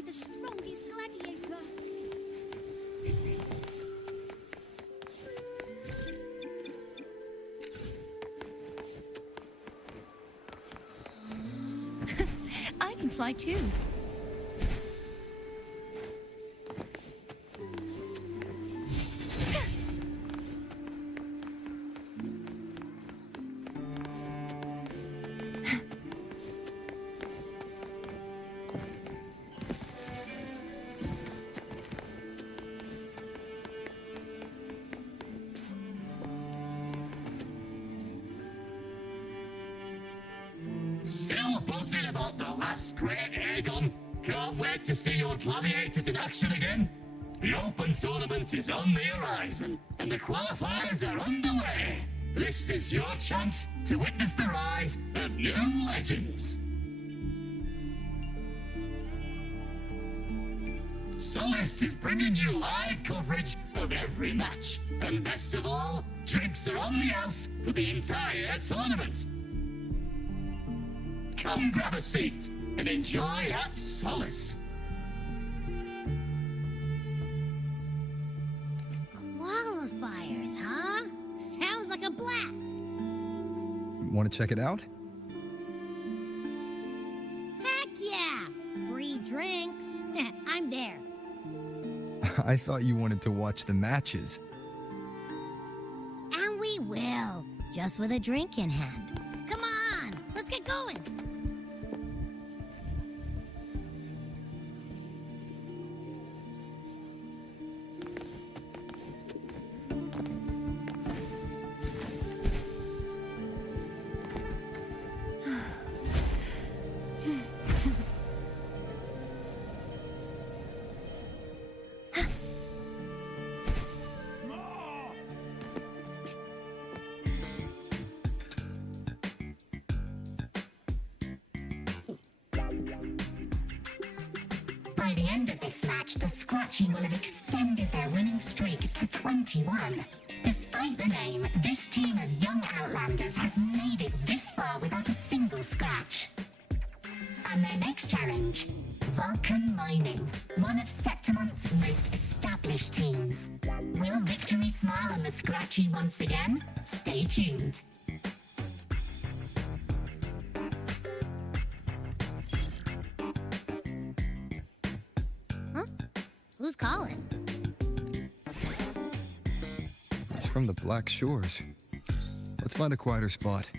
only the strongest gladiator. I can fly too. Still buzzing about the last great Aegon? Can't wait to see your gladiators in action again. The Open Tournament is on the horizon, and the qualifiers are underway. This is your chance to witness the rise of new legends. Solace is bringing you live coverage of every match. And best of all, drinks are on the house for the entire tournament. Come grab a seat and enjoy at Solace. Qualifiers, huh? Sounds like a blast. Want to check it out? Heck yeah! Free drinks. I'm there. I thought you wanted to watch the matches. And we will. Just with a drink in hand. Come on, let's get going. By the end of this match, the Scratchy will have extended their winning streak to 21. Despite the name, this team of young Outlanders has made it this far without a single scratch. And their next challenge, Vulcan Mining, one of Septimont's most established teams. Will victory smile on the Scratchy once again? Stay tuned. Who's calling? It's from the Black Shores. Let's find a quieter spot.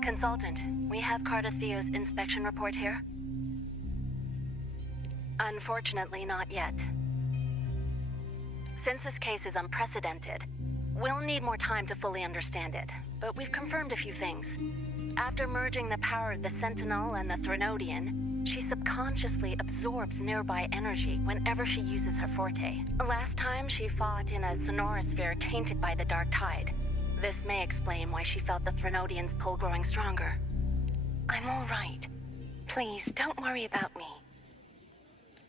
Consultant, we have Cardathea's inspection report here. Unfortunately, not yet. Since this case is unprecedented, we'll need more time to fully understand it, but we've confirmed a few things. After merging the power of the Sentinel and the Threnodian, she subconsciously absorbs nearby energy whenever she uses her forte. Last time, she fought in a sonorosphere tainted by the Dark Tide. This may explain why she felt the Threnodian's pull growing stronger. I'm all right. Please, don't worry about me.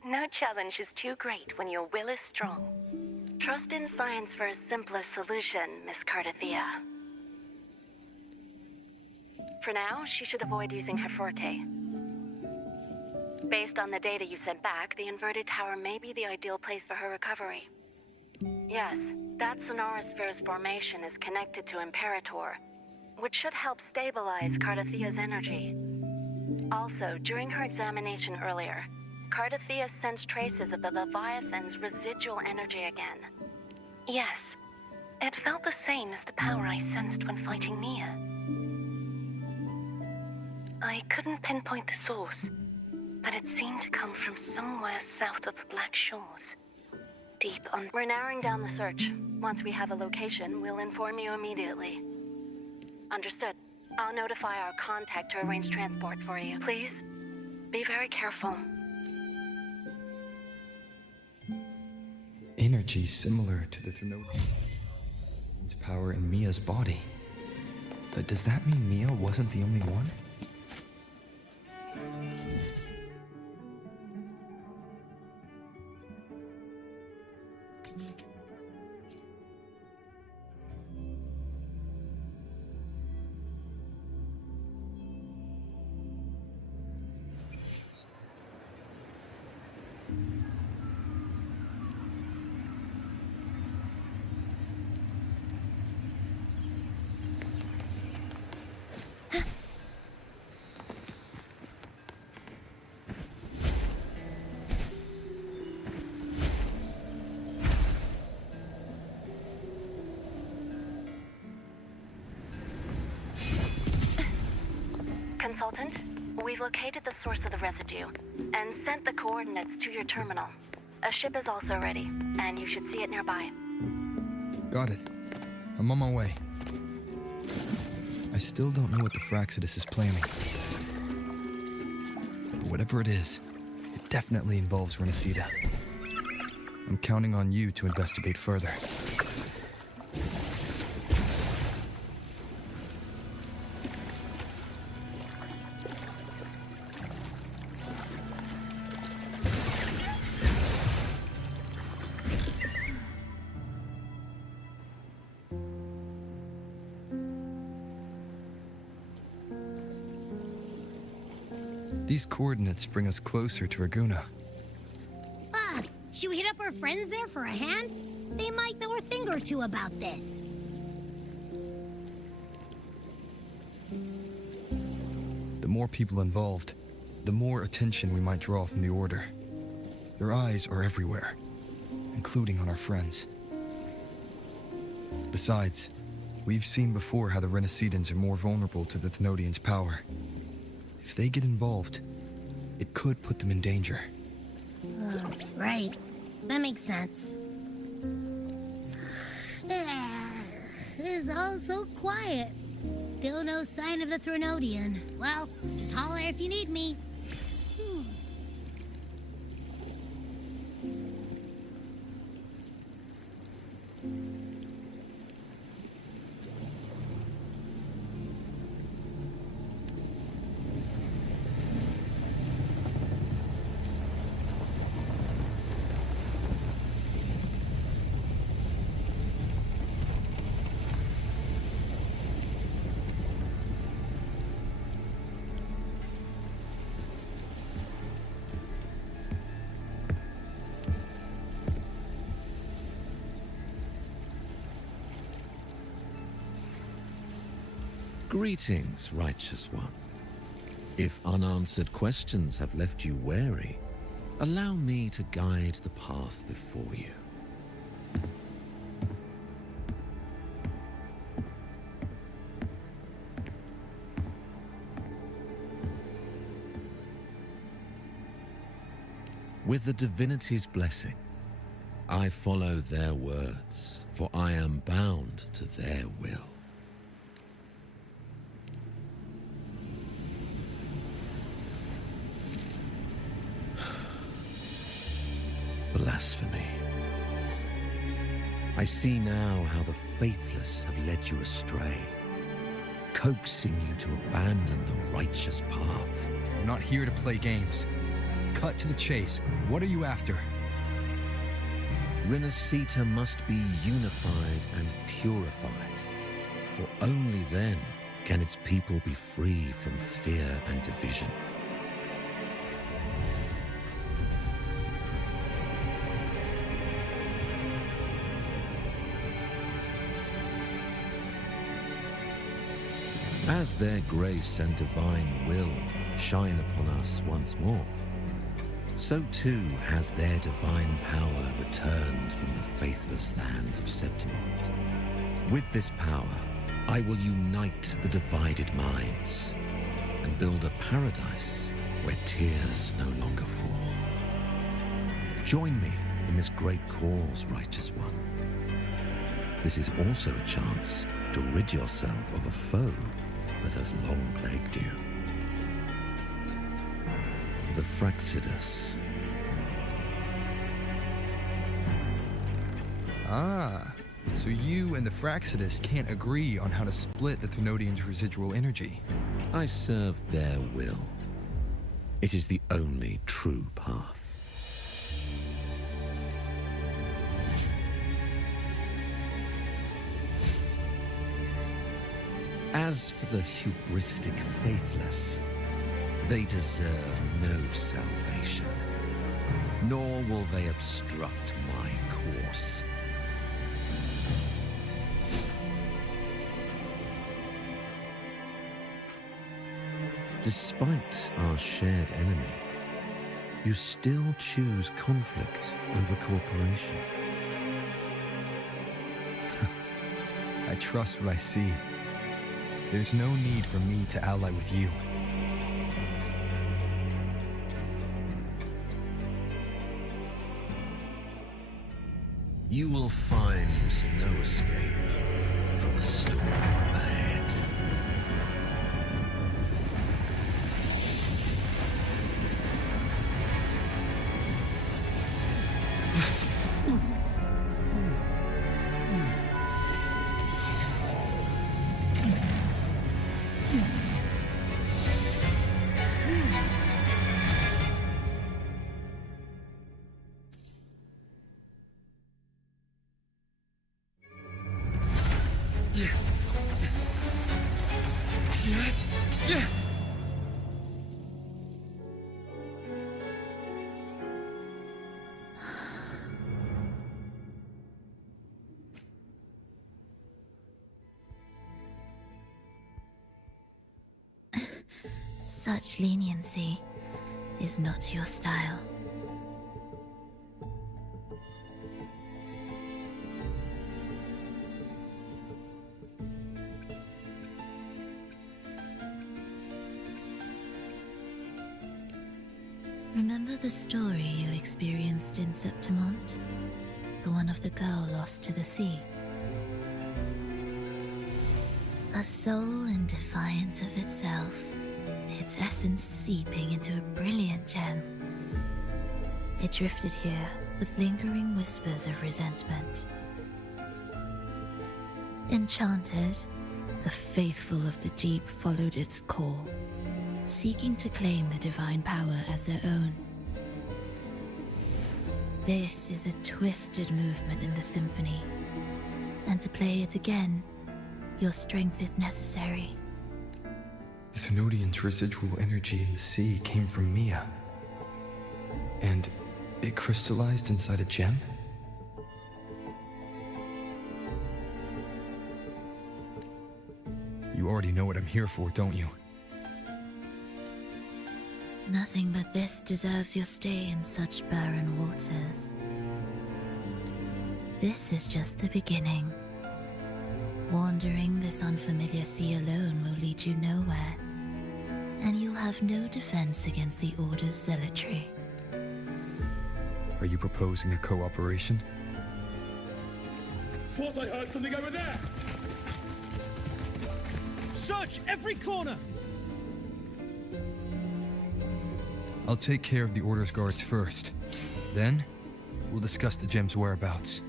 No challenge is too great when your will is strong. Trust in science for a simpler solution, Miss Cardathea. For now, she should avoid using her forte. Based on the data you sent back, the inverted tower may be the ideal place for her recovery. Yes, that sonorosphere's formation is connected to Imperator, which should help stabilize Cardathea's energy. Also, during her examination earlier, Cardathea sensed traces of the Leviathan's residual energy again. Yes, it felt the same as the power I sensed when fighting Nia. I couldn't pinpoint the source, but it seemed to come from somewhere south of the Black Shores. Deep on... We're narrowing down the search. Once we have a location, we'll inform you immediately. Understood. I'll notify our contact to arrange transport for you. Please, be very careful. Energy similar to the Threnodian's power in Mia's body. Does that mean Mia wasn't the only one? Consultant. We've located the source of the residue and sent the coordinates to your terminal. A ship is also ready, and you should see it nearby. Got it. I'm on my way. I still don't know what the Fraxidus is planning. But whatever it is, it definitely involves Renacida. I'm counting on you to investigate further. These coordinates bring us closer to Raguna. Should we hit up our friends there for a hand? They might know a thing or two about this. The more people involved, the more attention we might draw from the Order. Their eyes are everywhere, including on our friends. Besides, we've seen before how the Renacidans are more vulnerable to the Thenodians' power. If they get involved, it could put them in danger. Right. That makes sense. It's all so quiet. Still no sign of the Thenodian. Well, just holler if you need me. Greetings, righteous one. If unanswered questions have left you wary, allow me to guide the path before you. With the divinity's blessing, I follow their words, for I am bound to their will. Blasphemy. I see now how the faithless have led you astray, coaxing you to abandon the righteous path. I'm not here to play games. Cut to the chase. What are you after? Renacita must be unified and purified, for only then can its people be free from fear and division. As their grace and divine will shine upon us once more, so too has their divine power returned from the faithless lands of Septimond. With this power, I will unite the divided minds and build a paradise where tears no longer fall. Join me in this great cause, righteous one. This is also a chance to rid yourself of a foe that has long plagued you. The Fraxidus. Ah, so you and the Fraxidus can't agree on how to split the Thenodians' residual energy. I serve their will. It is the only true path. As for the hubristic faithless, they deserve no salvation, nor will they obstruct my course. Despite our shared enemy, you still choose conflict over cooperation. I trust what I see. There's no need for me to ally with you. you will find no escape from the storm ahead. Such leniency is not your style. Remember the story you experienced in Septimont? The one of the girl lost to the sea? A soul in defiance of itself, its essence seeping into a brilliant gem. It drifted here with lingering whispers of resentment. Enchanted, the faithful of the deep followed its call, seeking to claim the divine power as their own. This is a twisted movement in the symphony, and to play it again, your strength is necessary. The Thenodian's residual energy in the sea came from Mia. And it crystallized inside a gem? You already know what I'm here for, don't you? Nothing but this deserves your stay in such barren waters. This is just the beginning. Wandering this unfamiliar sea alone will lead you nowhere, and you'll have no defense against the Order's zealotry. Are you proposing a cooperation? Thought I heard something over there! Search every corner! I'll take care of the Order's guards first. Then, we'll discuss the gem's whereabouts.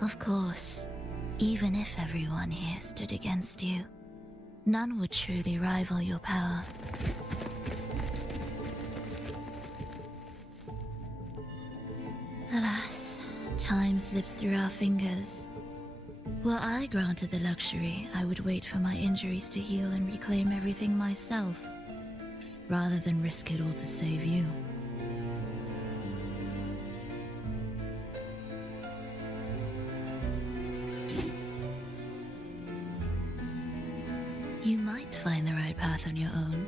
Of course, even if everyone here stood against you, none would truly rival your power. Alas, time slips through our fingers. Were I granted the luxury, I would wait for my injuries to heal and reclaim everything myself, rather than risk it all to save you. You might find the right path on your own,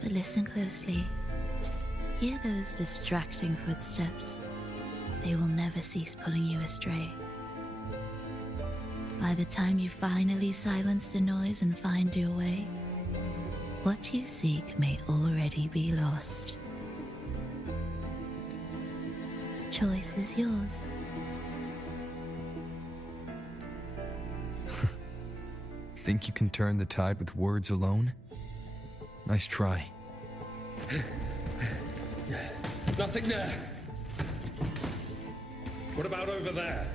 but listen closely. Hear those distracting footsteps. They will never cease pulling you astray. By the time you finally silence the noise and find your way, what you seek may already be lost. The choice is yours. Think you can turn the tide with words alone? Nice try. Nothing there! What about over there?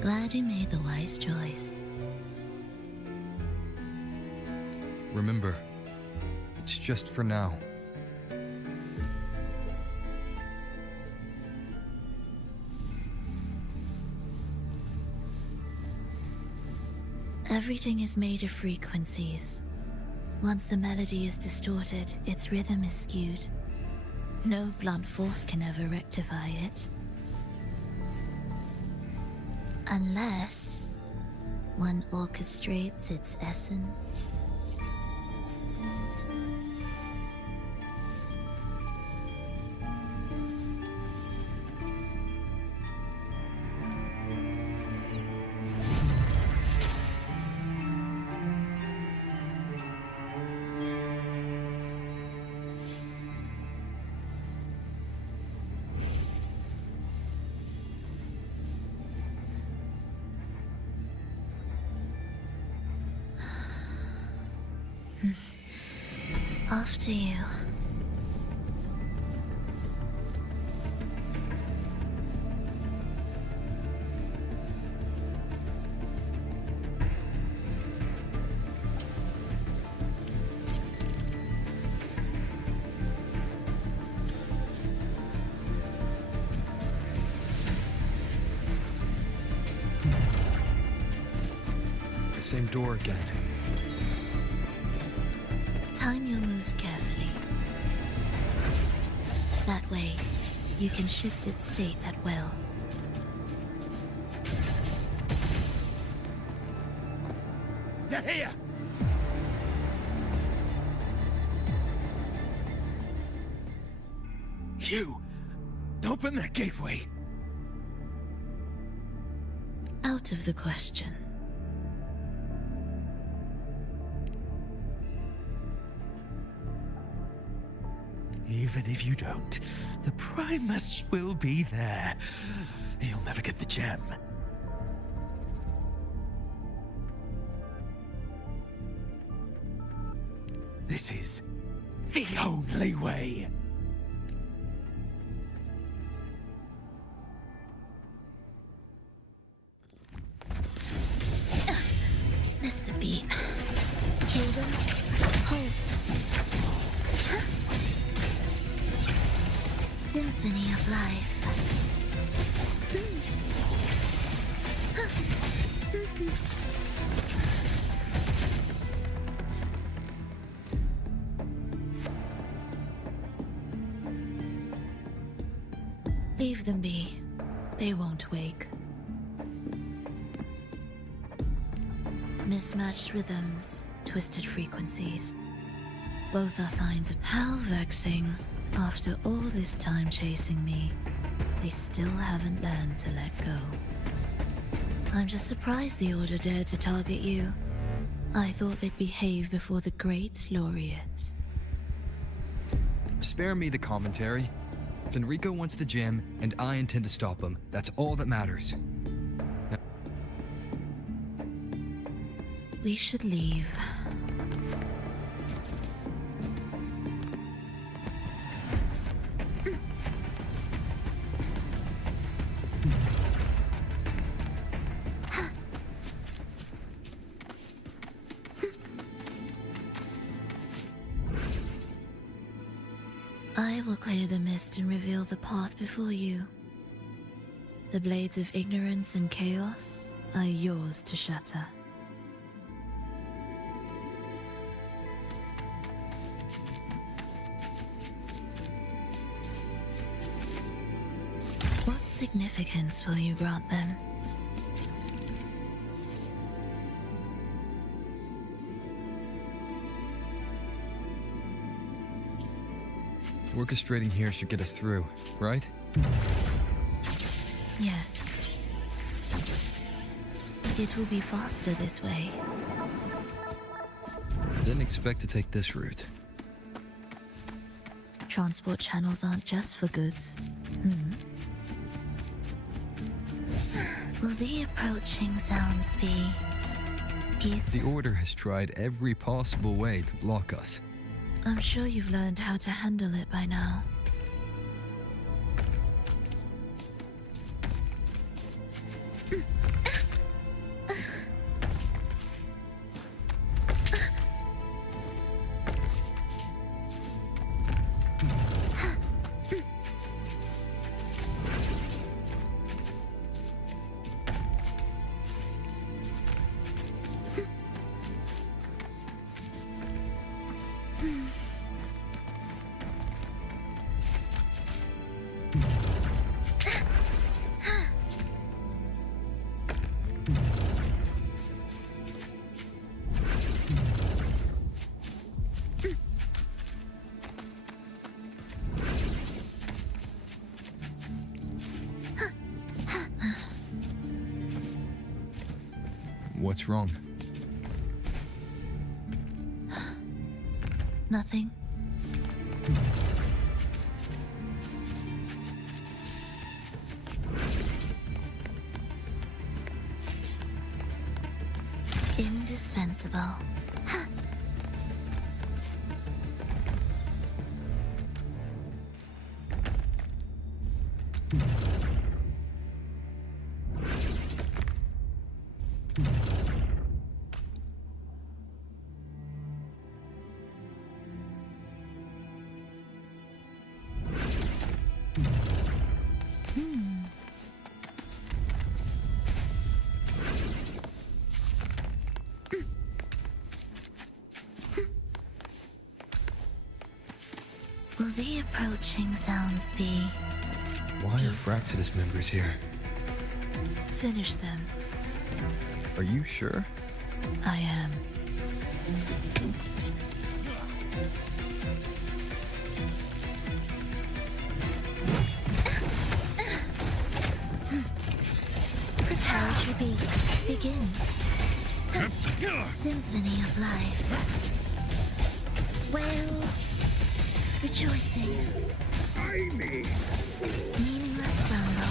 Glad you made the wise choice. Remember, it's just for now. Everything is made of frequencies. Once the melody is distorted, its rhythm is skewed. No blunt force can ever rectify it. Unless one orchestrates its essence. After you. The same door again. Time your moves carefully. That way, you can shift its state at will. They're here! You! Open that gateway! Out of the question. Even if you don't, the Primus will be there. You'll never get the gem. This is the only way. Mr. Beat. Cadence. Halt. Symphony of life. Leave them be. They won't wake. Mismatched rhythms, twisted frequencies. Both are signs of how vexing. After all this time chasing me, they still haven't learned to let go. I'm just surprised the Order dared to target you. I thought they'd behave before the Great Laureate. Spare me the commentary. Fenrico wants the gem, and I intend to stop him. That's all that matters. We should leave. I will clear the mist and reveal the path before you. The blades of ignorance and chaos are yours to shatter. What significance will you grant them? Orchestrating here should get us through, right? Yes. It will be faster this way. Didn't expect to take this route. Transport channels aren't just for goods. Will the approaching sounds be beautiful? The Order has tried every possible way to block us. I'm sure you've learned how to handle it by now. What's wrong? Nothing. Indispensable. Will the approaching sounds be... Why are Fraxidus members here? Finish them. Are you sure? I am. Preparatory beat. Begin. Symphony of life. Wails. Rejoicing. Meaningless rumble.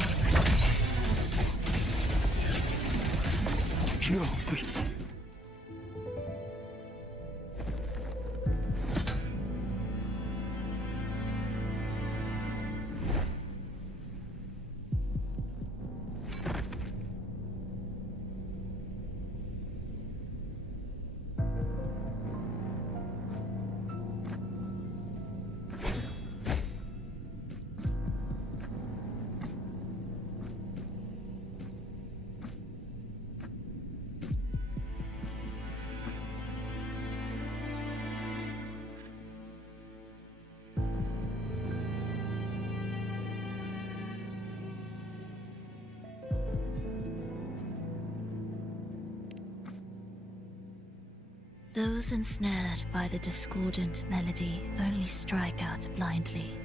Those ensnared by the discordant melody only strike out blindly.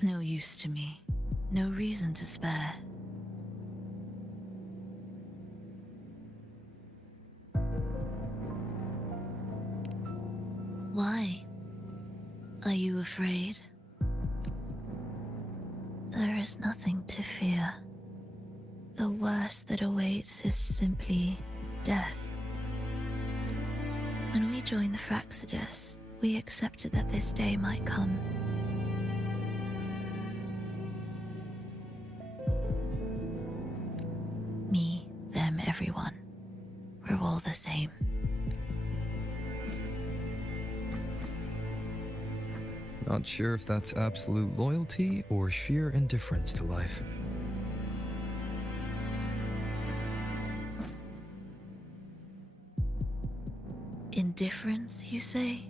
No use to me. No reason to spare. Why? Are you afraid? There is nothing to fear. The worst that awaits is simply death. When we joined the Fraxidus, we accepted that this day might come. Me, them, everyone. We're all the same. Not sure if that's absolute loyalty or sheer indifference to life. Indifference, you say?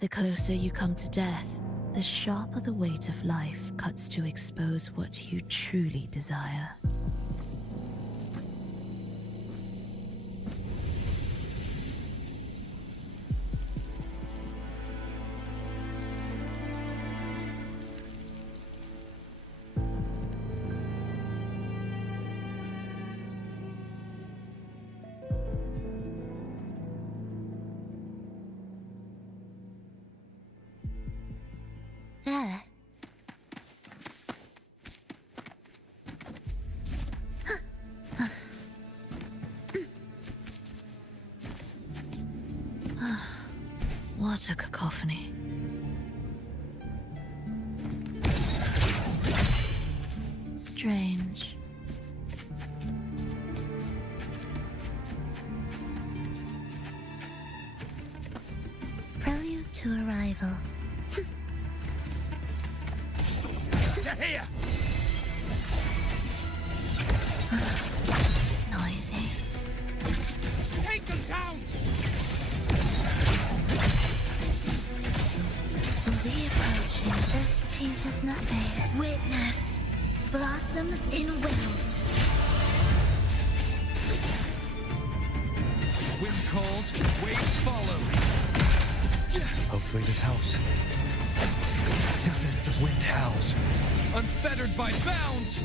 The closer you come to death, the sharper the weight of life cuts to expose what you truly desire. There. What a cacophony. Strange. Prelude to arrival. Here! Noisy. Take them down! The approaching. This changes nothing. Witness. Blossoms in wilt. Wind calls, waves follow. Hopefully this helps. Tempest of wind howls, unfettered by bounds.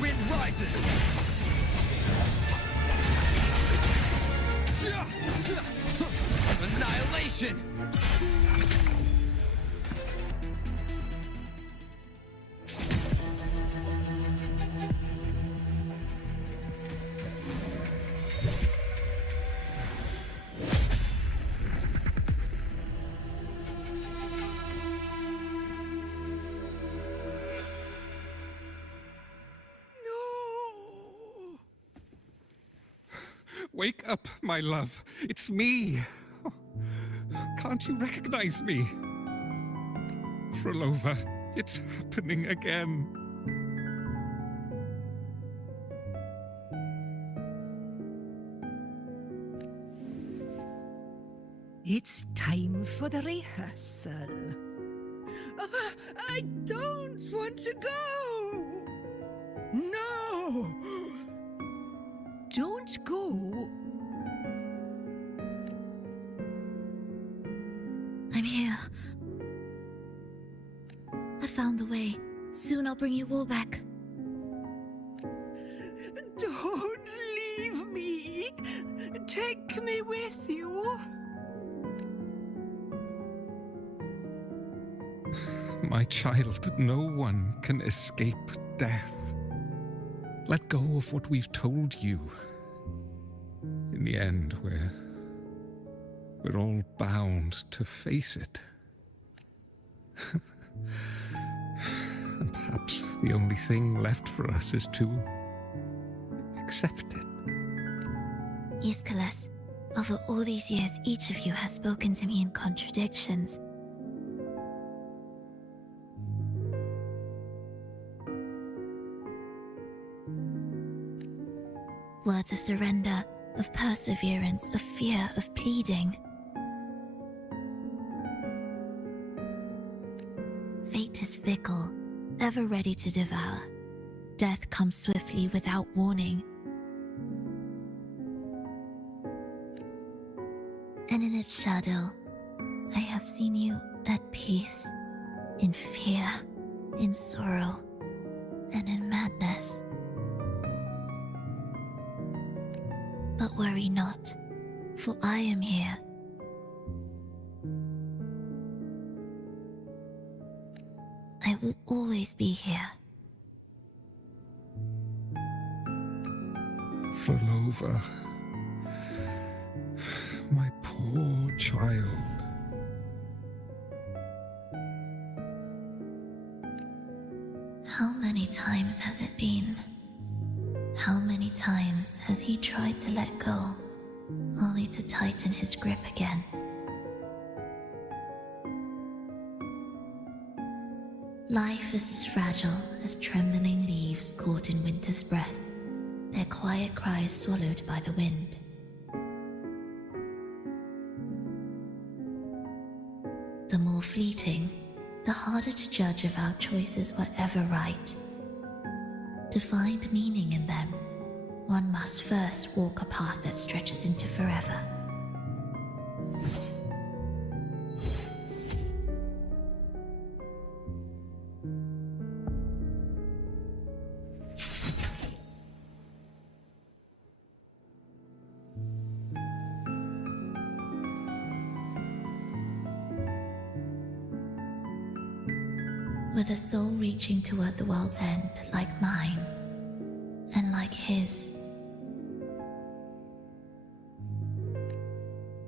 Wind rises. Annihilation. Wake up, my love. It's me. Can't you recognize me? Frolova, it's happening again. It's time for the rehearsal. I don't want to go! No! Don't go! I'm here. I found the way. Soon I'll bring you all back. Don't leave me! Take me with you! My child, no one can escape death. Let go of what we've told you. In the end, we're all bound to face it. And perhaps the only thing left for us is to accept it. Iskalas, over all these years, each of you has spoken to me in contradictions. Words of surrender, of perseverance, of fear, of pleading. Fate is fickle, ever ready to devour. Death comes swiftly without warning. And in its shadow, I have seen you at peace, in fear, in sorrow, and in madness. But worry not, for I am here. I will always be here. Frolova, my poor child. How many times has it been? How many times has he tried to let go, only to tighten his grip again? Life is as fragile as trembling leaves caught in winter's breath, their quiet cries swallowed by the wind. The more fleeting, the harder to judge if our choices were ever right. To find meaning in them, one must first walk a path that stretches into forever. With a soul reaching toward the world's end like mine, and like his.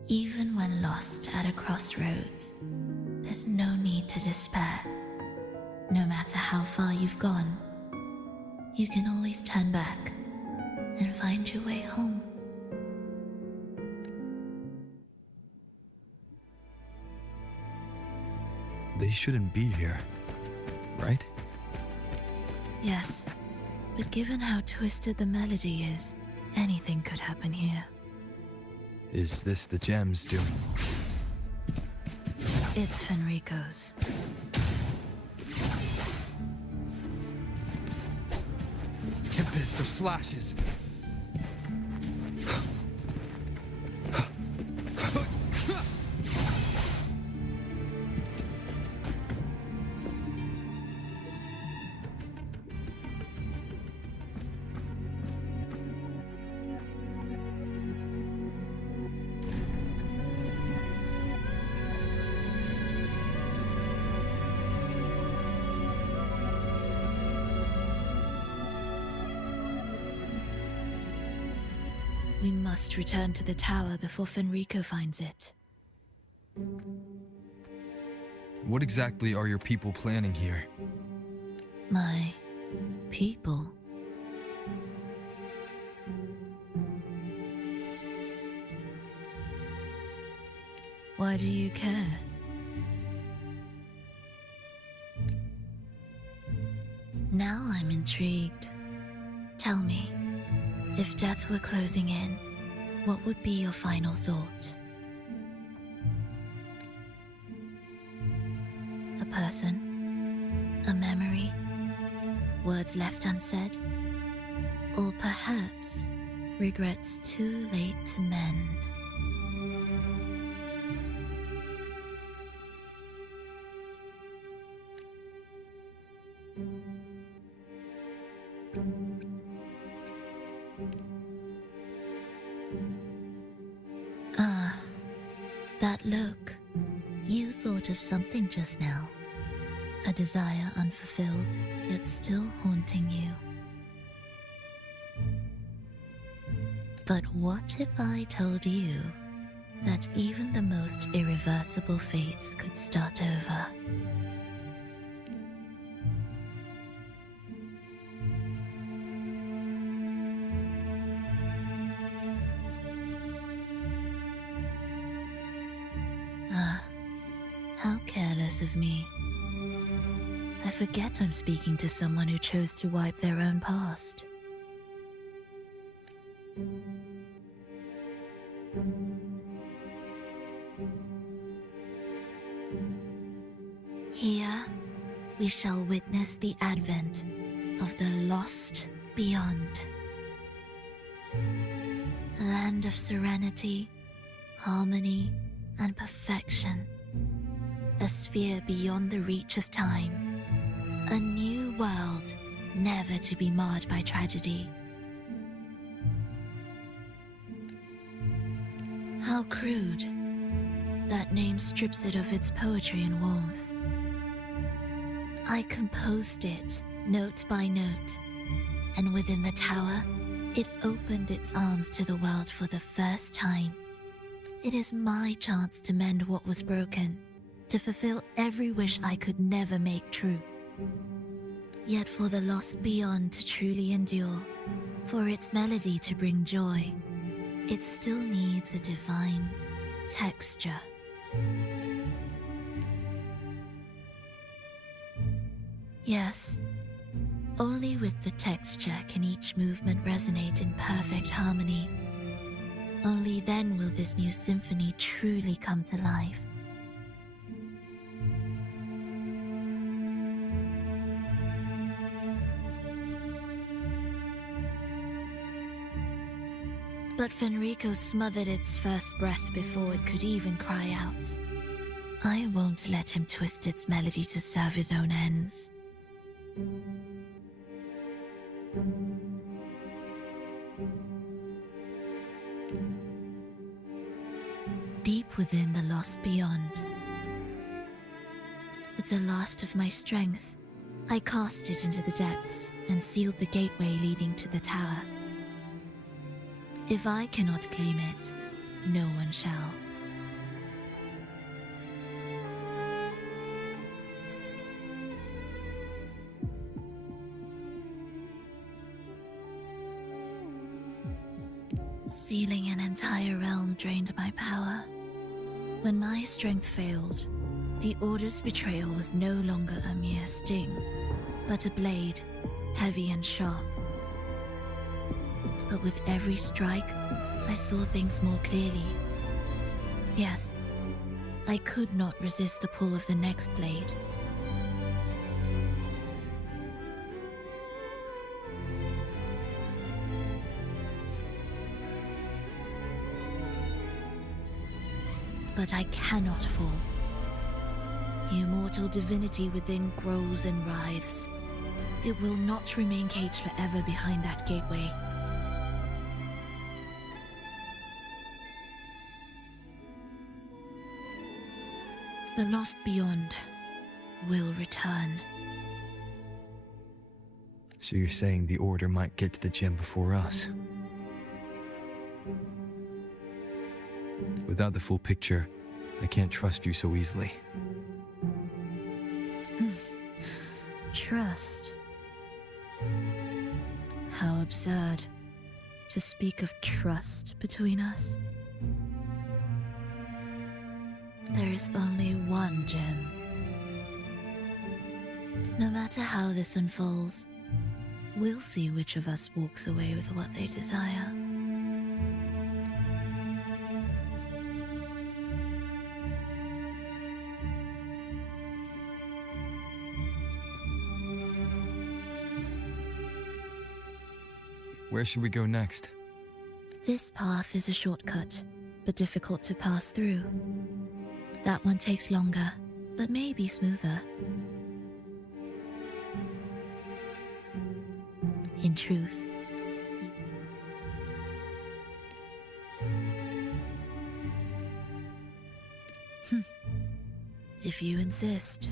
Even when lost at a crossroads, there's no need to despair. No matter how far you've gone, you can always turn back and find your way home. They shouldn't be here, right? Yes, but given how twisted the melody is, anything could happen here. Is this the gem's doing? It's Fenrico's. Tempest of slashes. We must return to the tower before Fenrico finds it. What exactly are your people planning here? Why do you care? Now I'm intrigued. Tell me, if death were closing in, what would be your final thought? A person? A memory? Words left unsaid? Or perhaps regrets too late to mend? Ah, that look. You thought of something just now. A desire unfulfilled, yet still haunting you. But what if I told you that even the most irreversible fates could start over? How careless of me. I forget I'm speaking to someone who chose to wipe their own past. Here, we shall witness the advent of the lost beyond. A land of serenity, harmony, and perfection. A sphere beyond the reach of time. A new world, never to be marred by tragedy. How crude. That name strips it of its poetry and warmth. I composed it, note by note, and within the tower, it opened its arms to the world for the first time. It is my chance to mend what was broken, to fulfill every wish I could never make true. Yet for the lost beyond to truly endure, for its melody to bring joy, it still needs a divine texture. Yes, only with the texture can each movement resonate in perfect harmony. Only then will this new symphony truly come to life. But Fenrico smothered its first breath before it could even cry out. I won't let him twist its melody to serve his own ends. Deep within the lost beyond, with the last of my strength, I cast it into the depths and sealed the gateway leading to the tower. If I cannot claim it, no one shall. Sealing an entire realm drained my power. When my strength failed, the Order's betrayal was no longer a mere sting, but a blade, heavy and sharp. But with every strike, I saw things more clearly. Yes, I could not resist the pull of the next blade. But I cannot fall. The immortal divinity within grows and writhes. It will not remain caged forever behind that gateway. The lost beyond will return. So you're saying the Order might get to the gem before us? Without the full picture, I can't trust you so easily. Trust? How absurd to speak of trust between us. There is only one gem. No matter how this unfolds, we'll see which of us walks away with what they desire. Where should we go next? This path is a shortcut, but difficult to pass through. That one takes longer, but may be smoother. In truth, if you insist.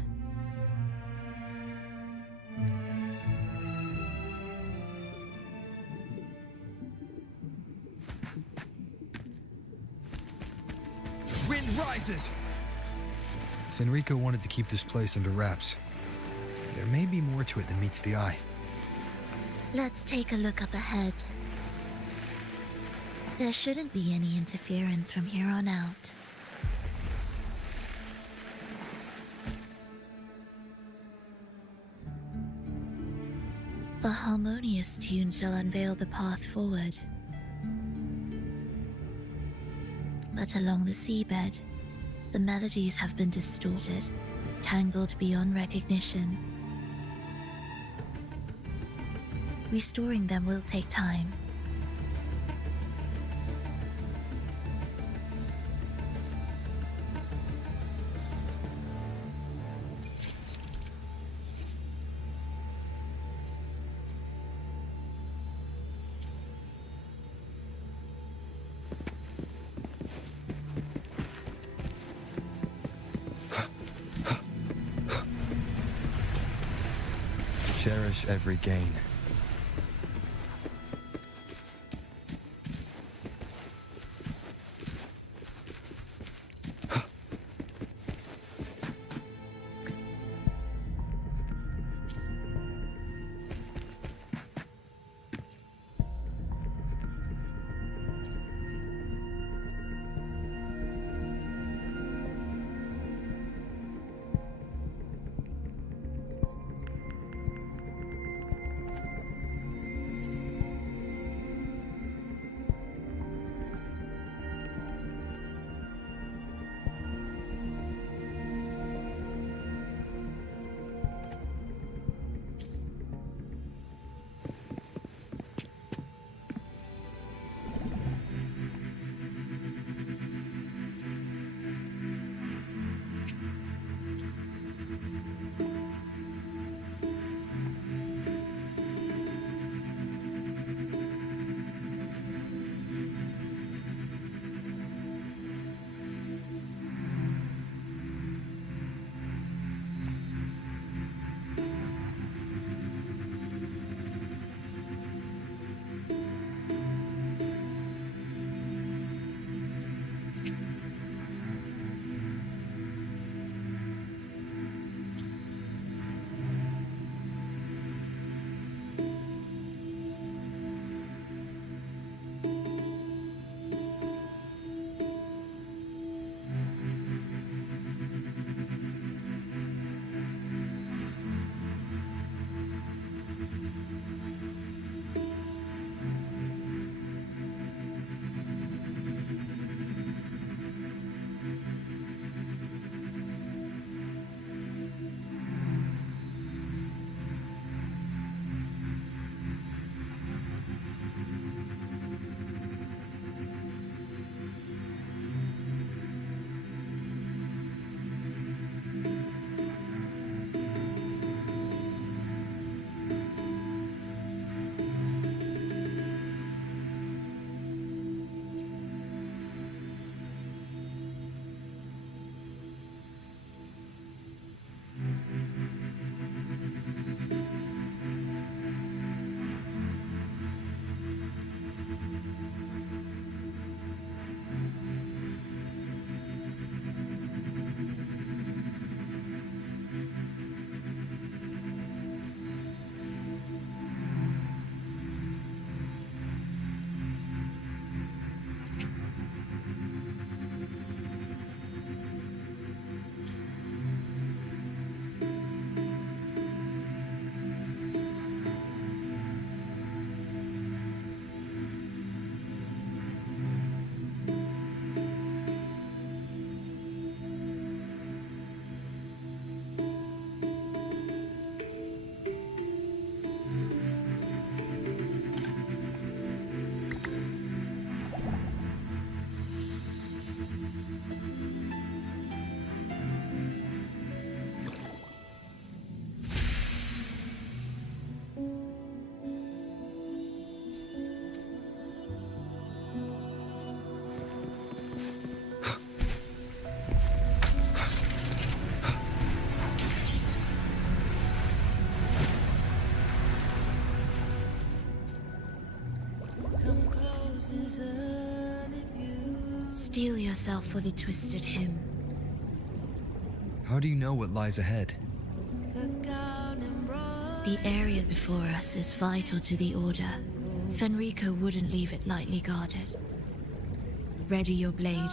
Wind rises! If Enrico wanted to keep this place under wraps, there may be more to it than meets the eye. Let's take a look up ahead. There shouldn't be any interference from here on out. A harmonious tune shall unveil the path forward. But along the seabed, the melodies have been distorted, tangled beyond recognition. Restoring them will take time. Cherish every gain. yourself for the twisted hymn. How do you know what lies ahead? The area before us is vital to the Order. Fenrico wouldn't leave it lightly guarded. Ready your blade.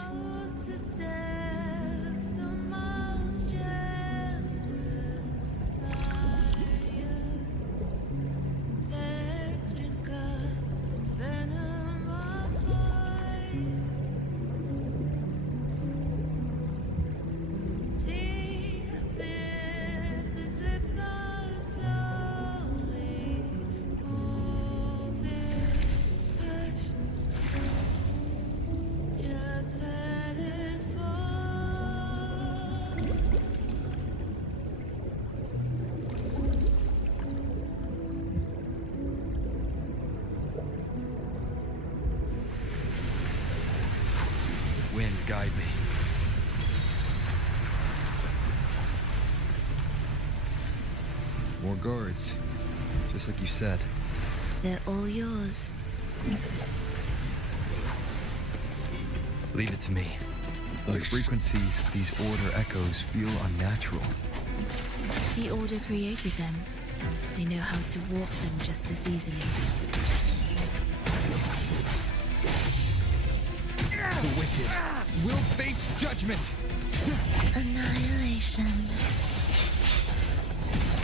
Wind, guide me. More guards, just like you said. They're all yours. Leave it to me. The frequencies of these Order echoes feel unnatural. The Order created them. They know how to warp them just as easily. The wicked will face judgment! Annihilation.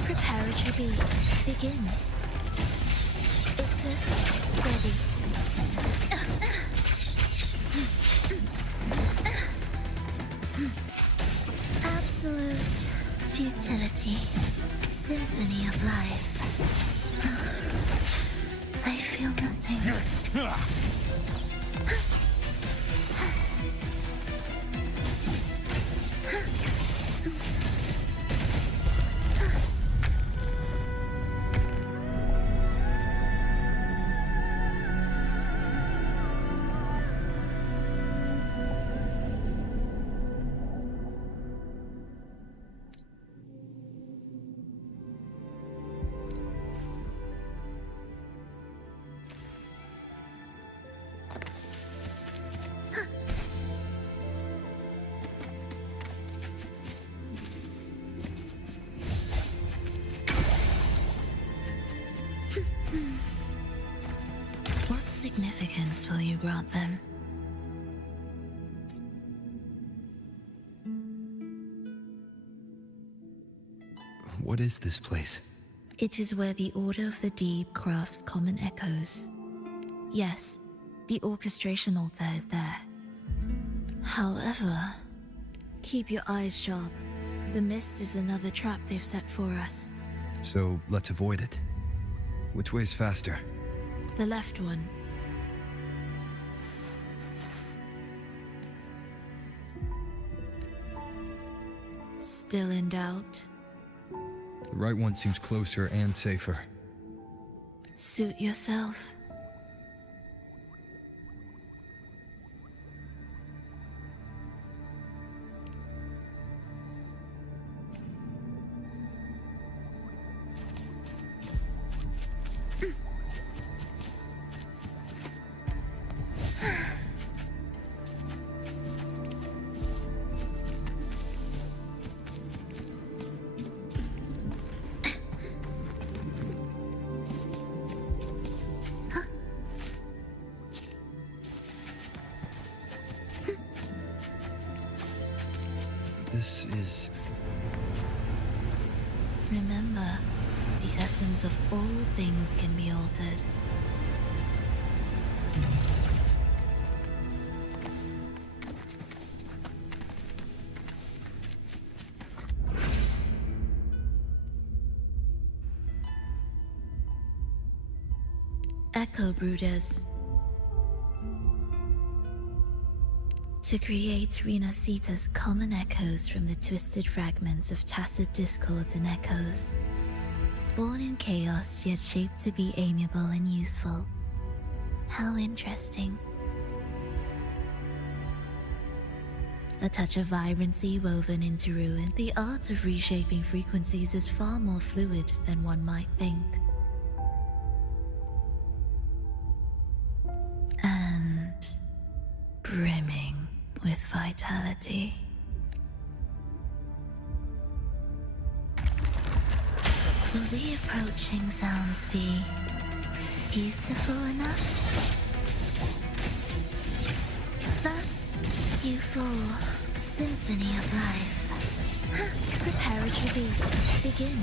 Preparatory beat. Begin. Ictus, ready. Absolute futility. Symphony of life. I feel nothing. What significance will you grant them? What is this place? It is where the Order of the Deep crafts common echoes. Yes, the orchestration altar is there. However, keep your eyes sharp. The mist is another trap they've set for us. So let's avoid it. Which way's faster? The left one. Still in doubt? The right one seems closer and safer. Suit yourself. This is... Remember, the essence of all things can be altered. Echo Brooders. To create Renasita's common echoes from the twisted fragments of tacit discords and echoes. Born in chaos, yet shaped to be amiable and useful. How interesting. A touch of vibrancy woven into ruin, the art of reshaping frequencies is far more fluid than one might think. And brimming with mortality. Will the approaching sounds be beautiful enough? Thus, you fall, symphony of life. Prepare a tribute. Begin.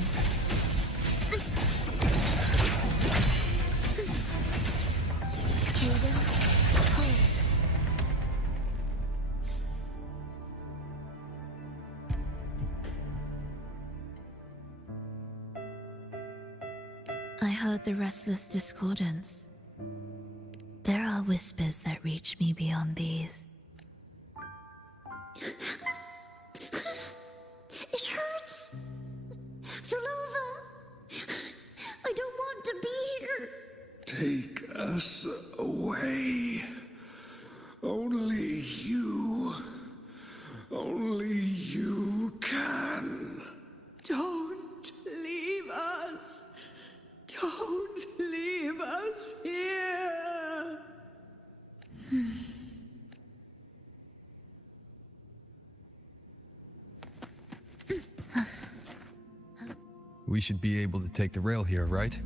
Cadence, halt. I heard the restless discordance. There are whispers that reach me beyond these. It hurts. Philova, I don't want to be here. Take us away. Only you can. Don't leave us. Don't leave us here. We should be able to take the rail here, right?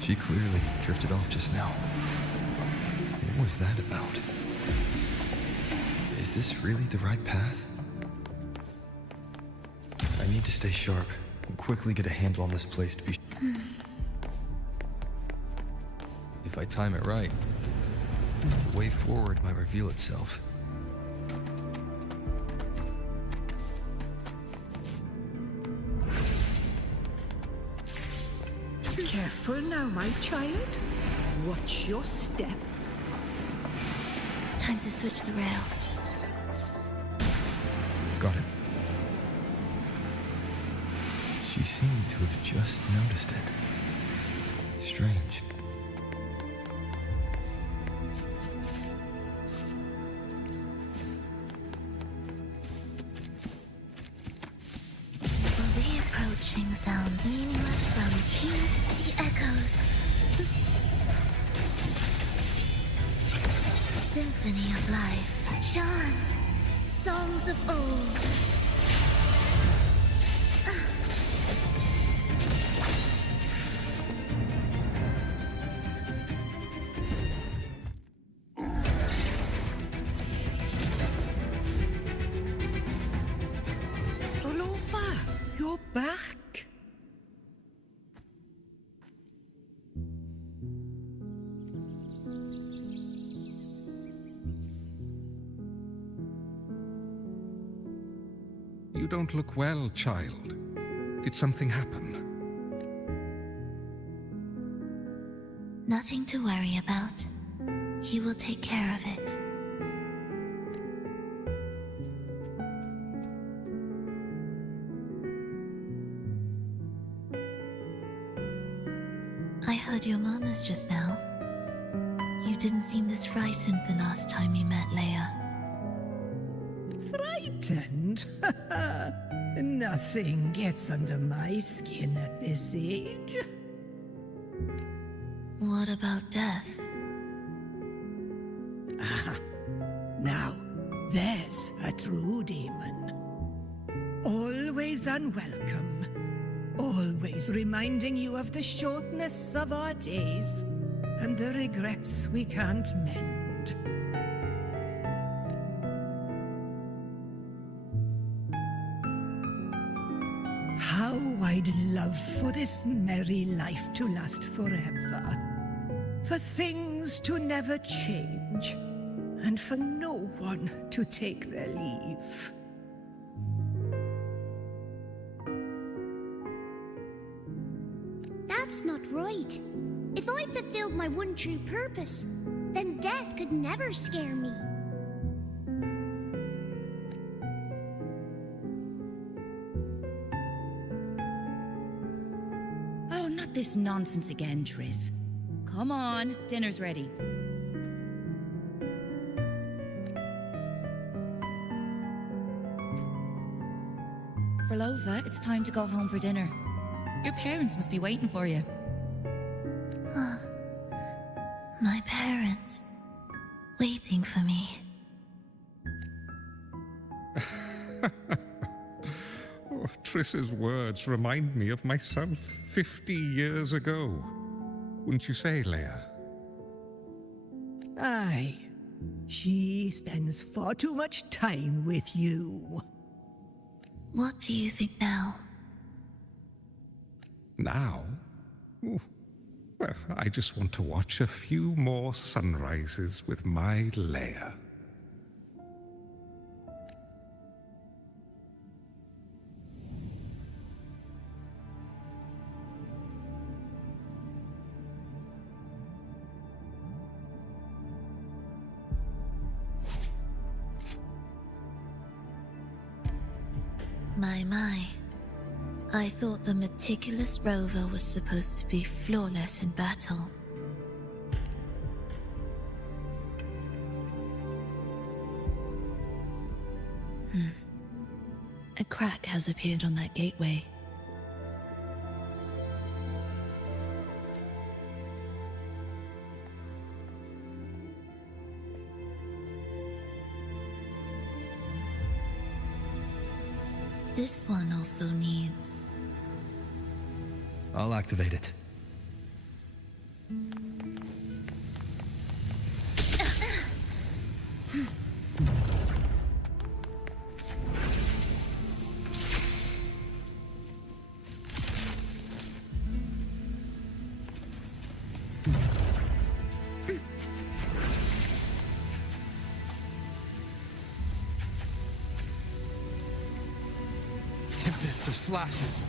She clearly drifted off just now. What was that about? Is this really the right path? I need to stay sharp and quickly get a handle on this place to be... If I time it right, the way forward might reveal itself. Careful now, my child. Watch your step. Time to switch the rail. Got it. She seemed to have just noticed it. Strange. Will the approaching sound meaningless from heed the echoes? Symphony of life. Chant songs of old. Rolova, you're back. You don't look well, child. Did something happen? Nothing to worry about. He will take care of it. I heard your murmurs just now. You didn't seem this frightened the last time you met Leia. Frightened? Nothing gets under my skin at this age. What about death? Now, there's a true demon. Always unwelcome. Always reminding you of the shortness of our days and the regrets we can't mend. How I'd love for this merry life to last forever. For things to never change, and for no one to take their leave. That's not right. If I fulfilled my one true purpose, then death could never scare me. this nonsense again, Triss. Come on, dinner's ready. Verlova, it's time to go home for dinner. Your parents must be waiting for you. My parents, waiting for me. Oh, Triss's words remind me of myself 50 years ago. Wouldn't you say, Leia? Aye. She spends far too much time with you. What do you think now? Now? Ooh. Well, I just want to watch a few more sunrises with my Leia. My. I thought the meticulous rover was supposed to be flawless in battle. A crack has appeared on that gateway. This one also needs... I'll activate it. Tempest of slashes.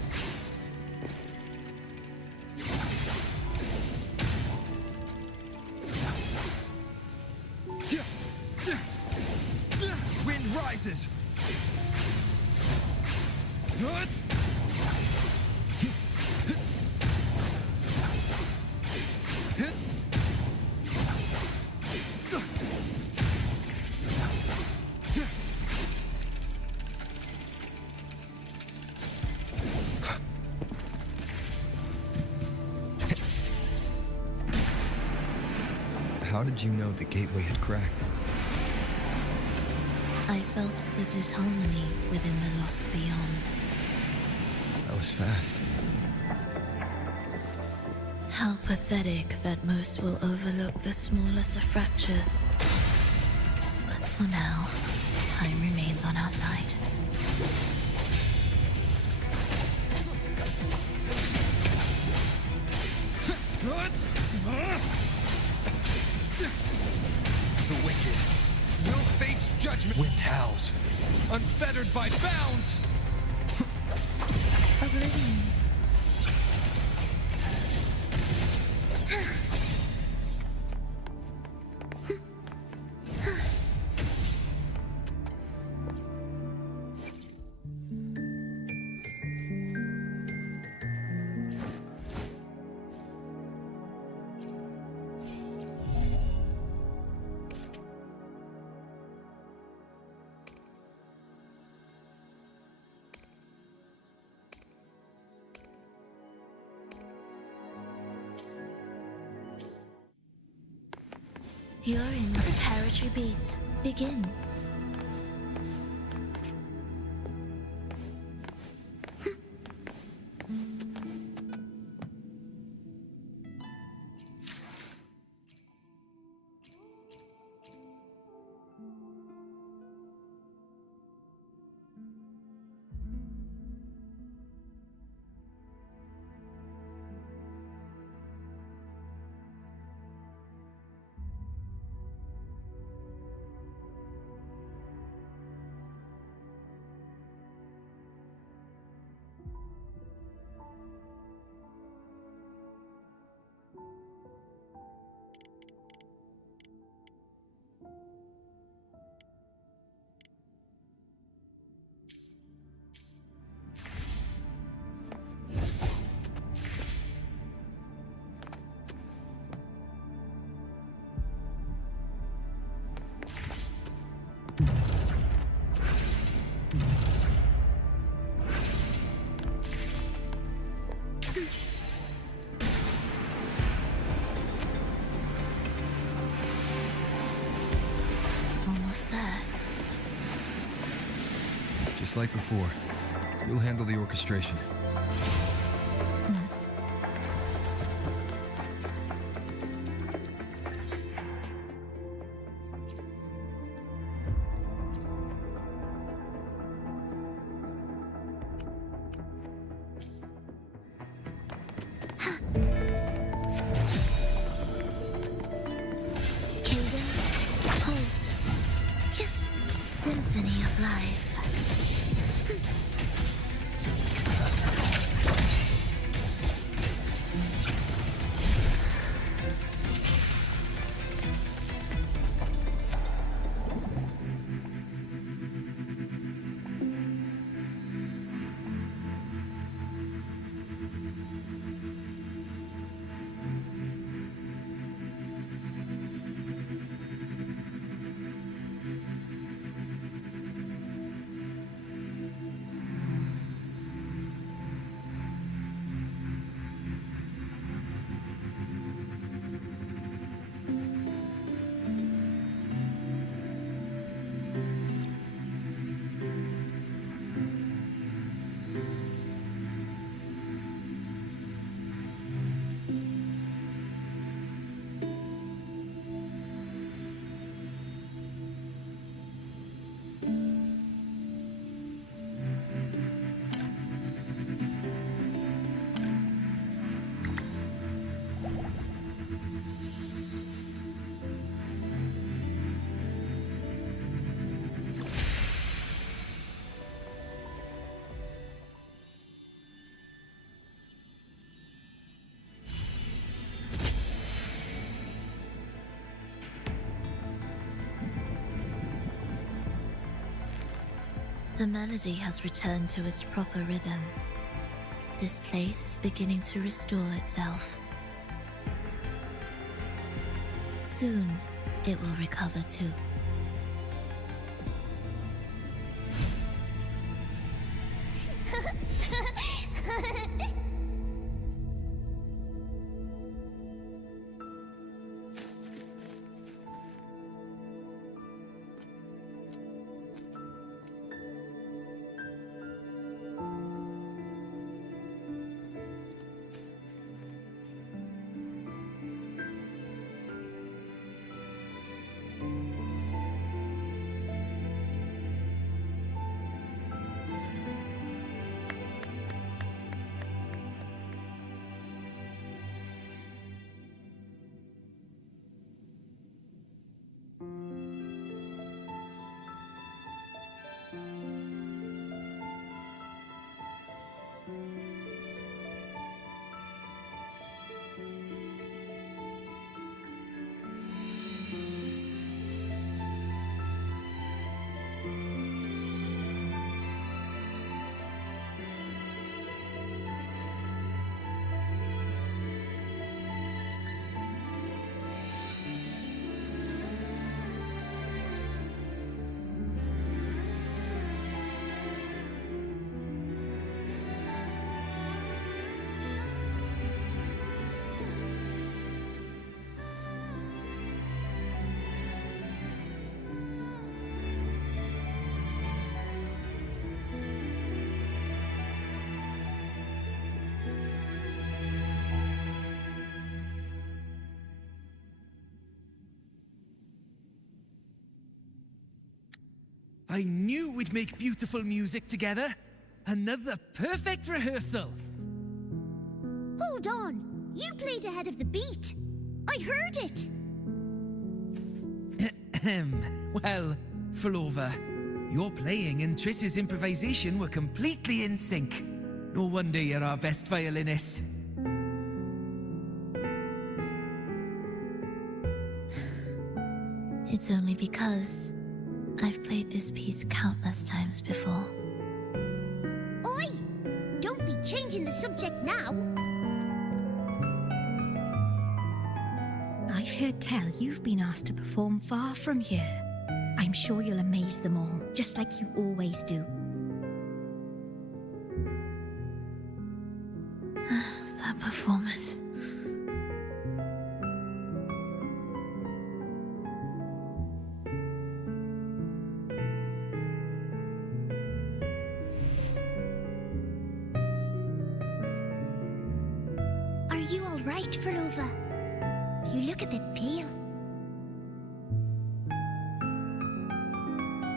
Wind rises. How did you know the gateway had cracked? I felt the disharmony within the lost beyond. That was fast. How pathetic that most will overlook the smallest of fractures. But for now, time remains on our side. The wicked will face judgment. Wind howls, unfettered by bounds. Oblivion. You're in preparatory beat. Begin. Just like before, you'll handle the orchestration. Symphony of life. The melody has returned to its proper rhythm. This place is beginning to restore itself. Soon, it will recover too. I knew we'd make beautiful music together. Another perfect rehearsal. Hold on. You played ahead of the beat. I heard it. Well, Flova, your playing and Triss's improvisation were completely in sync. No wonder you're our best violinist. It's only because I've played this piece countless times before. Oi! Don't be changing the subject now. I've heard tell you've been asked to perform far from here. I'm sure you'll amaze them all, just like you always do. That performance. right, Furlova. You look a bit pale.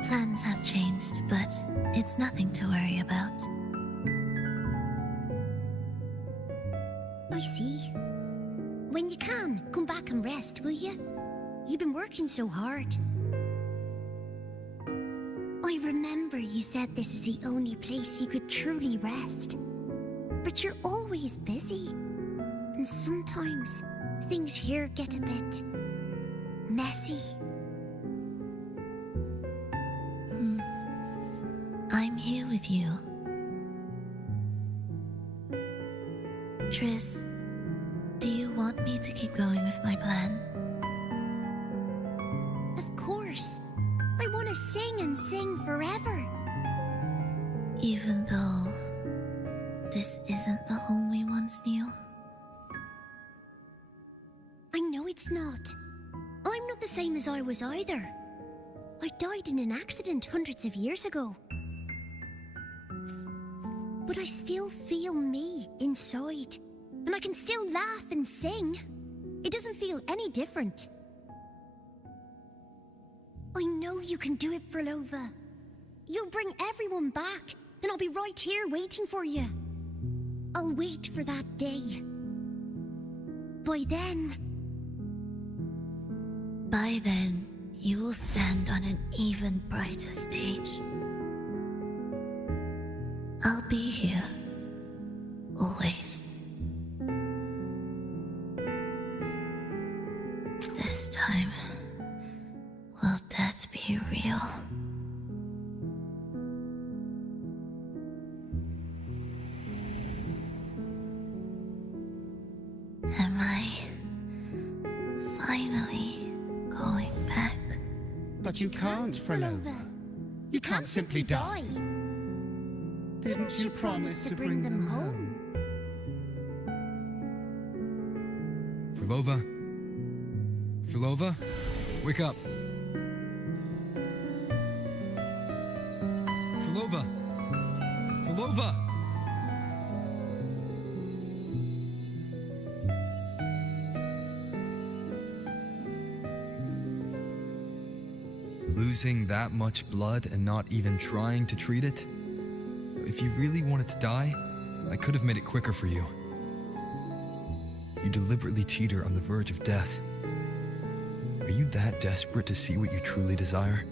Plans have changed, but it's nothing to worry about. I see. When you can, come back and rest, will you? You've been working so hard. I remember you said this is the only place you could truly rest. But you're always busy. And sometimes things here get a bit messy. I'm here with you. Triss, do you want me to keep going with my plan? Of course. I want to sing and sing forever. Even though this isn't the home we once knew? I know it's not. I'm not the same as I was either. I died in an accident hundreds of years ago. But I still feel me inside. And I can still laugh and sing. It doesn't feel any different. I know you can do it, Furlova. You'll bring everyone back, and I'll be right here waiting for you. I'll wait for that day. By then, you will stand on an even brighter stage. I'll be here. Always. This time, will death be real? Am I finally going back? But you can't, Furlova. You can't simply die. Didn't you promise to bring them home? Furlova? Furlova? Wake up! Furlova! Furlova! Losing that much blood and not even trying to treat it? If you really wanted to die, I could have made it quicker for you. You deliberately teeter on the verge of death. Are you that desperate to see what you truly desire?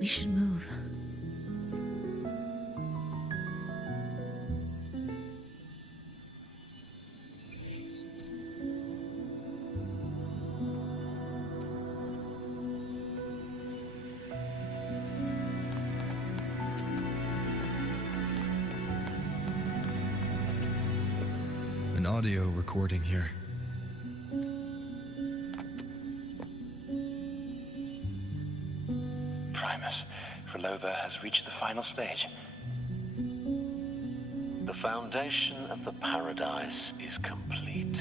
We should move. An audio recording here. Furlova has reached the final stage. The foundation of the paradise is complete.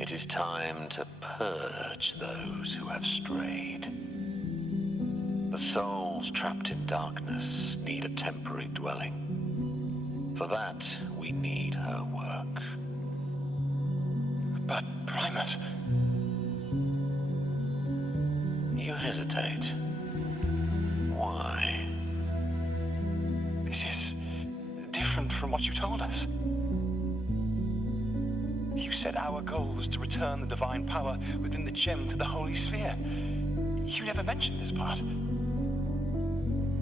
It is time to purge those who have strayed. The souls trapped in darkness need a temporary dwelling. For that, we need her work. But, Primus... You hesitate. Why? This is different from what you told us. You said our goal was to return the divine power within the gem to the Holy Sphere. You never mentioned this part.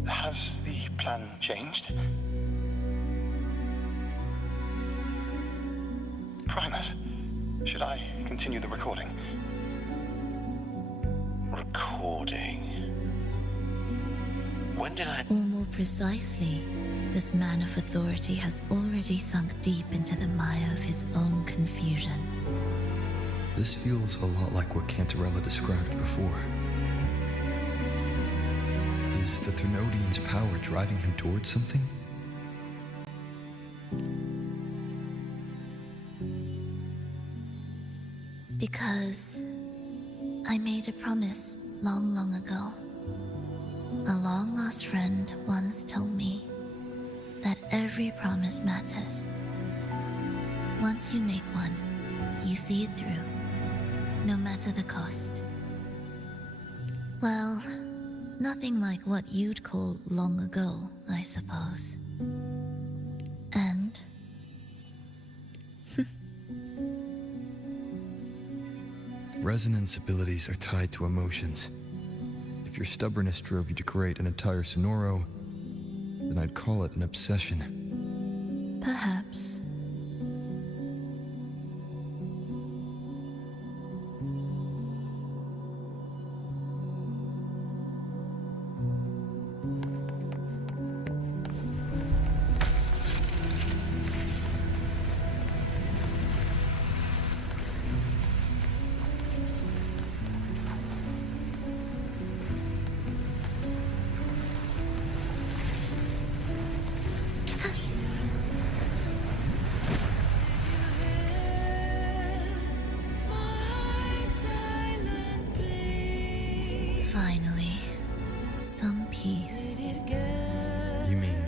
Has the plan changed? Primus, should I continue the recording? Recording? When did I... Or more precisely, the This man of authority has already sunk deep into the mire of his own confusion. This feels a lot like what Cantarella described before. Is the Threnodian's power driving him towards something? Because I made a promise long, long ago. A long-lost friend once told me that every promise matters. Once you make one, you see it through, no matter the cost. Well, nothing like what you'd call long ago, I suppose. And Resonance abilities are tied to emotions. If your stubbornness drove you to create an entire Sonoro, then I'd call it an obsession. perhaps. Finally, some peace. You mean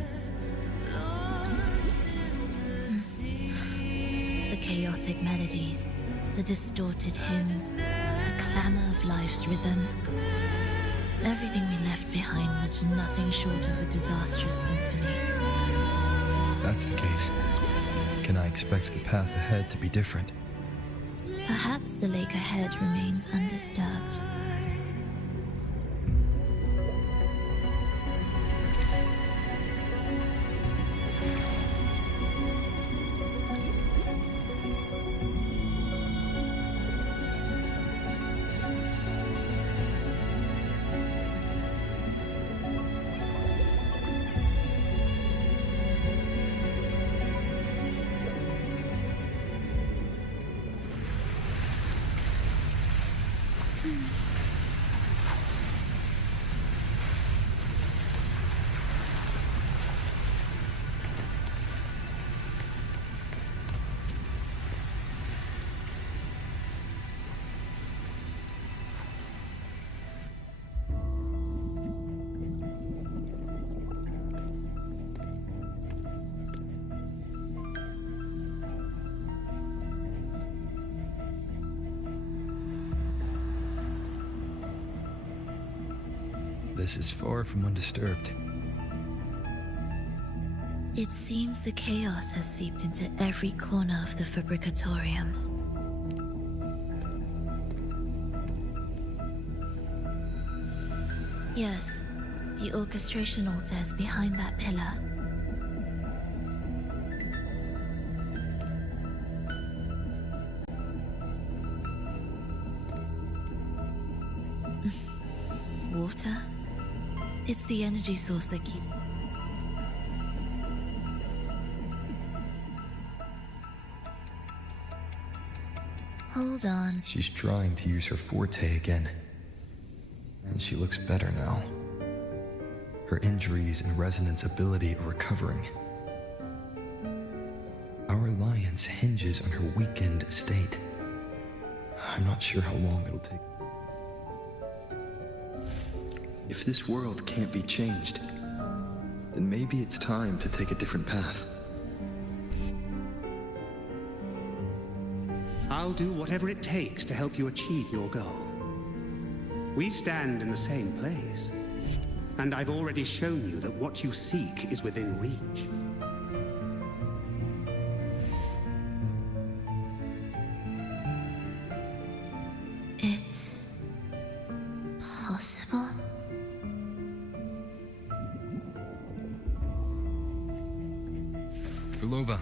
The chaotic melodies, the distorted hymns, the clamor of life's rhythm. Everything we left behind was nothing short of a disastrous symphony. if that's the case, can I expect the path ahead to be different? Perhaps the lake ahead remains undisturbed. This is far from undisturbed. It seems the chaos has seeped into every corner of the Fabricatorium. Yes, the orchestration altar is behind that pillar. Water? It's the energy source that keeps... Hold on. She's trying to use her forte again. And she looks better now. Her injuries and resonance ability are recovering. Our alliance hinges on her weakened state. I'm not sure how long it'll take. If this world can't be changed, then maybe it's time to take a different path. I'll do whatever it takes to help you achieve your goal. We stand in the same place, and I've already shown you that what you seek is within reach. It's possible? Vilova.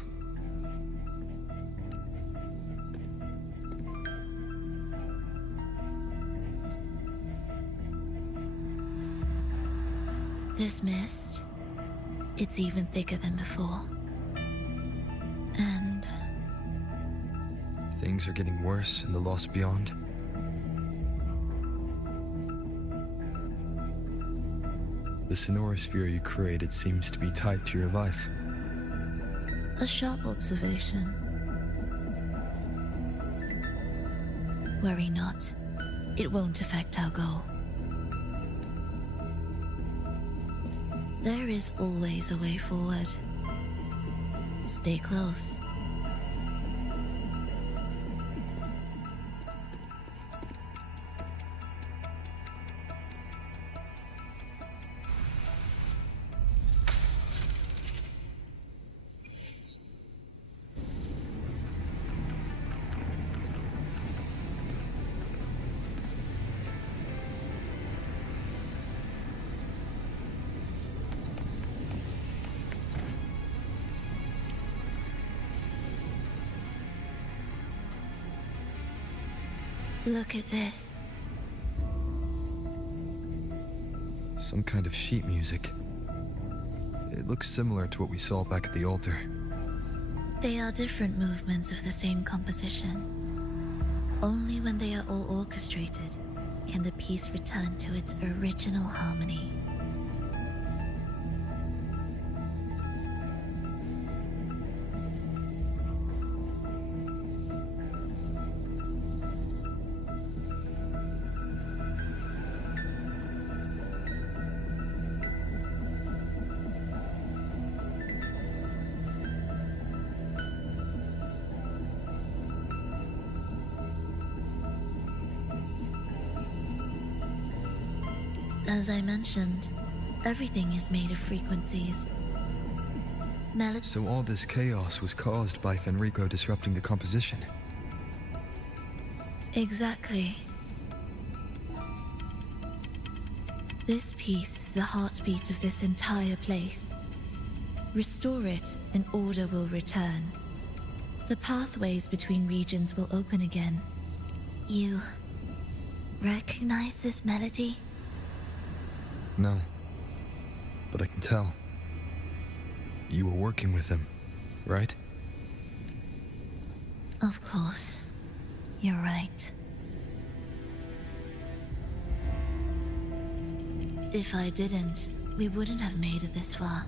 This mist, It's even thicker than before. And Things are getting worse in the Lost Beyond. The sonorosphere you created seems to be tied to your life. a sharp observation. Worry not. It won't affect our goal. There is always a way forward. Stay close. Look at this. Some kind of sheet music. It looks similar to what we saw back at the altar. They are different movements of the same composition. Only when they are all orchestrated can the piece return to its original harmony. As I mentioned, everything is made of frequencies. So all this chaos was caused by Fenrico disrupting the composition? Exactly. This piece is the heartbeat of this entire place. Restore it, and order will return. The pathways between regions will open again. You recognize this melody? No. But I can tell. You were working with him, right? Of course. You're right. If I didn't, we wouldn't have made it this far.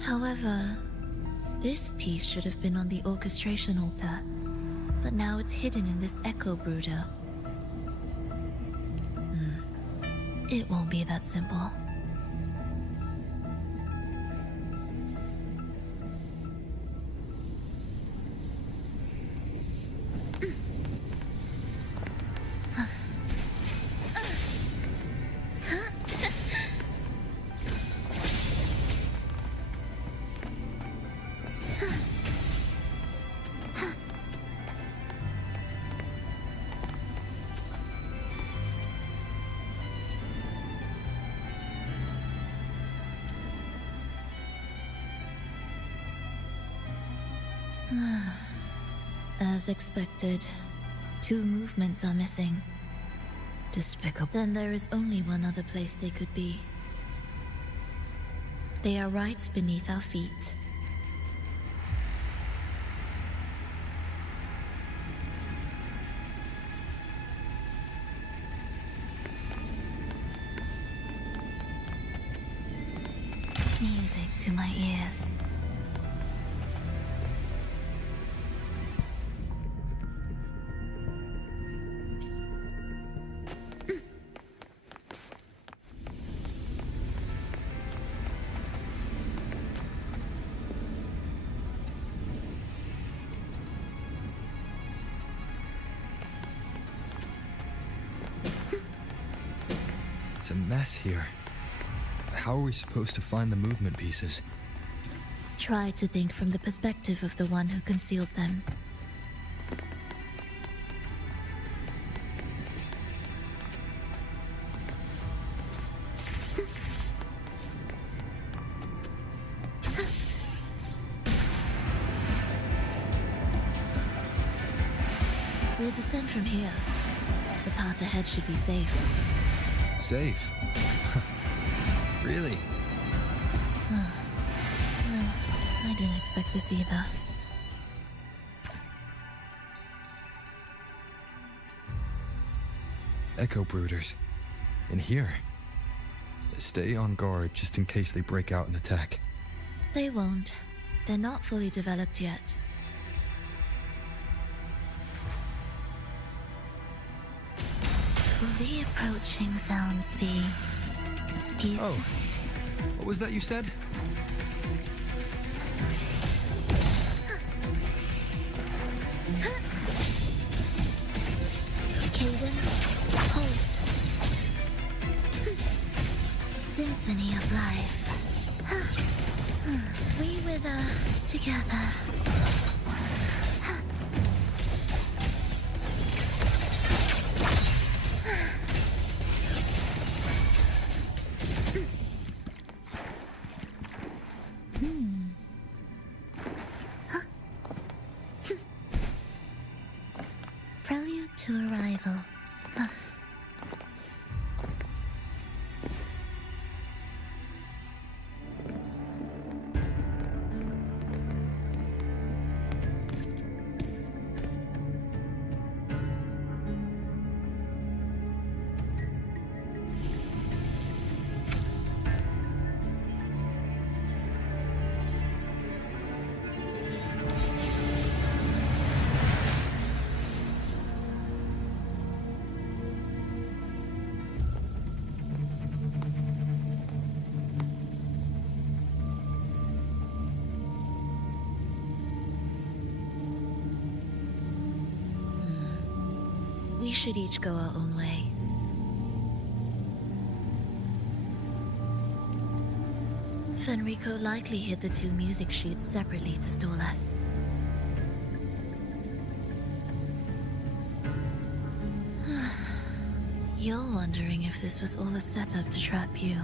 However, this piece should have been on the orchestration altar, but now it's hidden in this echo brooder. It won't be that simple. As expected, 2 movements are missing. Despicable. Then there is only one other place they could be. They are right beneath our feet. Music to my ears. It's a mess here. How are we supposed to find the movement pieces? Try to think from the perspective of the one who concealed them. We'll descend from here. The path ahead should be safe. Safe? Really? Well, I didn't expect this either. Echo brooders. In here. Stay on guard just in case they break out and attack. They won't. They're not fully developed yet. Will the approaching sounds be beautiful? Oh, what was that you said? Cadence, hold. Symphony of life. We wither together. Prelude to arrival. We should each go our own way. Fenrico likely hid the two music sheets separately to stall us. You're wondering if this was all a setup to trap you.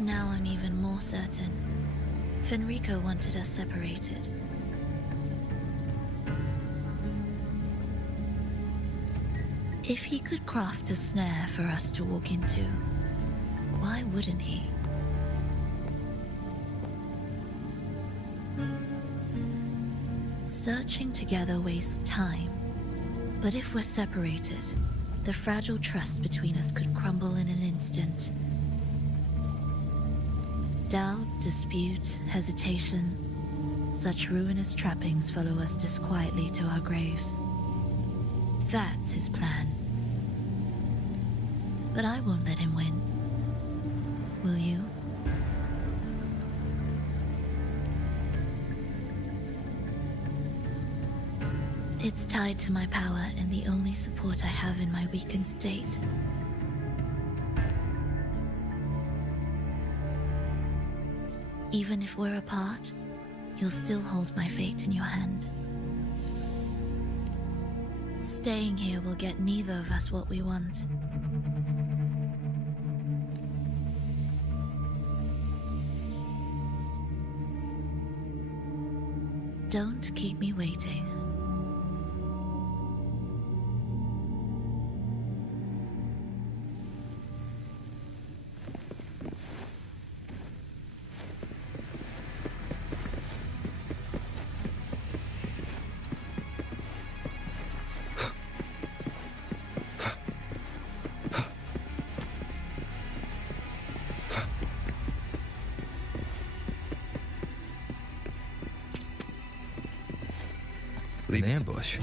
Now I'm even more certain. Fenrico wanted us separated. If he could craft a snare for us to walk into, why wouldn't he? Searching together wastes time, but if we're separated, the fragile trust between us could crumble in an instant. Doubt, dispute, hesitation, such ruinous trappings follow us disquietly to our graves. That's his plan. But I won't let him win. Will you? It's tied to my power and the only support I have in my weakened state. Even if we're apart, you'll still hold my fate in your hand. Staying here will get neither of us what we want. Don't keep me waiting. An ambush.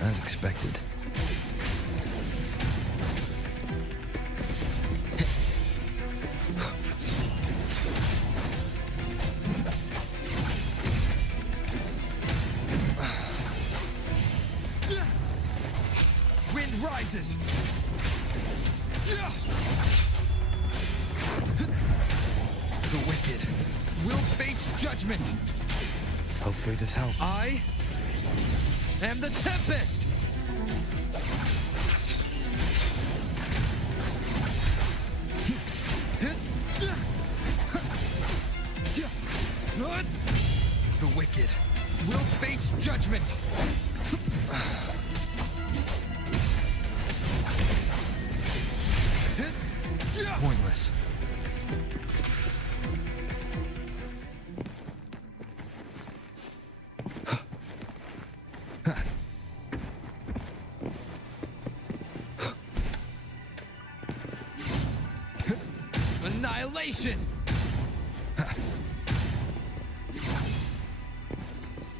As expected. Wind rises! judgment! Hopefully this helps. I am the Tempest! The wicked will face judgment! Pointless. Annihilation!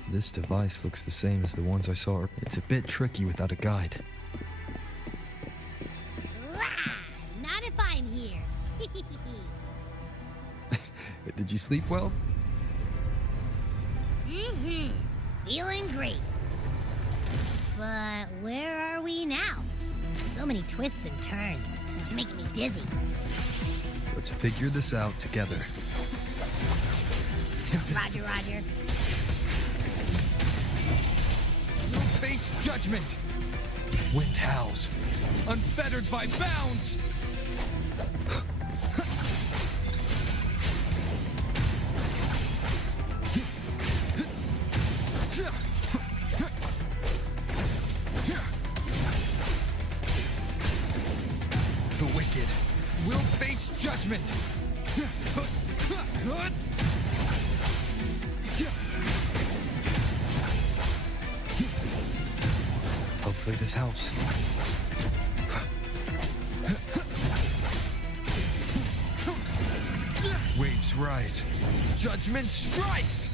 This device looks the same as the ones I saw. It's a bit tricky without a guide. Not if I'm here. Did you sleep well? Feeling great. But where are we now? So many twists and turns. It's making me dizzy. Let's figure this out together. Roger, Roger. You'll face judgment! Wind howls, unfettered by bounds! The wicked will face judgment! Hopefully this helps. Waves rise. Judgment strikes!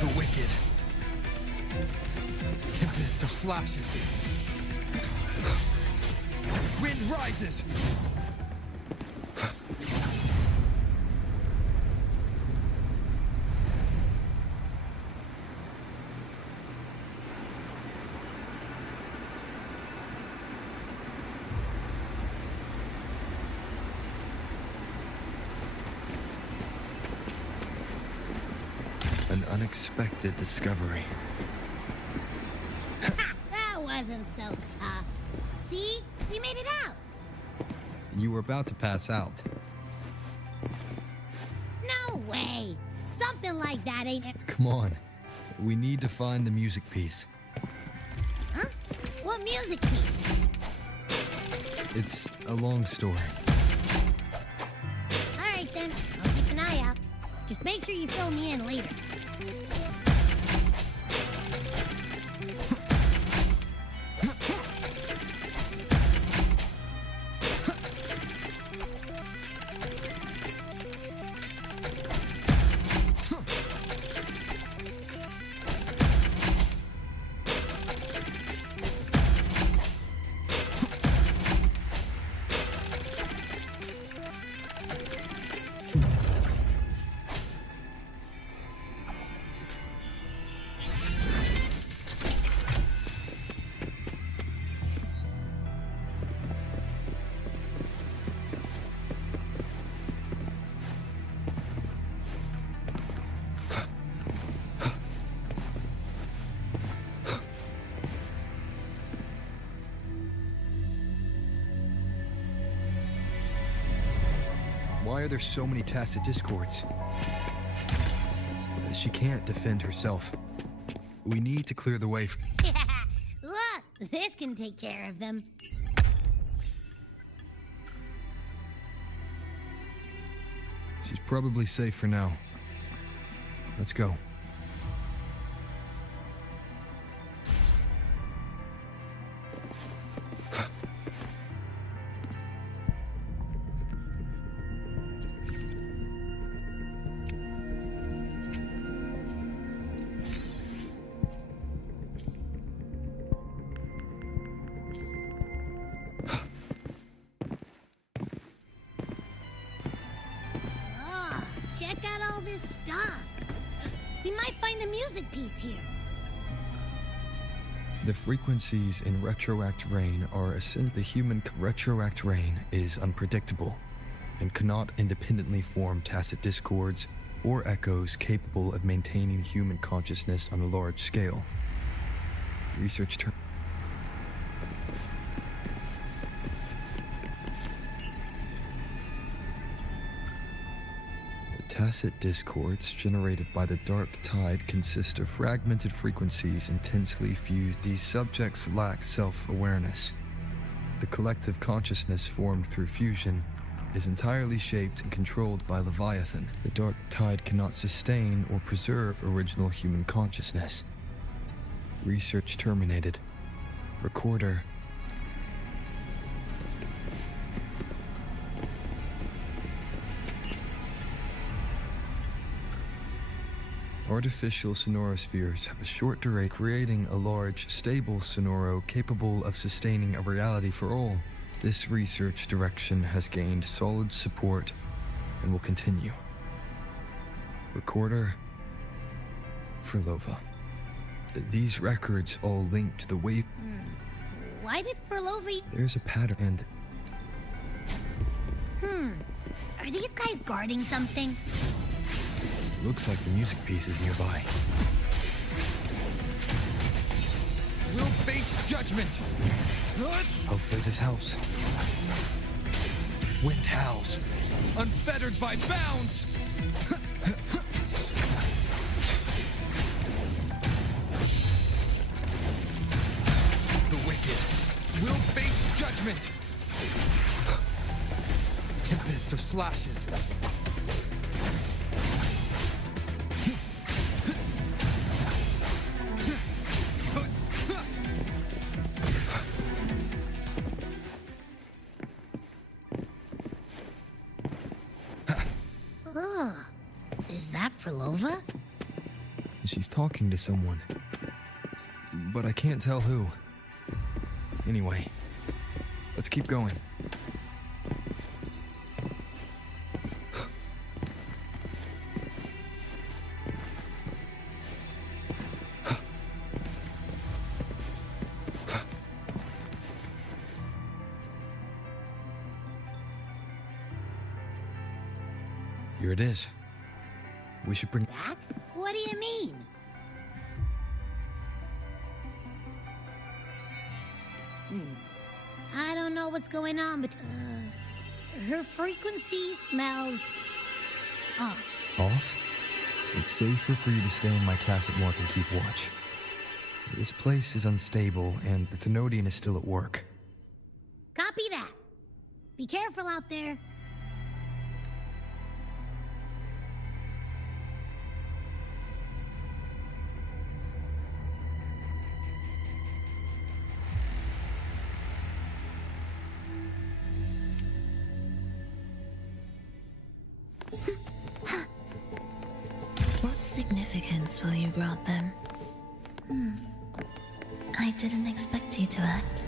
The wicked. Tempest of slashes. Wind rises! An unexpected discovery. That wasn't so tough. See? We made it out. You were about to pass out. No way. Something like that ain't it. Come on. We need to find the music piece. Huh? What music piece? It's a long story. All right, then. I'll keep an eye out. Just make sure you fill me in later. Why are there so many tacit discords? She can't defend herself. We need to clear the way for... Look, this can take care of them. She's probably safe for now. Let's go. Check out all this stuff. We might find the music piece here. The frequencies in Retroact Rain are the human Retroact Rain is unpredictable. and cannot independently form tacit discords or echoes capable of maintaining human consciousness on a large scale. Research term. Tacit discords generated by the dark tide consist of fragmented frequencies intensely fused. These subjects lack self-awareness. The collective consciousness formed through fusion is entirely shaped and controlled by Leviathan. The dark tide cannot sustain or preserve original human consciousness. Research terminated. Recorder. Artificial sonorospheres have a short duration, creating a large, stable sonoro capable of sustaining a reality for all. This research direction has gained solid support and will continue. Recorder Frolova. These records all link to the wave. Why did Frolova... There's a pattern and... Are these guys guarding something? Looks like the music piece is nearby. We'll face judgment! Hopefully this helps. Wind howls, unfettered by bounds! The wicked will face judgment! Tempest of slashes. Is that Frolova? She's talking to someone, but I can't tell who. Anyway, let's keep going. Here it is. We should bring... Back? What do you mean? I don't know what's going on, but her frequency smells off. Off? It's safer for you to stay in my tacit mark and keep watch. This place is unstable, and the Thenodian is still at work. Copy that. Be careful out there. What significance will you grant them? I didn't expect you to act.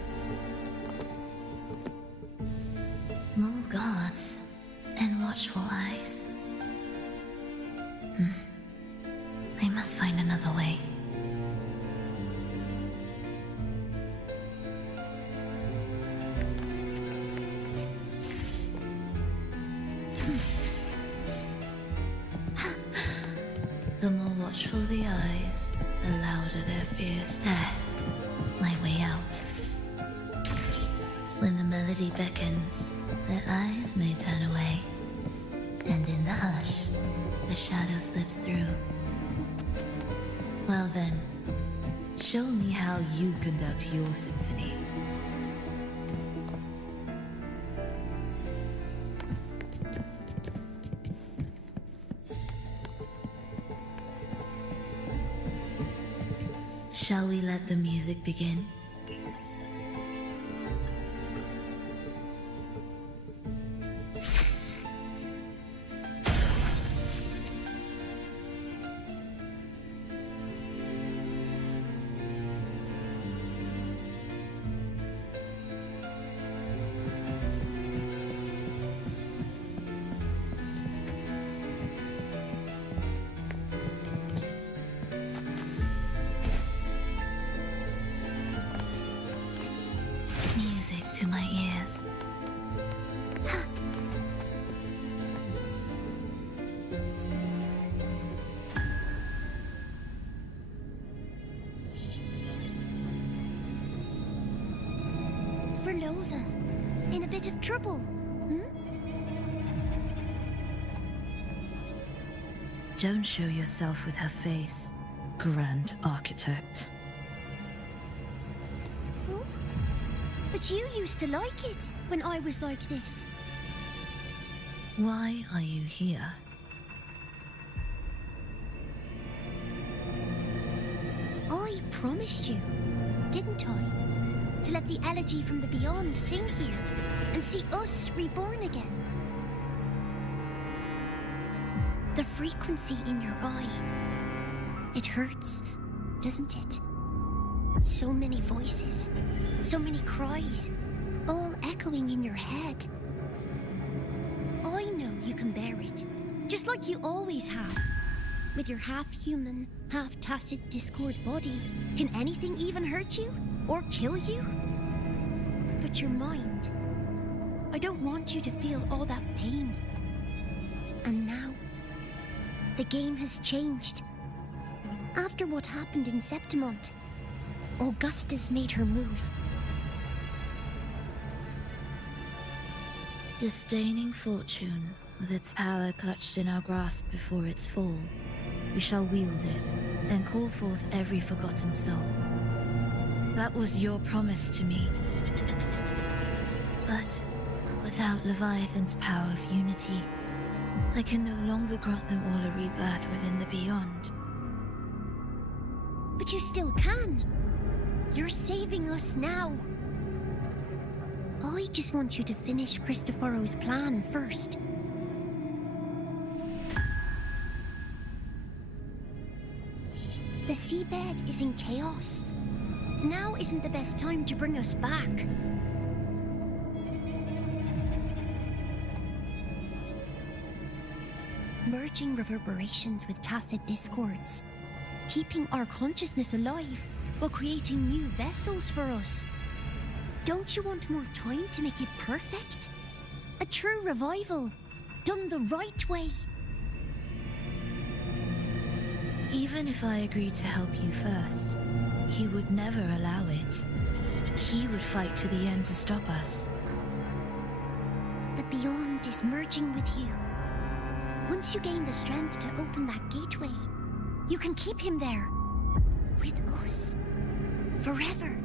More guards and watchful eyes. I must find another way. The more watchful the eyes, the louder their fears. There, my way out. When the melody beckons, their eyes may turn away, and in the hush, the shadow slips through. Well then, show me how you conduct your symphony. Shall we let the music begin? Frolova in a bit of trouble, hmm? Don't show yourself with her face, Grand Architect. Oh? But you used to like it when I was like this. Why are you here? I promised you, didn't I? To let the elegy from the beyond sing here and see us reborn again. The frequency in your eye. It hurts, doesn't it? So many voices, so many cries, all echoing in your head. I know you can bear it, just like you always have. With your half-human, half-tacit Discord body, can anything even hurt you? Or kill you? But your mind, I don't want you to feel all that pain. And now, the game has changed. After what happened in Septimont, Augustus made her move. Disdaining fortune, with its power clutched in our grasp before its fall, we shall wield it and call forth every forgotten soul. That was your promise to me. But without Leviathan's power of unity, I can no longer grant them all a rebirth within the beyond. But you still can. You're saving us now. I just want you to finish Cristoforo's plan first. The seabed is in chaos. Now isn't the best time to bring us back. Merging reverberations with tacit discords. Keeping our consciousness alive while creating new vessels for us. Don't you want more time to make it perfect? A true revival, done the right way. Even if I agreed to help you first, he would never allow it. He would fight to the end to stop us. The Beyond is merging with you. Once you gain the strength to open that gateway, you can keep him there. With us. Forever.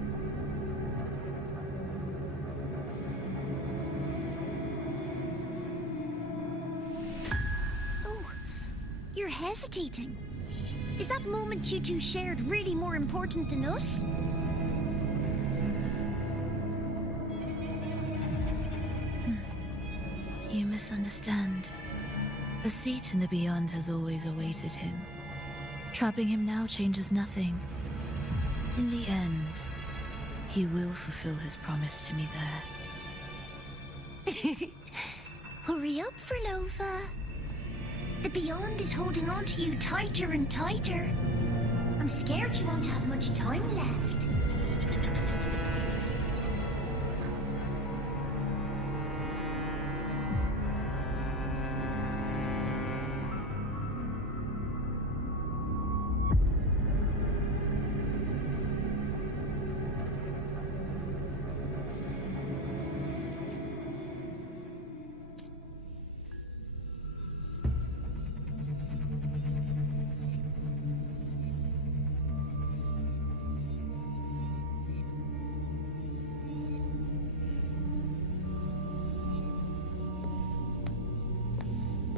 Oh, you're hesitating. Is that moment you two shared really more important than us? You misunderstand. A seat in the Beyond has always awaited him. Trapping him now changes nothing. In the end, he will fulfill his promise to me there. Hurry up, Frolova. The Beyond is holding on to you tighter and tighter. I'm scared you won't have much time left.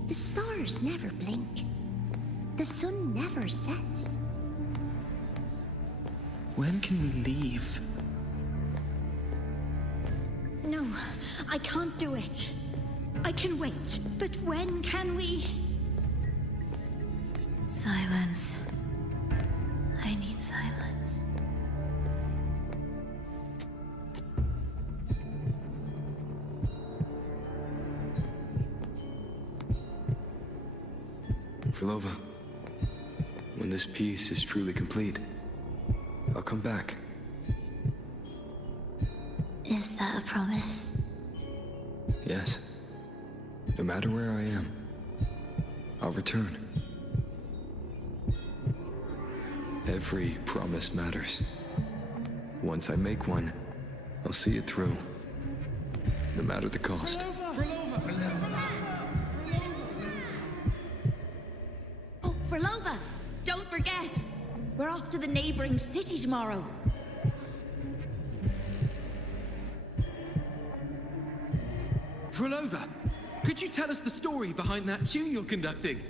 The stars never blink. The sun never sets. When can we leave? No, I can't do it. I can wait, but when can we? Silence. I need silence. Frolova, when this piece is truly complete, I'll come back. Is that a promise? Yes. No matter where I am, I'll return. Every promise matters. Once I make one, I'll see it through. no matter the cost. Oh, Frolova! Don't forget! We're off to the neighboring city tomorrow. Frolova, could you tell us the story behind that tune you're conducting?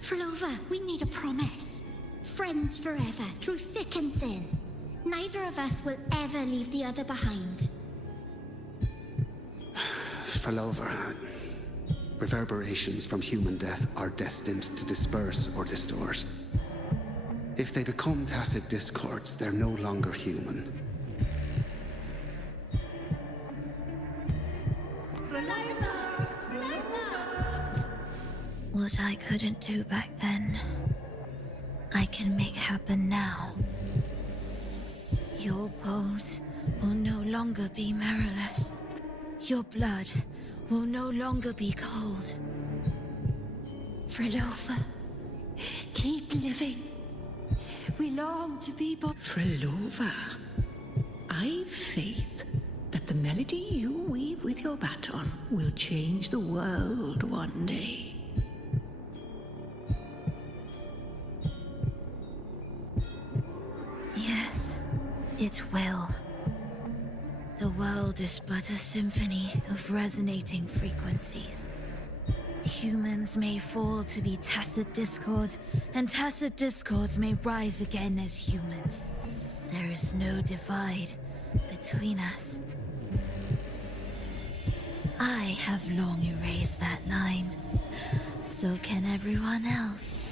Frolova, we need a promise. Friends forever, through thick and thin. Neither of us will ever leave the other behind. Frolova, reverberations from human death are destined to disperse or distort. If they become tacit discords, they're no longer human. What I couldn't do back then, I can make happen now. Your bones will no longer be marrowless. Your blood will no longer be cold. Frolova, keep living. We long to be Frolova, I've faith that the melody you weave with your baton will change the world one day. Yes, it will. The world is but a symphony of resonating frequencies. Humans may fall to be tacit discords, and tacit discords may rise again as humans. There is no divide between us. I have long erased that line. So can everyone else.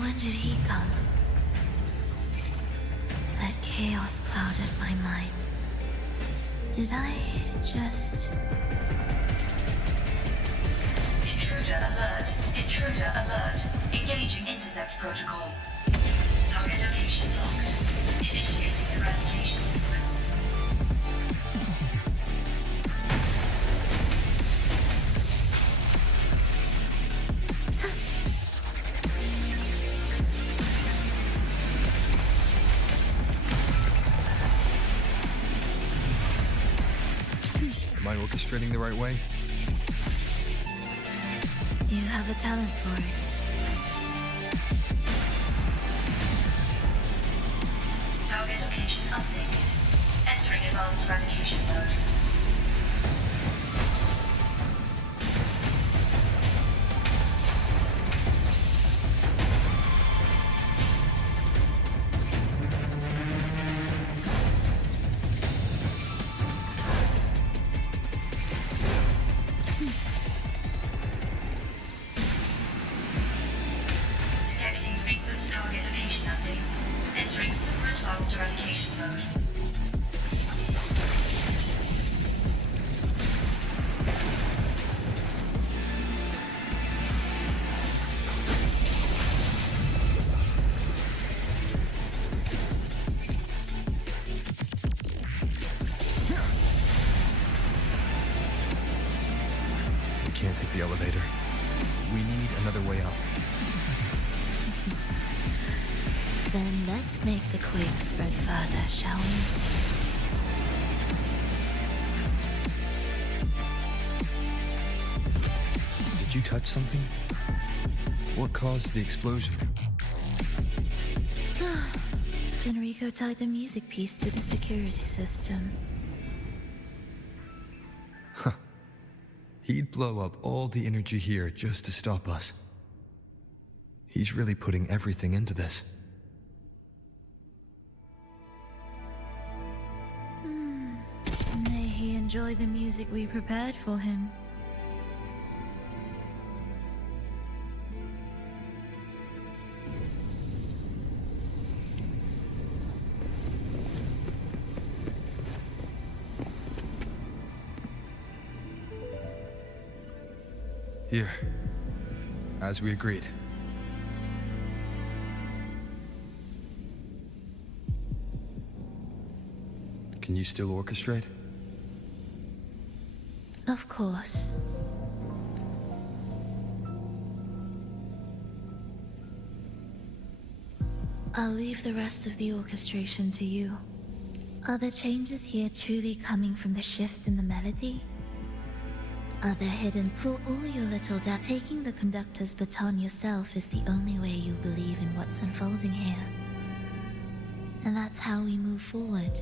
When did he come? That chaos clouded my mind. Did I just... Intruder alert. Intruder alert. Engaging intercept protocol. Target location locked. Initiating eradication sequence. Am I orchestrating the right way? You have a talent for it. Target location updated. Entering advanced eradication mode. Detecting frequent target location updates. Entering super advanced eradication mode. We can't take the elevator. We need another way up. Then let's make the quake spread further, shall we? Did you touch something? What caused the explosion? Fenrico tied the music piece to the security system. He'd blow up all the energy here just to stop us. He's really putting everything into this. May he enjoy the music we prepared for him. Here. As we agreed. Can you still orchestrate? Of course. I'll leave the rest of the orchestration to you. Are the changes here truly coming from the shifts in the melody? Are they hidden? For all your little doubt, taking the conductor's baton yourself is the only way you'll believe in what's unfolding here. And that's how we move forward.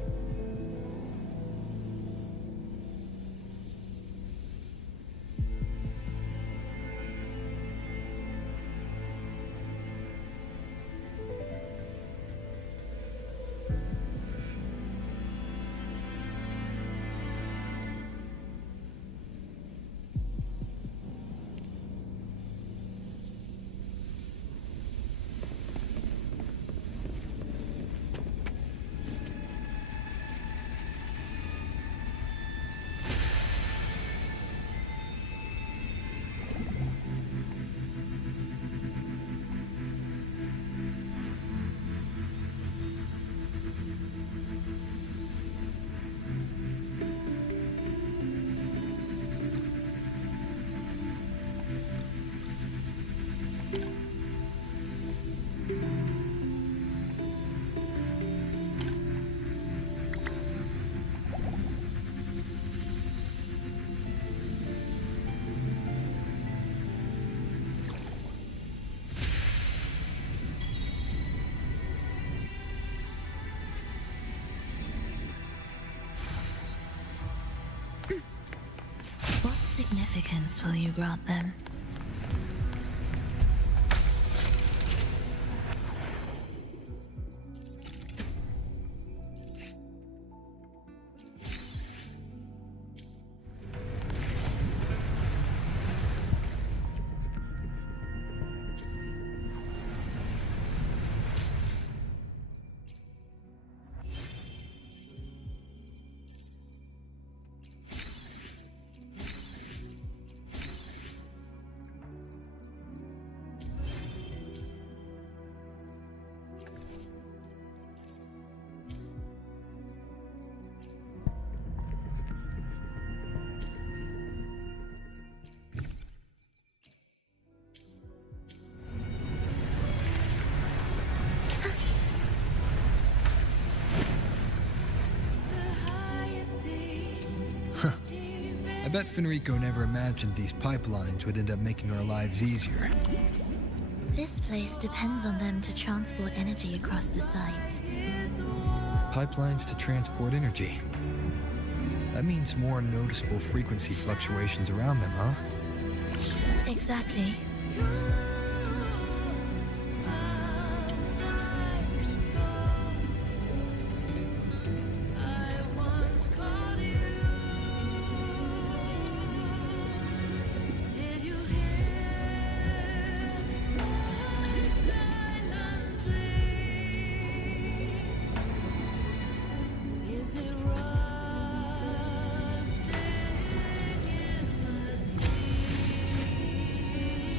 What significance will you grant them? I bet Fenrico never imagined these pipelines would end up making our lives easier. This place depends on them to transport energy across the site. Pipelines to transport energy. That means more noticeable frequency fluctuations around them, huh? Exactly.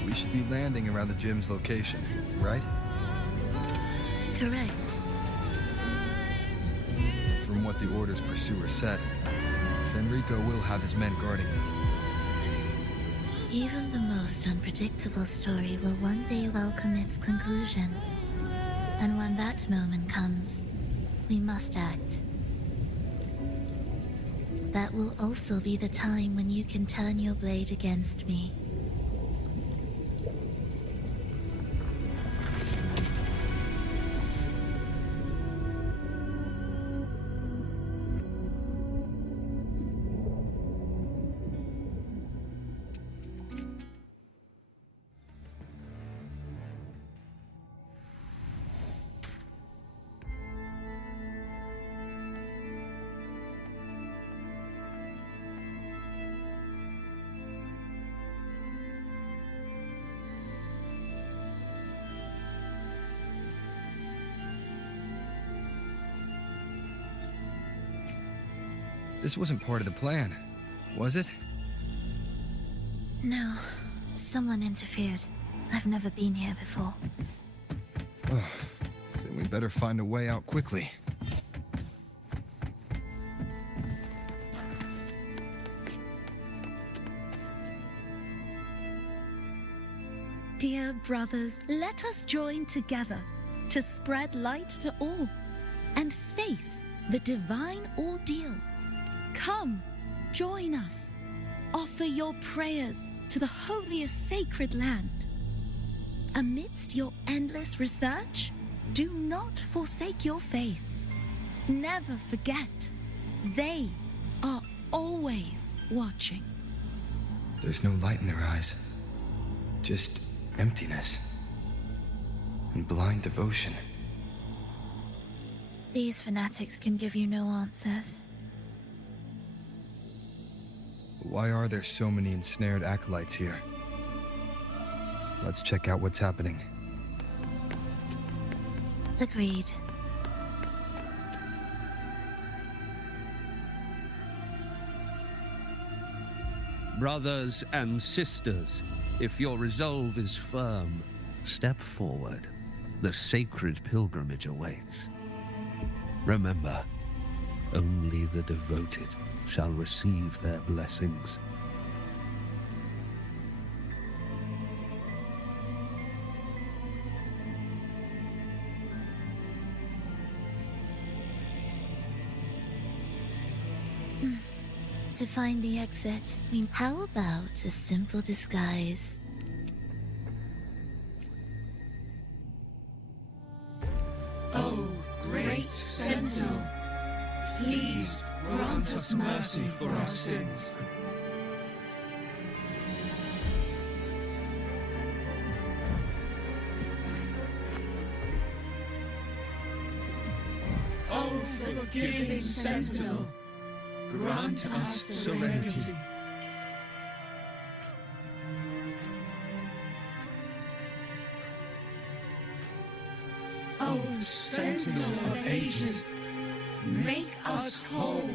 We should be landing around the gym's location, right? Correct. From what the Order's pursuer said, Fenrico will have his men guarding it. Even the most unpredictable story will one day welcome its conclusion. And when that moment comes, we must act. That will also be the time when you can turn your blade against me. This wasn't part of the plan, was it? No, Someone interfered. I've never been here before. Then we better find a way out quickly. Dear brothers, let us join together to spread light to all and face the divine ordeal. Come, join us. Offer your prayers to the holiest sacred land. Amidst your endless research, do not forsake your faith. Never forget, they are always watching. There's no light in their eyes. Just emptiness. And blind devotion. These fanatics can give you no answers. Why are there so many ensnared acolytes here? Let's check out what's happening. Agreed. Brothers and sisters, if your resolve is firm, step forward. The sacred pilgrimage awaits. Remember, only the devoted shall receive their blessings. To find the exit, how about a simple disguise? Oh, great Sentinel, please grant us mercy for our sins. Oh, forgiving Sentinel, grant us serenity. Oh, Sentinel of ages, make us whole.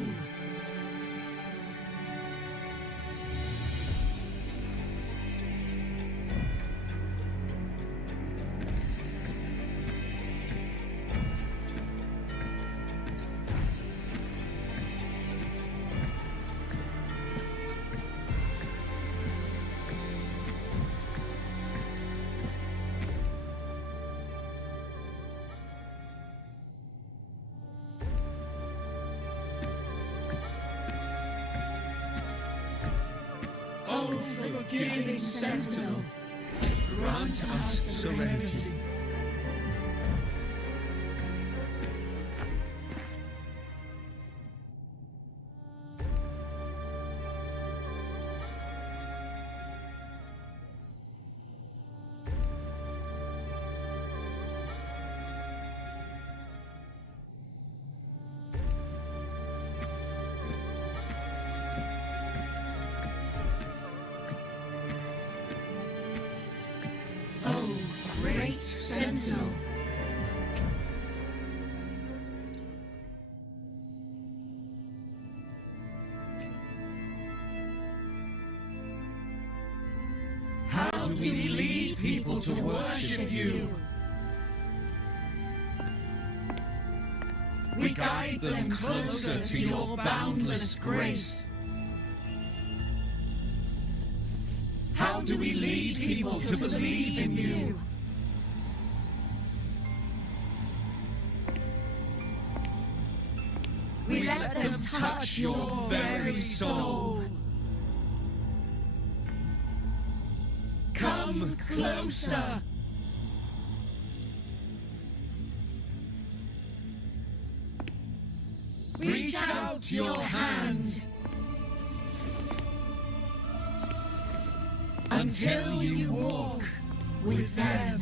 Oh, forgiving Sentinel, grant us serenity. Oh, great Sentinel. How do we lead people to worship you? We guide them closer to your boundless grace. How do we lead people to believe in you? We let them touch your very soul. Come closer. Reach out your hand until you walk with them.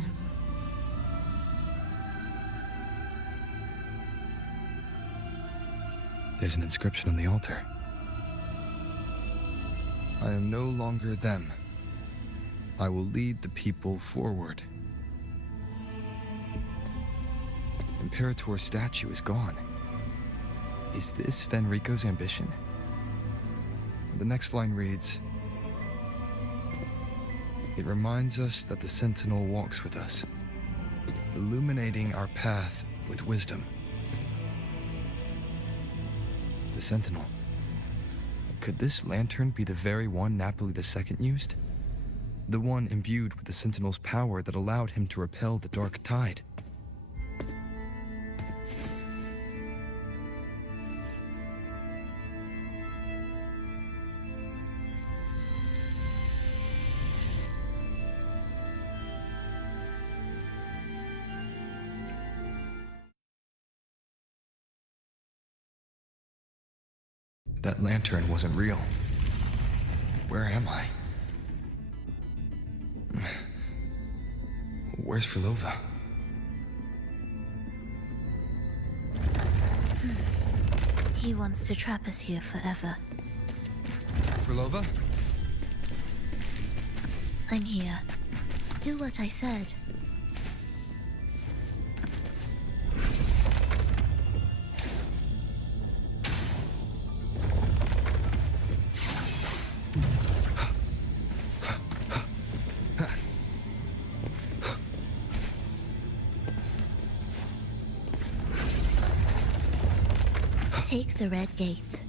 There's an inscription on the altar. I am no longer them. I will lead the people forward. Imperator's statue is gone. Is this Fenrico's ambition? The next line reads, It reminds us that the Sentinel walks with us, illuminating our path with wisdom. The Sentinel. Could this lantern be the very one Napoli II used? The one imbued with the Sentinel's power that allowed him to repel the dark tide? That lantern wasn't real. Where am I? Where's Frolova? He wants to trap us here forever. Frolova? I'm here. Do what I said. Take the red gate.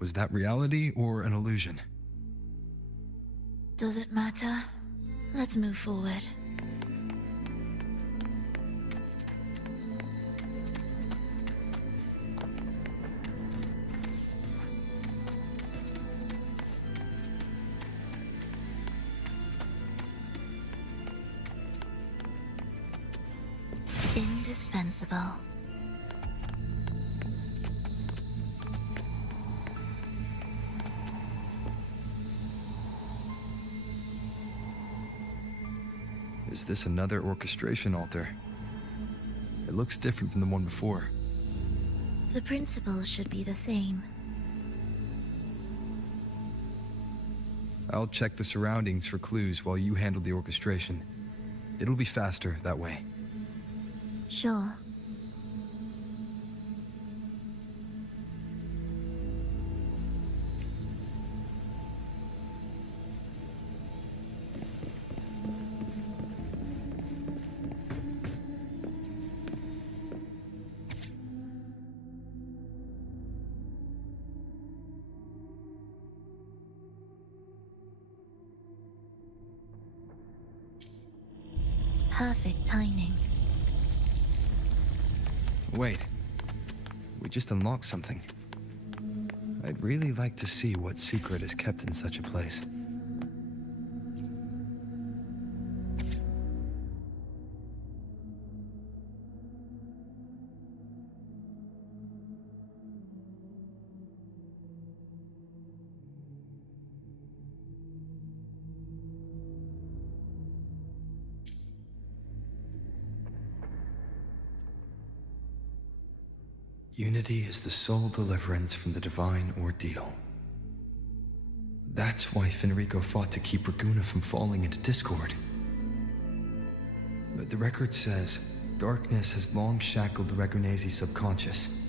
Was that reality or an illusion? Does it matter? Let's move forward. Indispensable. Is this another orchestration altar? It looks different from the one before. The principles should be the same. I'll check the surroundings for clues while you handle the orchestration. It'll be faster that way. Sure. Perfect timing. Wait. We just unlocked something. I'd really like to see what secret is kept in such a place. Unity is the sole deliverance from the divine ordeal. That's why Fenrico fought to keep Raguna from falling into discord. The record says, darkness has long shackled the Ragunesi subconscious.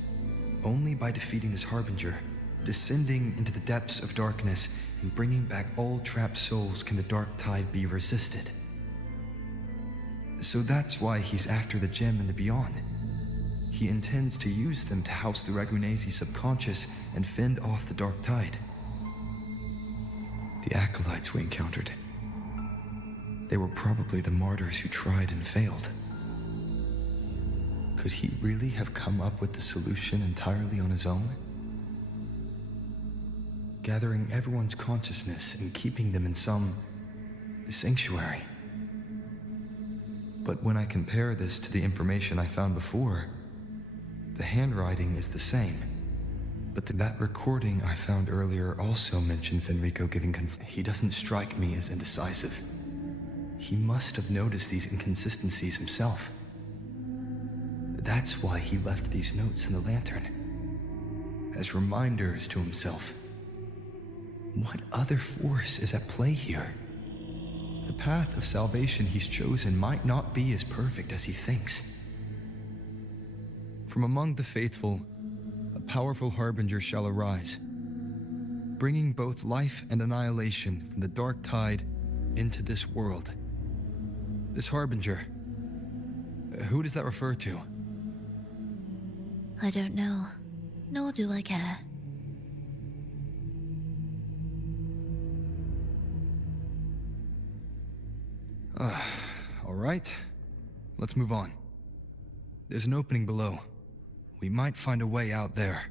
Only by defeating this harbinger, descending into the depths of darkness, and bringing back all trapped souls can the dark tide be resisted. So that's why he's after the gem and the beyond. He intends to use them to house the Ragunesi subconscious and fend off the dark tide. The acolytes we encountered. They were probably the martyrs who tried and failed. Could he really have come up with the solution entirely on his own? Gathering everyone's consciousness and keeping them in some sanctuary. But when I compare this to the information I found before, the handwriting is the same. But that recording I found earlier also mentioned Fenrico giving He doesn't strike me as indecisive. He must have noticed these inconsistencies himself. That's why he left these notes in the lantern, as reminders to himself. What other force is at play here? The path of salvation he's chosen might not be as perfect as he thinks. From among the faithful, a powerful harbinger shall arise, bringing both life and annihilation from the dark tide into this world. This harbinger, who does that refer to? I don't know, nor do I care. All right, let's move on. There's an opening below. We might find a way out there.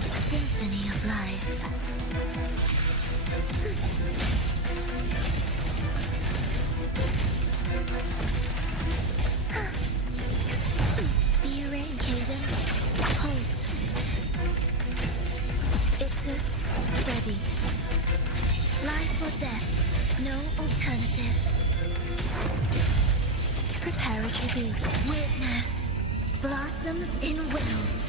Symphony of life. Cadence, halt. Ictus, ready. Life or death, no alternative. Prepare a tribute. Witness, blossoms in wilt.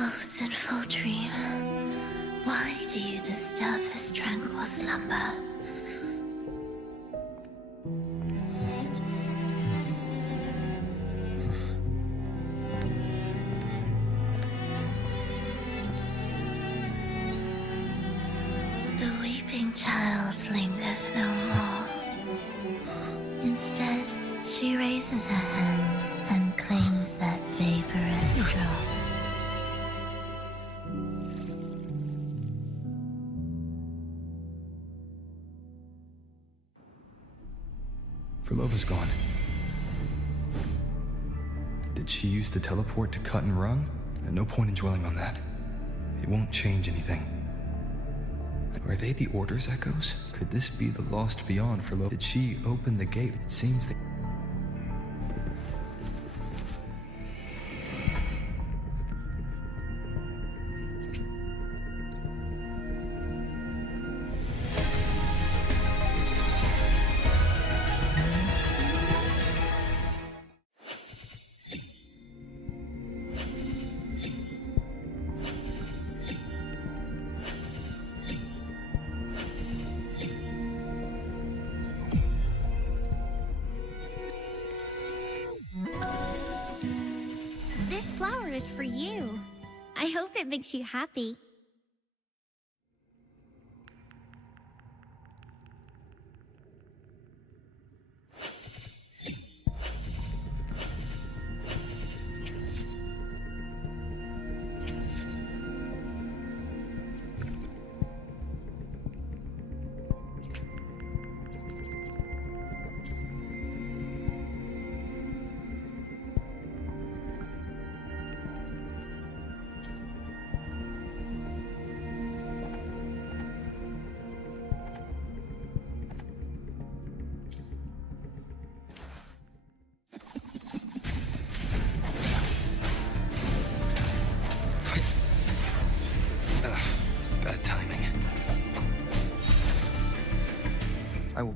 Oh, sinful dream, why do you disturb this tranquil slumber? The weeping child lingers no more. Instead, she raises her hand and claims that vaporous drop. Furlova's gone. Did she use the teleport to cut and run? No point in dwelling on that. It won't change anything. Are they the Order's echoes? Could this be the Lost Beyond Furlova? Did she open the gate? It seems that... This flower is for you. I hope it makes you happy.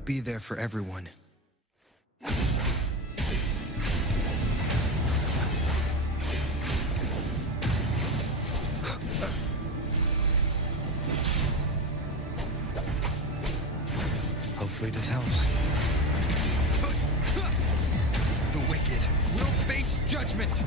be there for everyone. Hopefully this helps. The wicked will face judgment!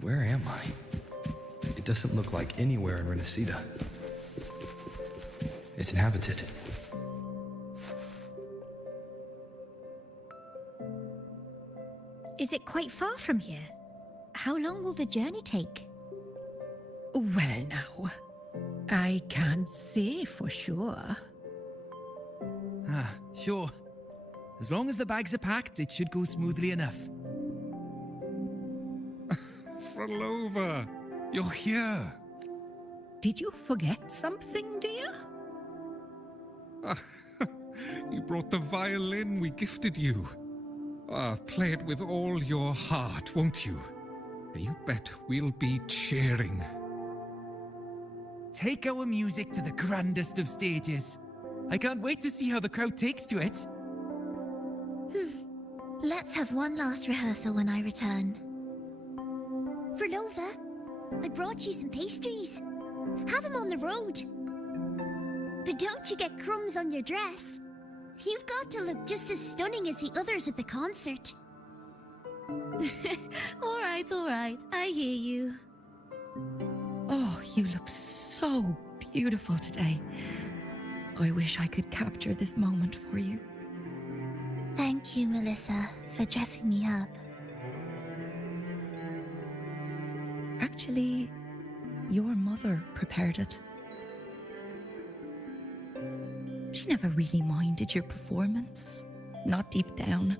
Where am I? It doesn't look like anywhere in Renacida. It's inhabited. Is it quite far from here? How long will the journey take? Well, now, I can't say for sure. Ah, sure. As long as the bags are packed, it should go smoothly enough. Frolova, you're here. Did you forget something, dear? You brought the violin we gifted you. Play it with all your heart, won't you? You bet we'll be cheering. Take our music to the grandest of stages. I can't wait to see how the crowd takes to it. Let's have one last rehearsal when I return. Frolova, I brought you some pastries. Have them on the road. But don't you get crumbs on your dress. You've got to look just as stunning as the others at the concert. All right, I hear you. Oh, you look so beautiful today. I wish I could capture this moment for you. Thank you, Melissa, for dressing me up. Actually, your mother prepared it. She never really minded your performance, not deep down.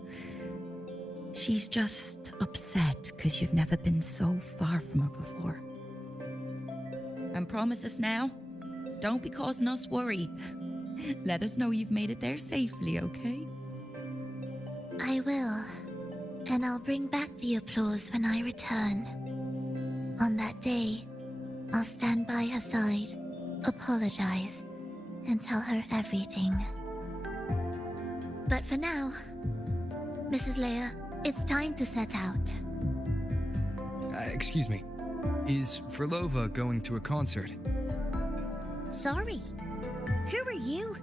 She's just upset because you've never been so far from her before. And promise us now, don't be causing us worry. Let us know you've made it there safely, okay? I will. And I'll bring back the applause when I return. On that day, I'll stand by her side, apologize, and tell her everything. But for now, Mrs. Leia, it's time to set out. Excuse me. Is Frolova going to a concert? Sorry. Who are you?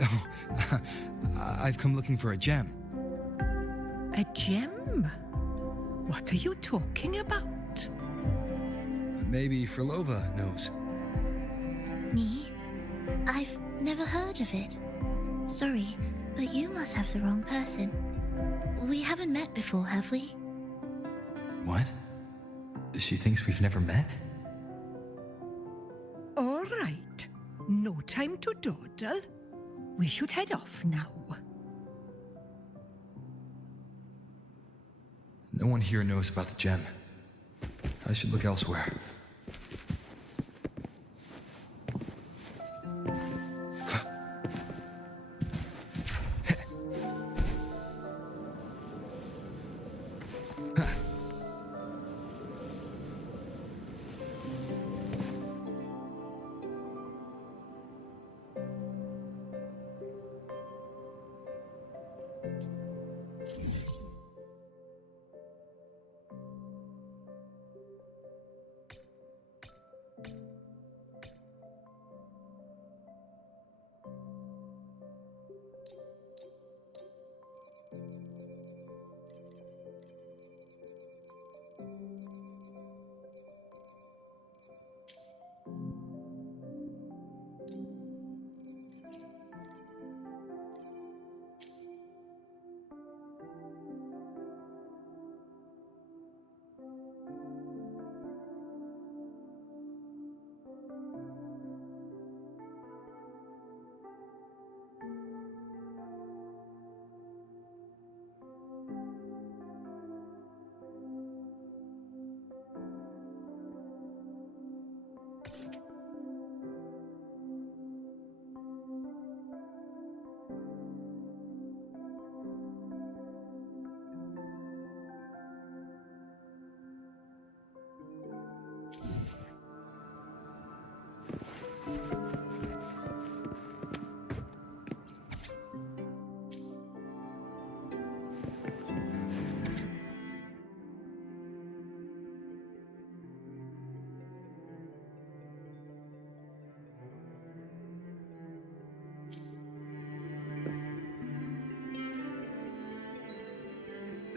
Oh, I've come looking for a gem. A gem? What are you talking about? Maybe Frolova knows. Me? I've never heard of it. Sorry, but you must have the wrong person. We haven't met before, have we? What? She thinks we've never met? All right. No time to dawdle. We should head off now. No one here knows about the gem. I should look elsewhere.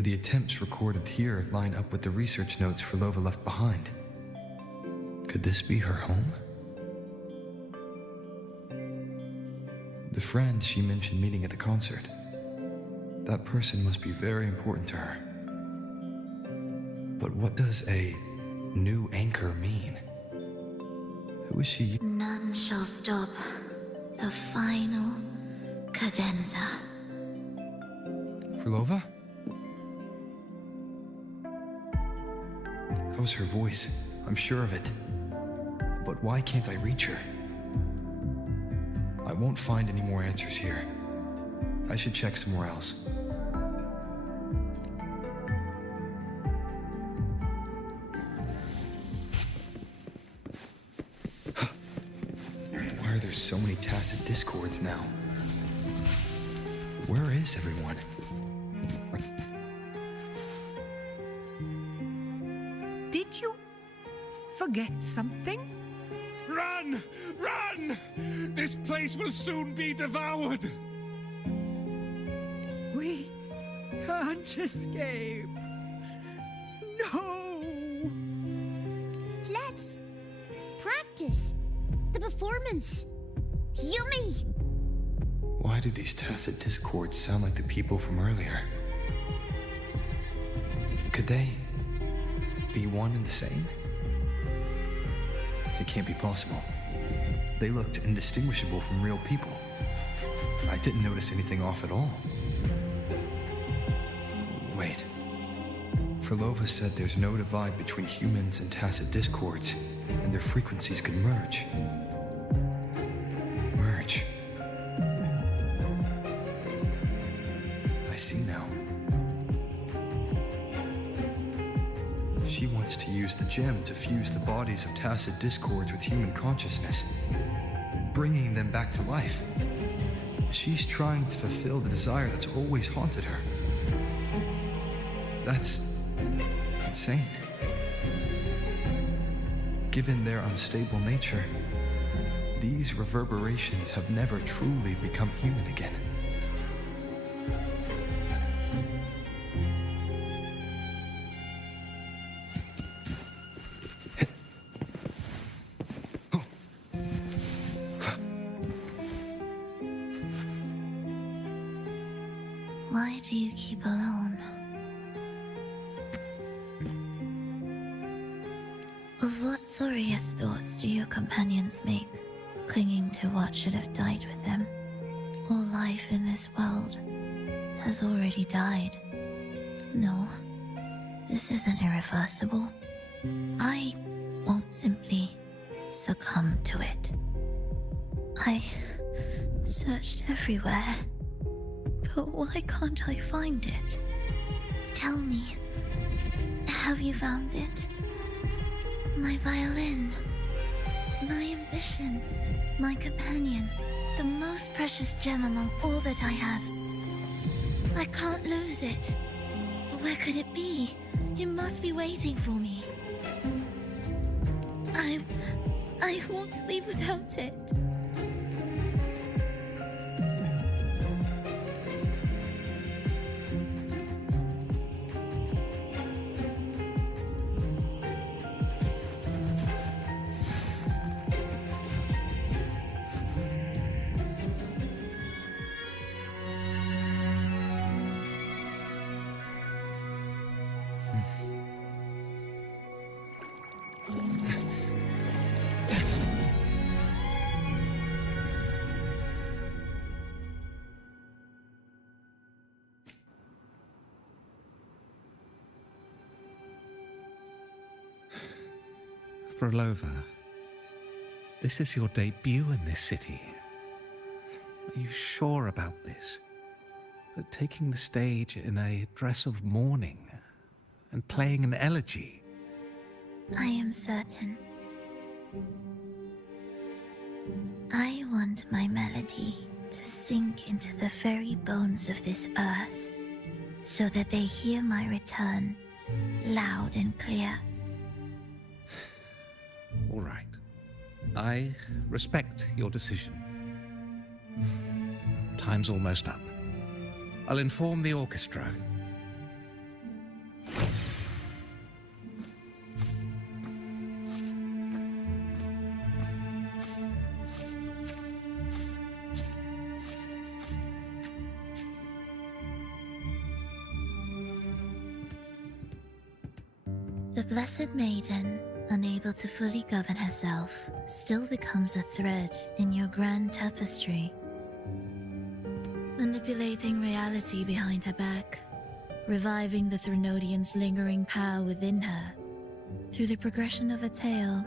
The attempts recorded here line up with the research notes Frolova left behind. Could this be her home? The friend she mentioned meeting at the concert. That person must be very important to her. But what does a new anchor mean? Who is she? None shall stop the final cadenza. Frolova? That was her voice. I'm sure of it. But why can't I reach her? I won't find any more answers here. I should check somewhere else. Why are there so many tacit discords now? Where is everyone? Did you forget something? Run! Run! This place will soon be devoured! We can't escape. No! Let's practice the performance. Yummy! Why do these tacit discords sound like the people from earlier? Could they be one and the same? It can't be possible. They looked indistinguishable from real people. I didn't notice anything off at all. Wait. Frolova said there's no divide between humans and tacit discords, and their frequencies could merge. Merge. I see now. She wants to use the gem to fuse the bodies of tacit discords with human consciousness, bringing them back to life. She's trying to fulfill the desire that's always haunted her. That's insane. Given their unstable nature, these reverberations have never truly become human again. Why do you keep alone? Of what sorriest thoughts do your companions make, clinging to what should have died with them? All life in this world has already died. No, this isn't irreversible. I won't simply succumb to it. I searched everywhere. But why can't I find it? Tell me, have you found it? My violin, my ambition, my companion, the most precious gem among all that I have. I can't lose it. Where could it be? It must be waiting for me. I won't leave without it. Frolova, this is your debut in this city. Are you sure about this? That taking the stage in a dress of mourning and playing an elegy? I am certain. I want my melody to sink into the very bones of this earth, so that they hear my return loud and clear. All right. I respect your decision. Time's almost up. I'll inform the orchestra. Blessed Maiden, unable to fully govern herself, still becomes a thread in your grand tapestry. Manipulating reality behind her back, reviving the Threnodian's lingering power within her, through the progression of a tale.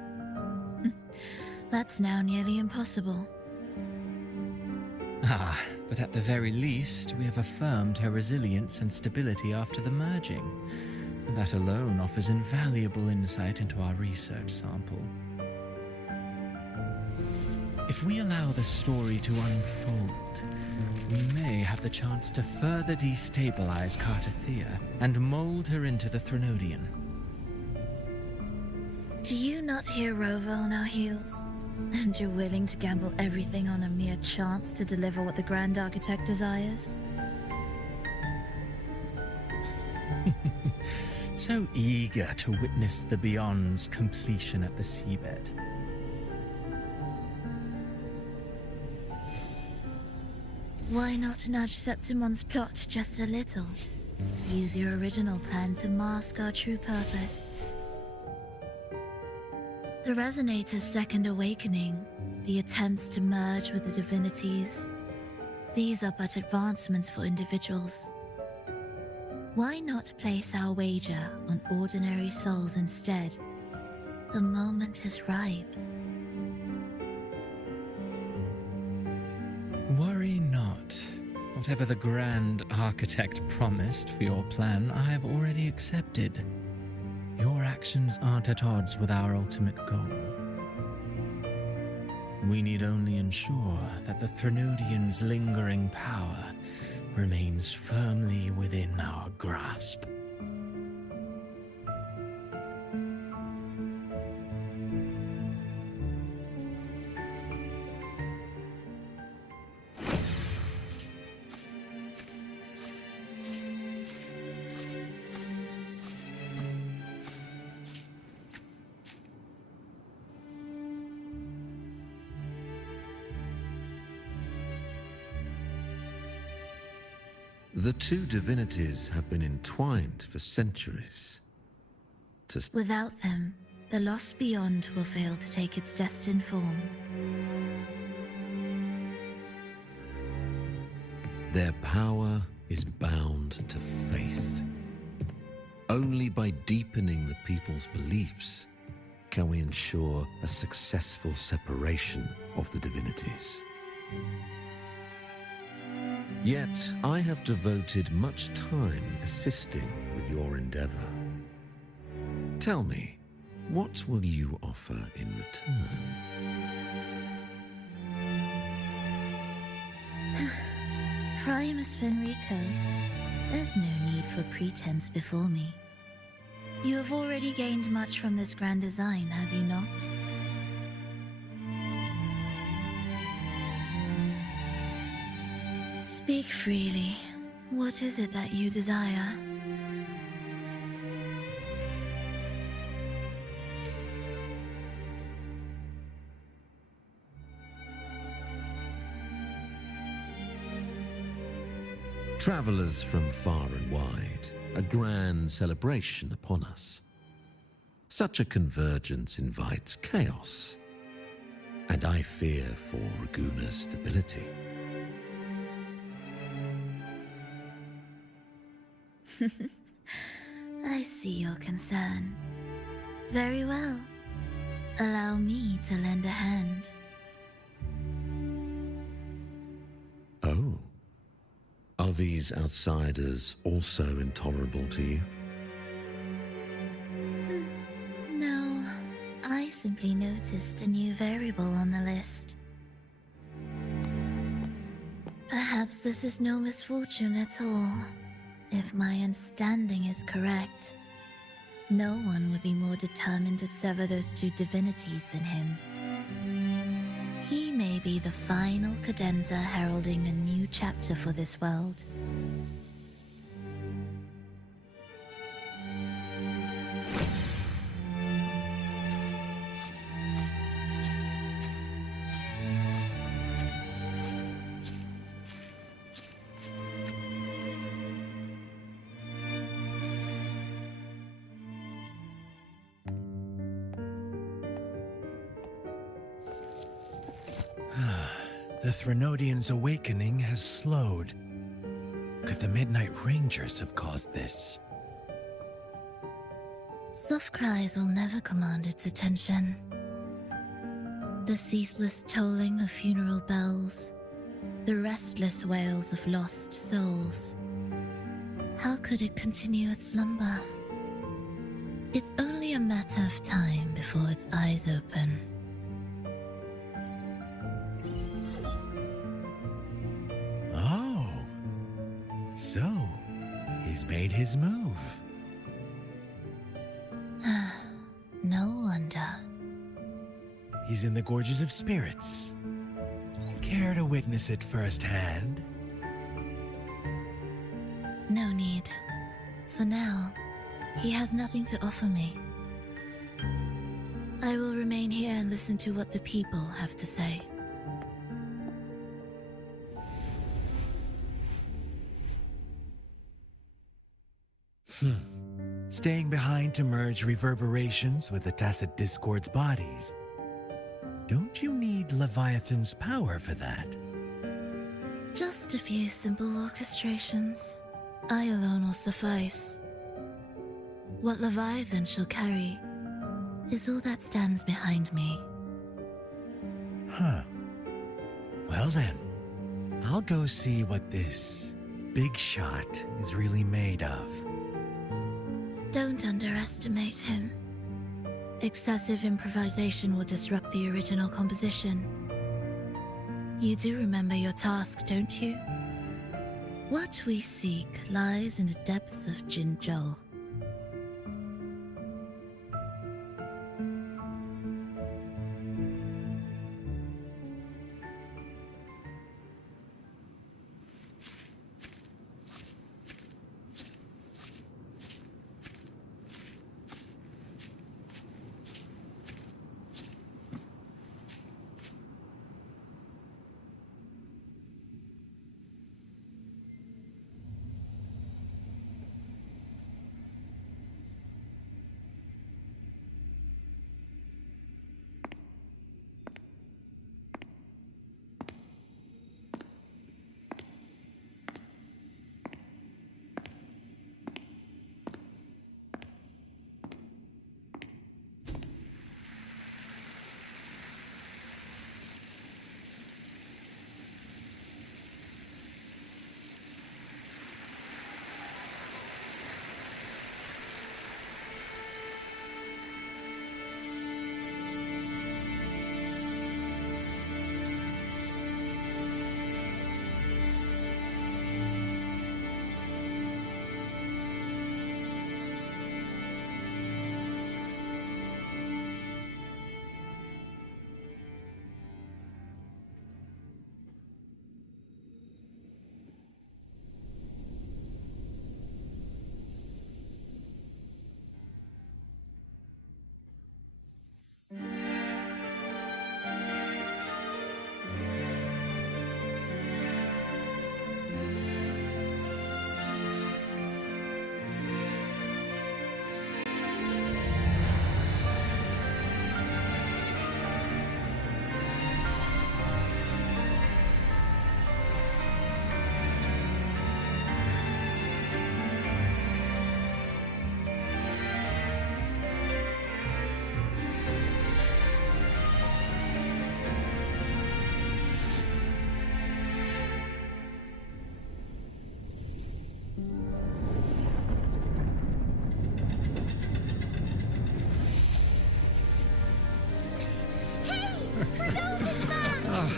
That's now nearly impossible. Ah, but at the very least, we have affirmed her resilience and stability after the merging. That alone offers invaluable insight into our research sample. If we allow the story to unfold, we may have the chance to further destabilize Cartathea and mold her into the Threnodian. Do you not hear Rover on our heels? And you're willing to gamble everything on a mere chance to deliver what the Grand Architect desires? So eager to witness the Beyond's completion at the seabed. Why not nudge Septimon's plot just a little? Use your original plan to mask our true purpose. The Resonator's second awakening, the attempts to merge with the divinities, these are but advancements for individuals. Why not place our wager on ordinary souls instead? The moment is ripe. Worry not. Whatever the Grand Architect promised for your plan, I have already accepted. Your actions aren't at odds with our ultimate goal. We need only ensure that the Threnodian's lingering power remains firmly within our grasp. The two divinities have been entwined for centuries. Without them, the lost beyond will fail to take its destined form. Their power is bound to faith. Only by deepening the people's beliefs can we ensure a successful separation of the divinities. Yet, I have devoted much time assisting with your endeavor. Tell me, what will you offer in return? Primus Fenrico, there's no need for pretense before me. You have already gained much from this grand design, have you not? Speak freely. What is it that you desire? Travelers from far and wide, a grand celebration upon us. Such a convergence invites chaos, and I fear for Raguna's stability. I see your concern. Very well. Allow me to lend a hand. Oh. Are these outsiders also intolerable to you? No, I simply noticed a new variable on the list. Perhaps this is no misfortune at all. If my understanding is correct, no one would be more determined to sever those two divinities than him. He may be the final cadenza heralding a new chapter for this world. The Threnodian's awakening has slowed. Could the Midnight Rangers have caused this? Soft cries will never command its attention. The ceaseless tolling of funeral bells, the restless wails of lost souls. How could it continue its slumber? It's only a matter of time before its eyes open. Oh, so he's made his move. No wonder. He's in the Gorges of Spirits. Care to witness it firsthand? No need. For now, he has nothing to offer me. I will remain here and listen to what the people have to say. Staying behind to merge reverberations with the Tacit Discord's bodies. Don't you need Leviathan's power for that? Just a few simple orchestrations. I alone will suffice. What Leviathan shall carry is all that stands behind me. Huh. Well then, I'll go see what this big shot is really made of. Don't underestimate him. Excessive improvisation will disrupt the original composition. You do remember your task, don't you? What we seek lies in the depths of Jinzhou.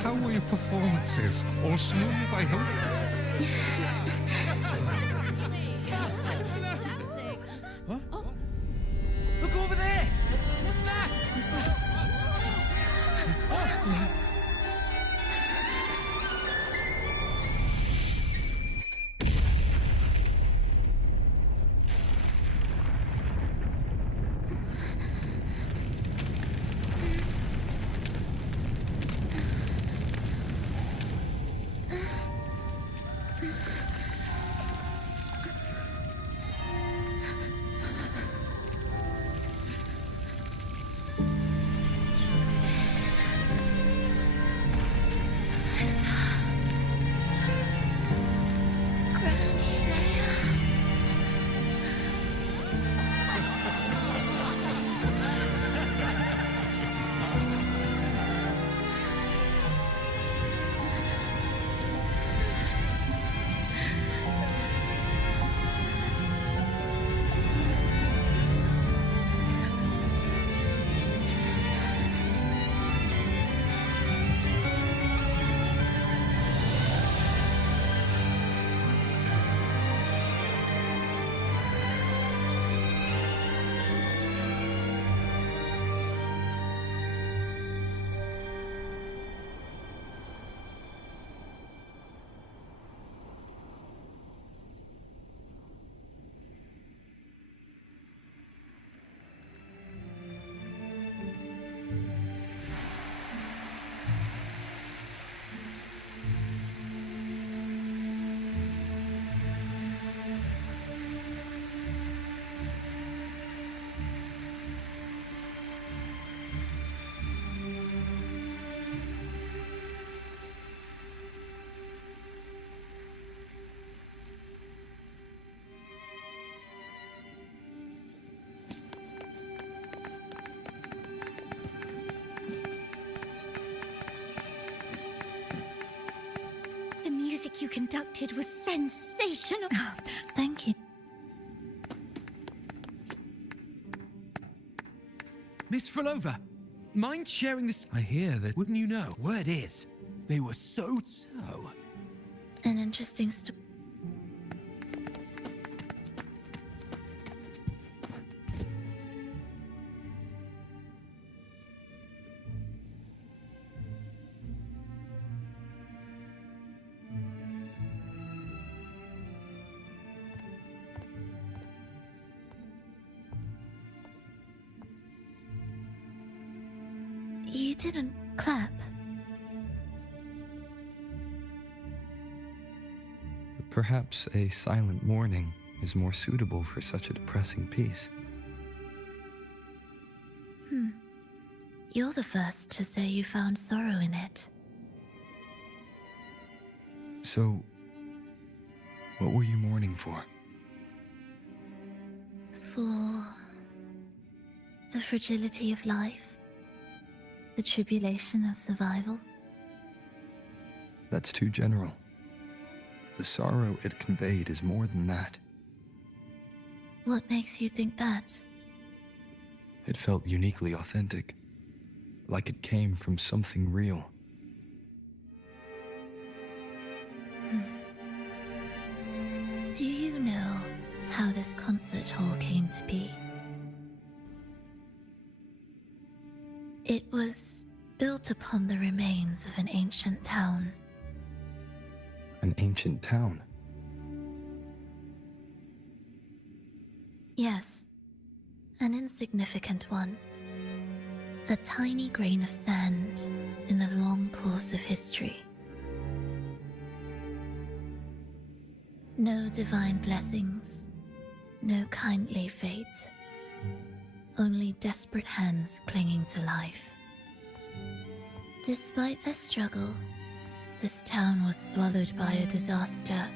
How were your performances? All smooth, I hope? What? Oh. Look over there! What's that? Oh. work you conducted was sensational. Thank you. Miss Frolova, mind sharing this? I hear that, wouldn't you know, word is, they were so. An interesting story. You didn't clap. Perhaps a silent mourning is more suitable for such a depressing piece. You're the first to say you found sorrow in it. So, what were you mourning for? For the fragility of life, the tribulation of survival. That's too general. The sorrow it conveyed is more than that. What makes you think that? It felt uniquely authentic, like it came from something real. Do you know how this concert hall came to be? It was built upon the remains of an ancient town. An ancient town? Yes, an insignificant one. A tiny grain of sand in the long course of history. No divine blessings, no kindly fate, only desperate hands clinging to life. Despite their struggle, this town was swallowed by a disaster,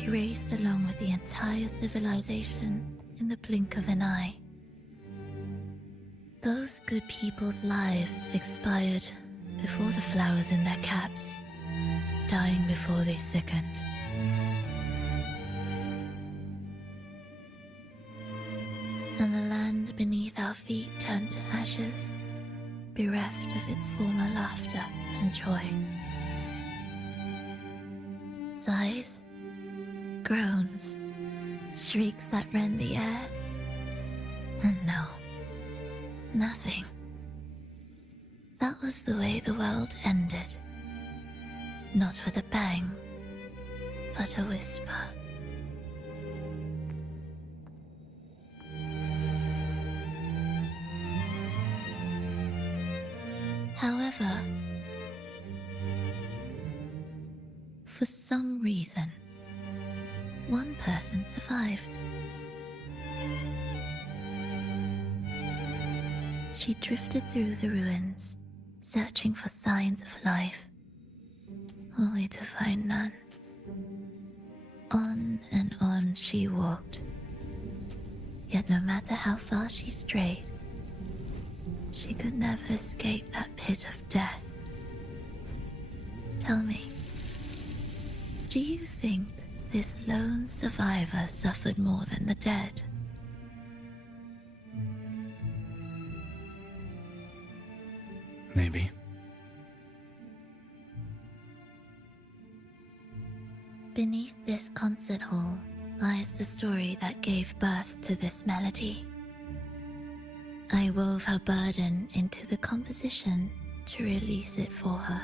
erased along with the entire civilization in the blink of an eye. Those good people's lives expired before the flowers in their caps, dying before they sickened. And the land beneath our feet turned to ashes, bereft of its former laughter and joy. Sighs, groans, shrieks that rend the air, and no, nothing. That was the way the world ended. Not with a bang, but a whisper. However, for some reason, one person survived. She drifted through the ruins, searching for signs of life, only to find none. On and on she walked, yet no matter how far she strayed, she could never escape that pit of death. Tell me, do you think this lone survivor suffered more than the dead? Maybe. Beneath this concert hall lies the story that gave birth to this melody. I wove her burden into the composition to release it for her.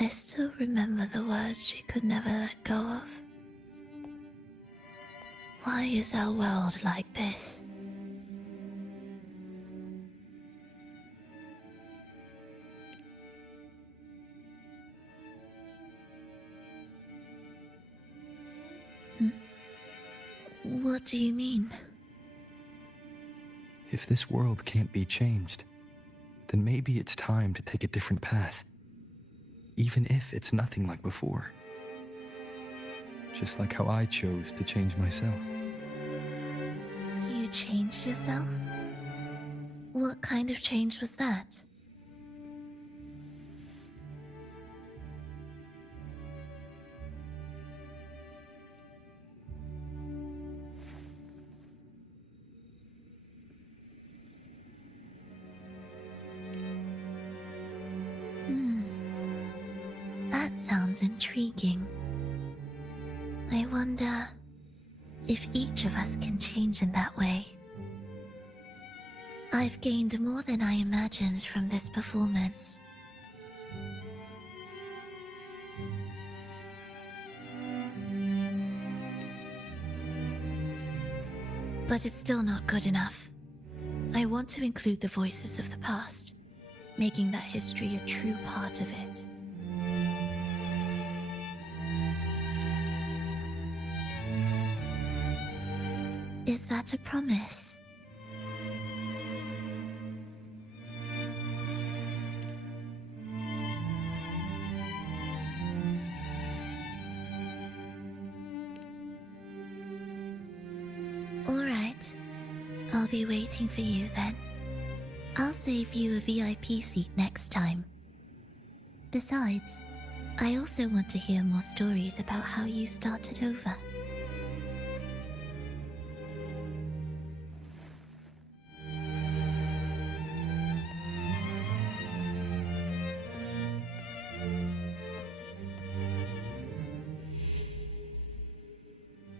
I still remember the words she could never let go of. Why is our world like this? What do you mean? If this world can't be changed, then maybe it's time to take a different path. Even if it's nothing like before. Just like how I chose to change myself. You changed yourself? What kind of change was that? sounds intriguing. I wonder if each of us can change in that way. I've gained more than I imagined from this performance. But it's still not good enough. I want to include the voices of the past, making that history a true part of it. Is that a promise? All right. I'll be waiting for you then. I'll save you a VIP seat next time. Besides, I also want to hear more stories about how you started over.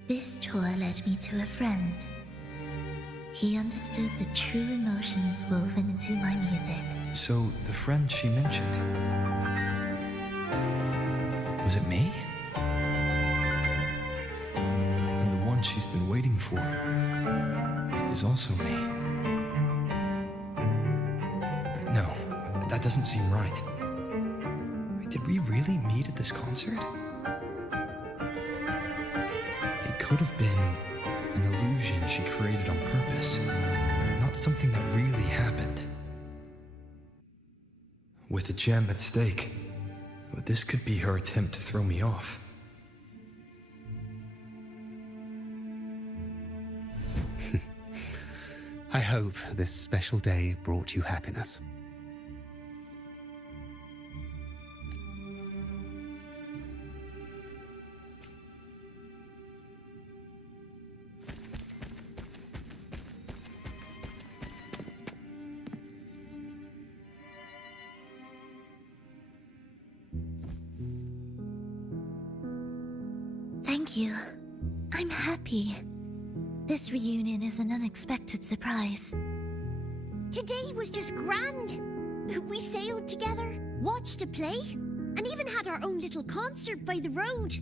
This tour led me to a friend. He understood the true emotions woven into my music. So, the friend she mentioned... was it me? And the one she's been waiting for is also me. No, that doesn't seem right. Did we really meet at this concert? It could have been an illusion she created on purpose, not something that really happened. With a gem at stake, this could be her attempt to throw me off. I hope this special day brought you happiness. Thank you. I'm happy. This reunion is an unexpected surprise. Today was just grand. We sailed together, watched a play, and even had our own little concert by the road.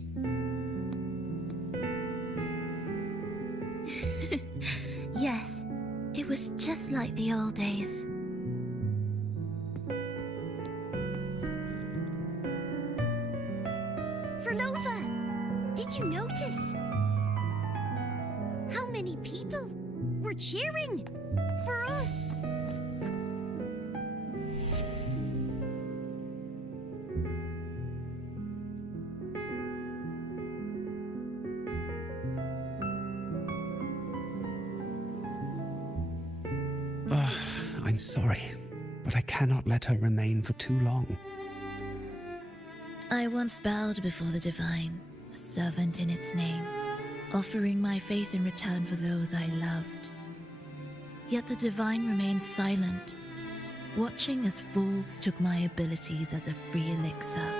Yes, it was just like the old days. Verlova, did you notice? How many people were cheering for us? I'm sorry, but I cannot let her remain for too long. I once bowed before the divine, a servant in its name, offering my faith in return for those I loved. Yet the divine remained silent, watching as fools took my abilities as a free elixir.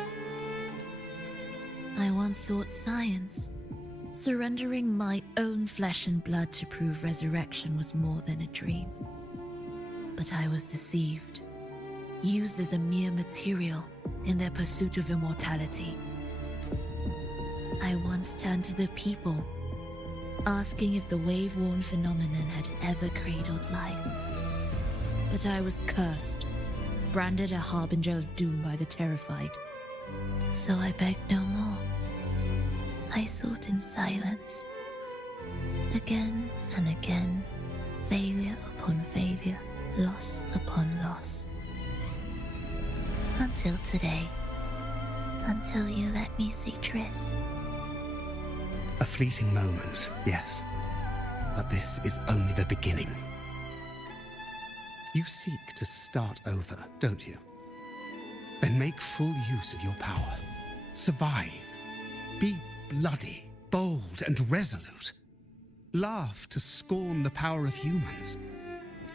I once sought science, surrendering my own flesh and blood to prove resurrection was more than a dream. But I was deceived, used as a mere material in their pursuit of immortality. I once turned to the people, asking if the wave-worn phenomenon had ever cradled life. But I was cursed, branded a harbinger of doom by the terrified. So I begged no more. I sought in silence. Again and again, failure upon failure, loss upon loss. Until today. Until you let me see Triss. A fleeting moment, yes. But this is only the beginning. You seek to start over, don't you? Then make full use of your power. Survive. Be bloody, bold, and resolute. Laugh to scorn the power of humans.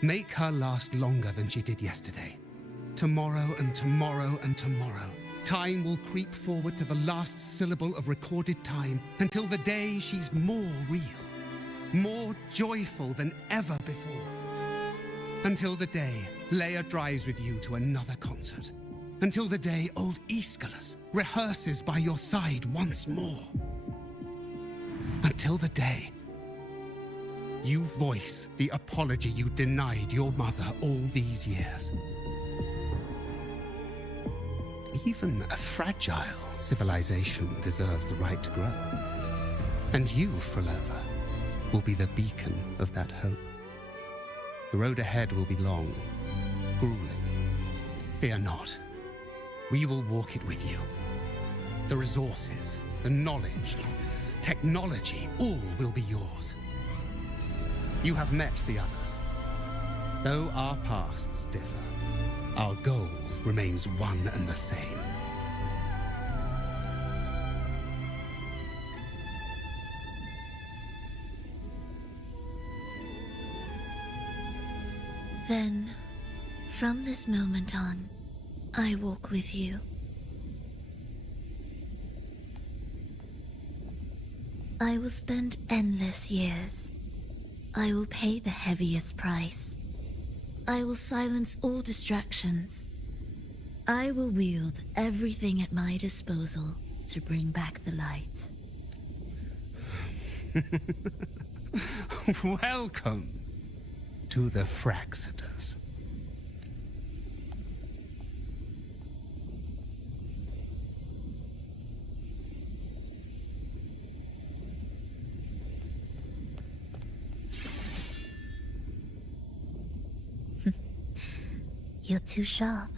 Make her last longer than she did yesterday. Tomorrow and tomorrow and tomorrow. Time will creep forward to the last syllable of recorded time until the day she's more real, more joyful than ever before. Until the day Leia drives with you to another concert. Until the day old Aeschylus rehearses by your side once more. Until the day you voice the apology you denied your mother all these years. Even a fragile civilization deserves the right to grow. And you, Frolova, will be the beacon of that hope. The road ahead will be long, grueling. Fear not. We will walk it with you. The resources, the knowledge, technology, all will be yours. You have met the others. Though our pasts differ, our goal remains one and the same. Then, from this moment on, I walk with you. I will spend endless years. I will pay the heaviest price. I will silence all distractions. I will wield everything at my disposal to bring back the light. Welcome to the Fraxiters. You're too sharp.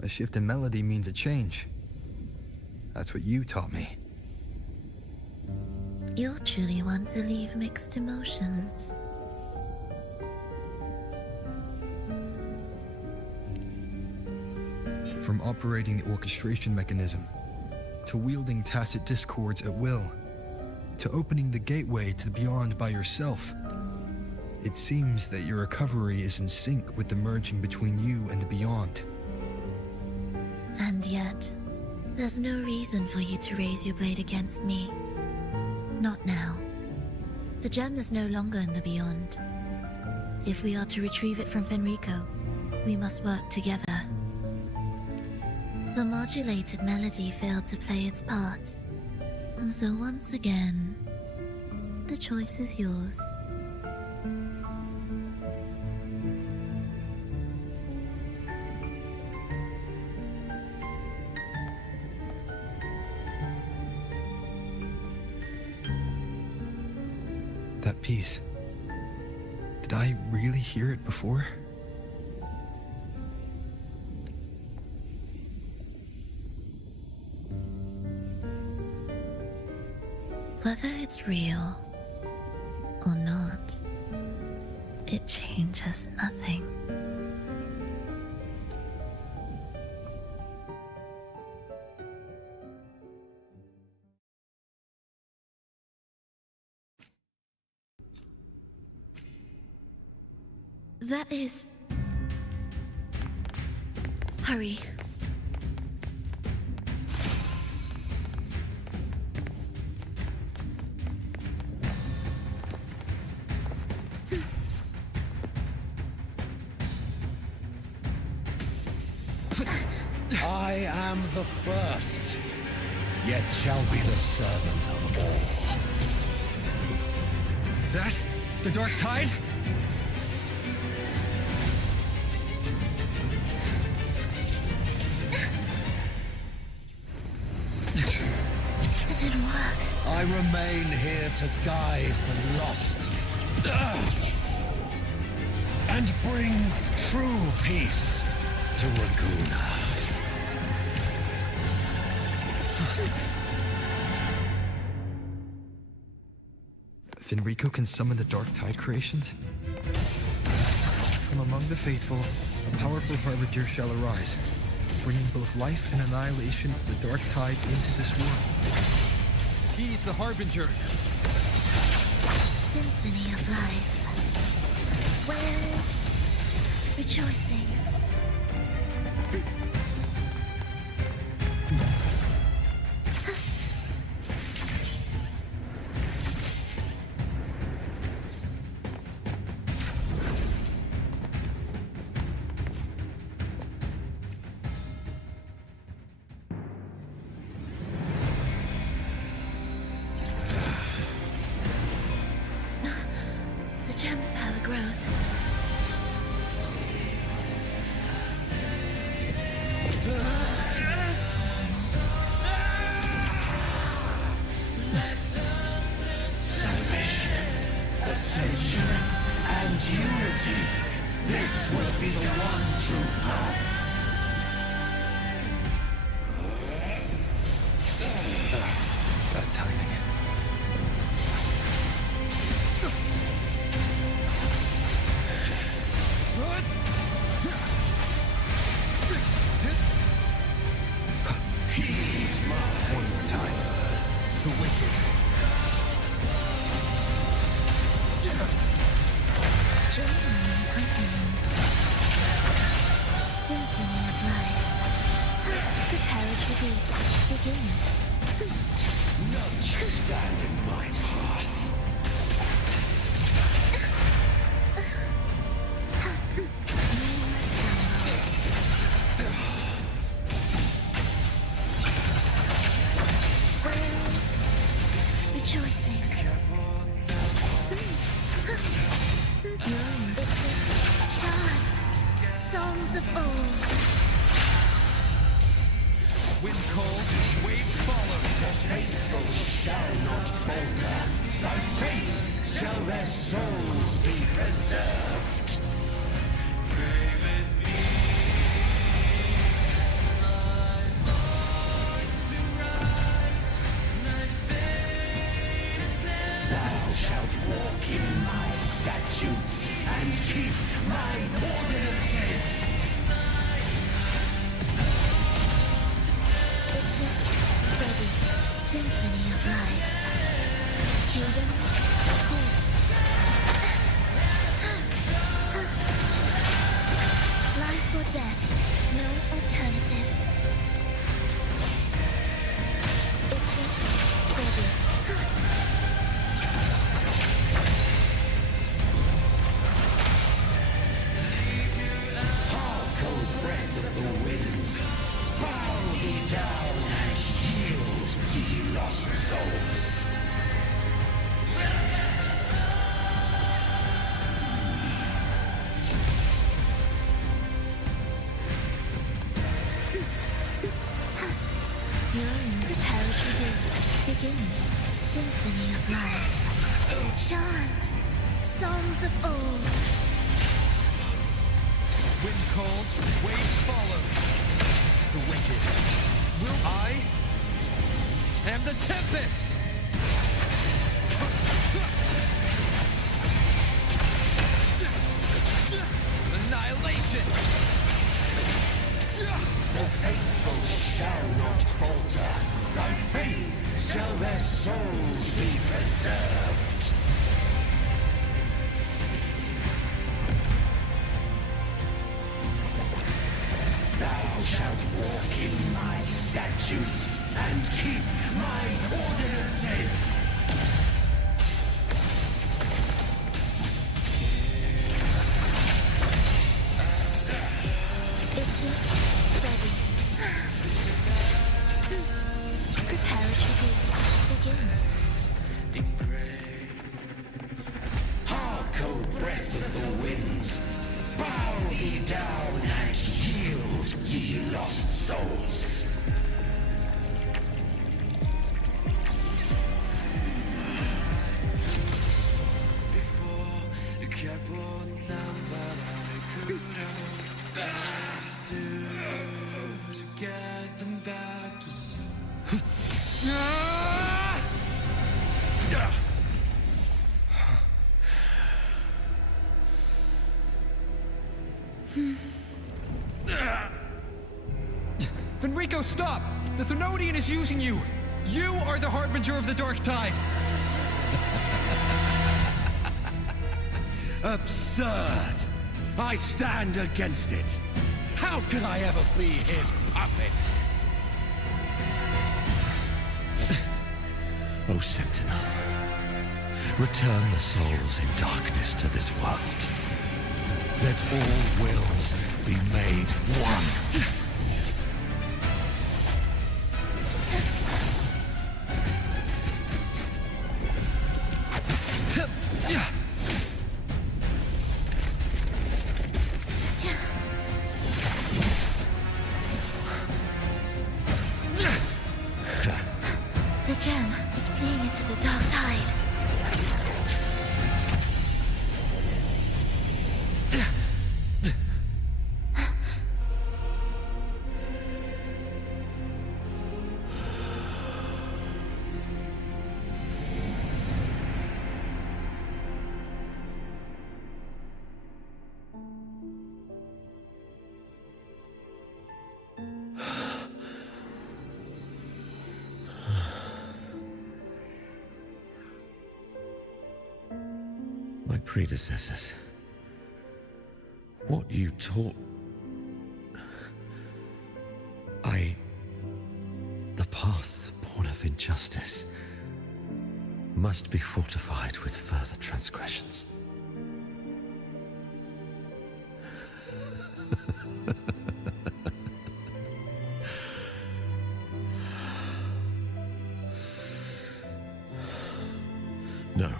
A shift in melody means a change. That's what you taught me. You're truly one to leave mixed emotions. From operating the orchestration mechanism, to wielding tacit discords at will, to opening the gateway to the beyond by yourself, it seems that your recovery is in sync with the merging between you and the beyond. And yet, there's no reason for you to raise your blade against me. Not now. The gem is no longer in the beyond. If we are to retrieve it from Fenrico, we must work together. The modulated melody failed to play its part, and so once again, the choice is yours. That piece. Did I really hear it before? Whether it's real or not, it changes nothing. That is... Hurry. I am the first, yet shall be the servant of all. Is that the Dark Tide? Does it work? I remain here to guide the lost. And bring true peace to Raguna. Fenrico can summon the Dark Tide creations? From among the faithful, a powerful harbinger shall arise, bringing both life and annihilation from the Dark Tide into this world. He's the harbinger. Symphony of life. Where's rejoicing? ascension and unity. This will be the one true path. Bad timing. One more time. The wicked. Symphony of life. Prepare a tribute. Begin. None shall stand in my path. Rejoicing. Chant songs of old. Wind calls, waves follow. The faithful shall not falter. By faith shall their souls be preserved. Thou shalt walk in my statutes and keep my ordinances. Ready. Symphony of life. Cadence. Halt. Life or death. No alternative. It is ready. Hark, O breath of the winds. Bow thee down and yield, ye lost souls. Prepare a tribute. Begin. Symphony of life. Chant songs of old. Wind calls, waves follow. The wicked. I am the tempest! Annihilation! The faithful shall not falter. By faith shall their souls be preserved. Thou shalt walk in my statutes and keep my ordinances. It is ready. Prepare a tribute. Begin. Hark, O breath of the winds. Bow ye down and yield, ye lost souls. Enrico, stop! The Thenodian is using you! You are the harbinger of the Dark Tide! Absurd! I stand against it. How could I ever be his puppet? O Sentinel, return the souls in darkness to this world. Let all wills be made one. The gem is fleeing into the dark tide. My predecessors. What you taught... The path born of injustice must be fortified with further transgressions. No.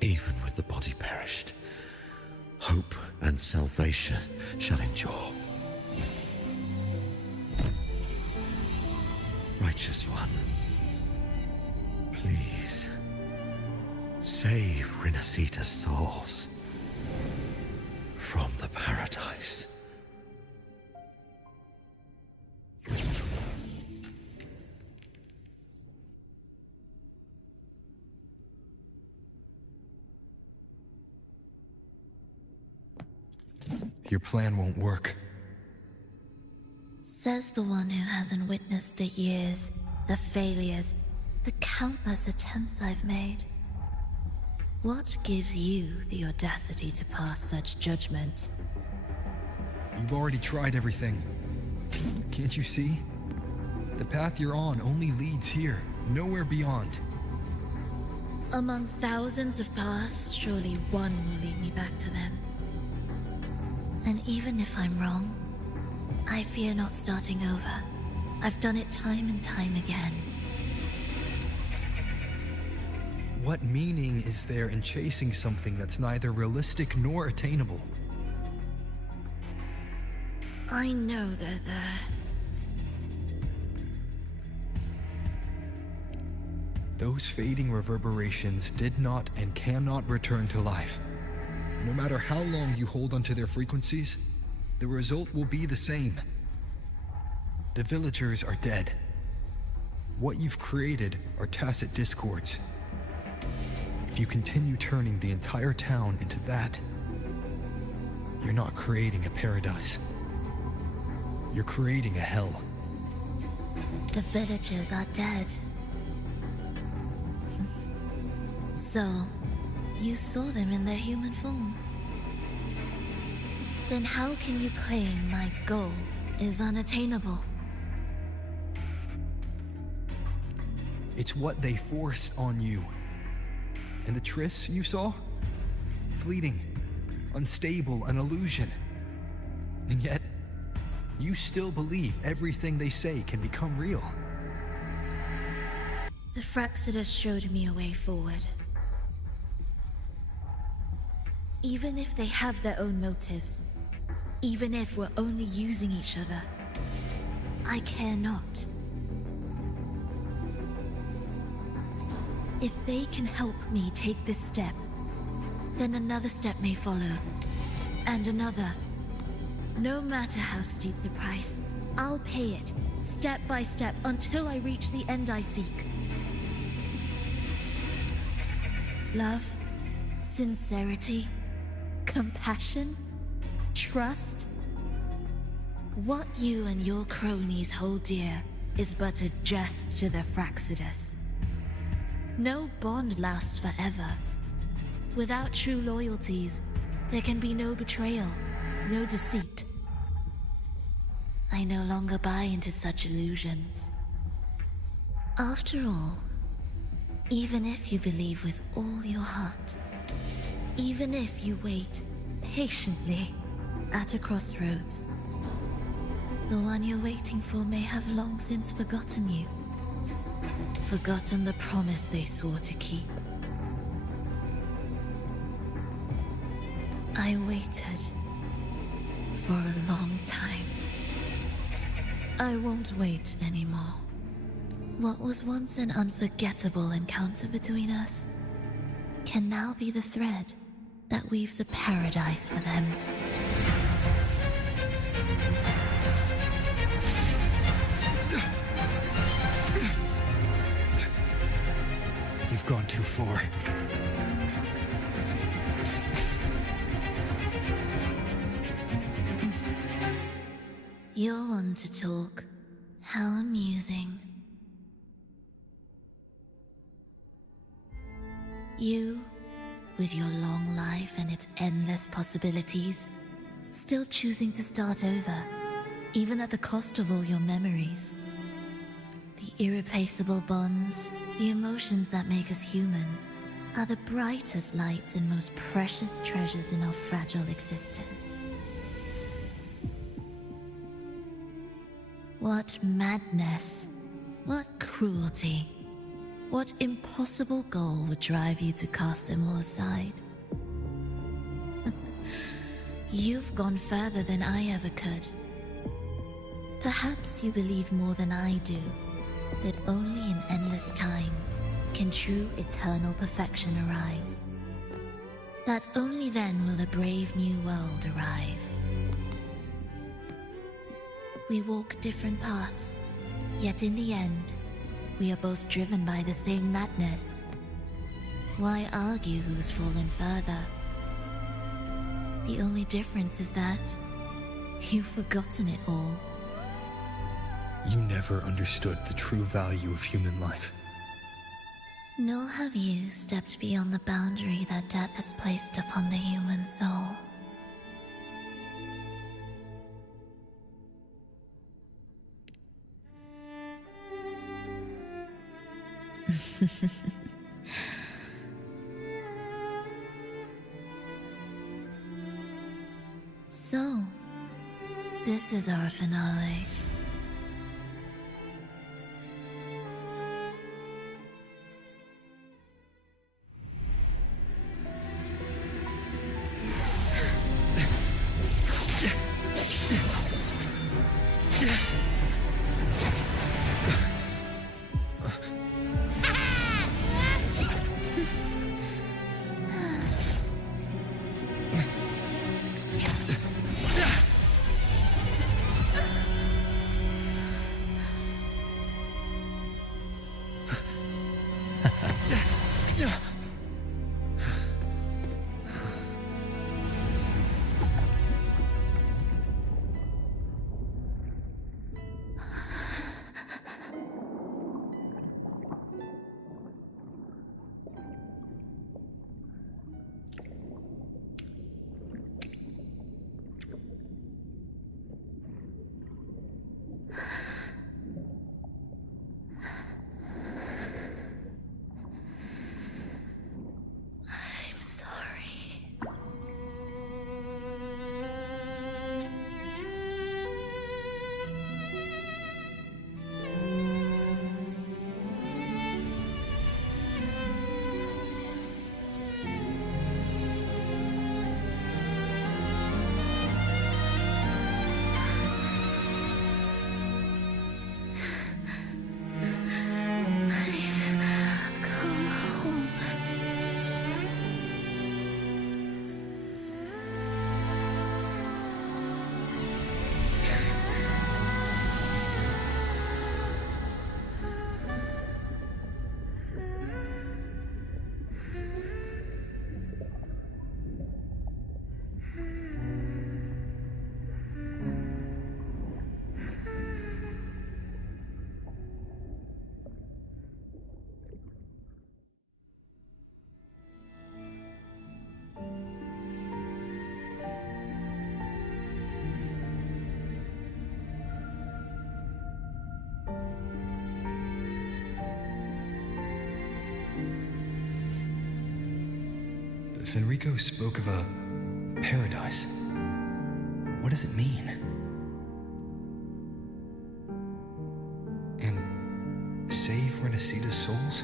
Even with the body perished, hope and salvation shall endure. Righteous One, please save Rinasita's souls from the paradise. Your plan won't work. Says the one who hasn't witnessed the years, the failures, the countless attempts I've made. What gives you the audacity to pass such judgment? You've already tried everything. Can't you see? The path you're on only leads here, nowhere beyond. Among thousands of paths, surely one will lead me back to them. And even if I'm wrong, I fear not starting over. I've done it time and time again. What meaning is there in chasing something that's neither realistic nor attainable? I know they're there. Those fading reverberations did not and cannot return to life. No matter how long you hold onto their frequencies, the result will be the same. The villagers are dead. What you've created are tacit discords. If you continue turning the entire town into that, you're not creating a paradise. You're creating a hell. The villagers are dead. So, you saw them in their human form. Then how can you claim my goal is unattainable? It's what they forced on you. And the Triss you saw? Fleeting, unstable, an illusion. And yet, you still believe everything they say can become real. The Fraxidus showed me a way forward. Even if they have their own motives, even if we're only using each other, I care not. If they can help me take this step, then another step may follow, and another. No matter how steep the price, I'll pay it, step by step, until I reach the end I seek. Love, sincerity, compassion, trust. What you and your cronies hold dear is but a jest to the Fraxidus. No bond lasts forever. Without true loyalties, there can be no betrayal, no deceit. I no longer buy into such illusions. After all, even if you believe with all your heart, even if you wait patiently at a crossroads, the one you're waiting for may have long since forgotten you. Forgotten the promise they swore to keep. I waited for a long time. I won't wait anymore. What was once an unforgettable encounter between us can now be the thread that weaves a paradise for them. You've gone too far. You're one to talk. How amusing. You With your long life and its endless possibilities, still choosing to start over, even at the cost of all your memories. The irreplaceable bonds, the emotions that make us human, are the brightest lights and most precious treasures in our fragile existence. What madness, what cruelty, what impossible goal would drive you to cast them all aside? You've gone further than I ever could. Perhaps you believe more than I do, that only in endless time can true eternal perfection arise. That only then will a brave new world arrive. We walk different paths, yet in the end, we are both driven by the same madness. Why argue who's fallen further? The only difference is that you've forgotten it all. You never understood the true value of human life. Nor have you stepped beyond the boundary that death has placed upon the human soul. So, this is our finale. Fenrico spoke of a paradise. What does it mean? And save Renacita's souls?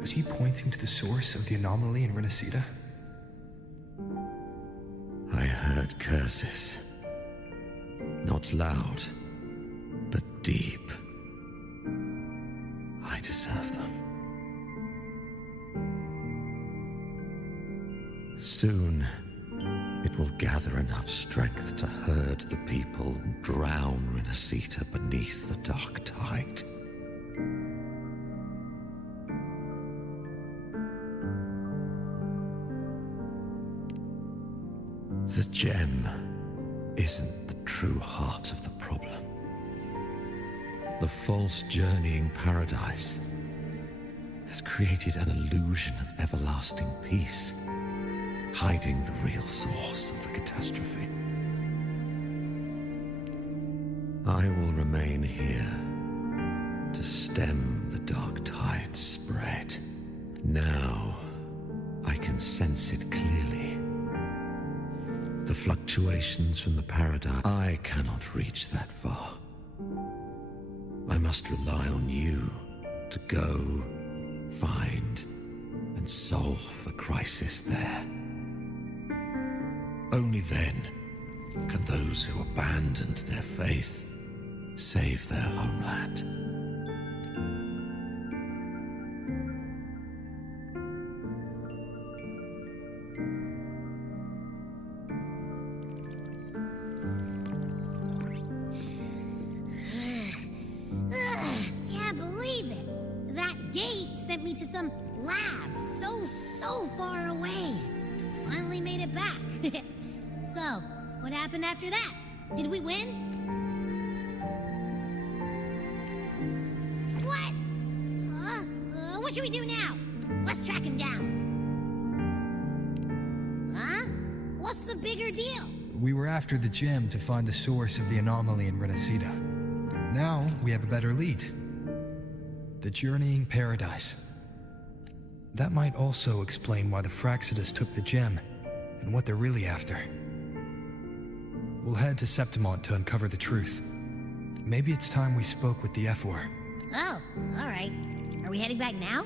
Was he pointing to the source of the anomaly in Renacita? I heard curses. Not loud, but deep. I deserve them. Soon, it will gather enough strength to herd the people and drown Renacita beneath the dark tide. The gem isn't the true heart of the problem. The false journeying paradise has created an illusion of everlasting peace, hiding the real source of the catastrophe. I will remain here to stem the dark tide's spread. Now, I can sense it clearly. The fluctuations from the paradise. I cannot reach that far. I must rely on you to go, find, and solve the crisis there. Only then can those who abandoned their faith save their homeland. Can't believe it. That gate sent me to some lab so far away. Finally made it back. So, what happened after that? Did we win? What? What should we do now? Let's track him down. Huh? What's the bigger deal? We were after the gem to find the source of the anomaly in Renacida. Now we have a better lead. The journeying paradise. That might also explain why the Fraxidus took the gem and what they're really after. We'll head to Septimont to uncover the truth. Maybe it's time we spoke with the Ephor. Oh, all right. Are we heading back now?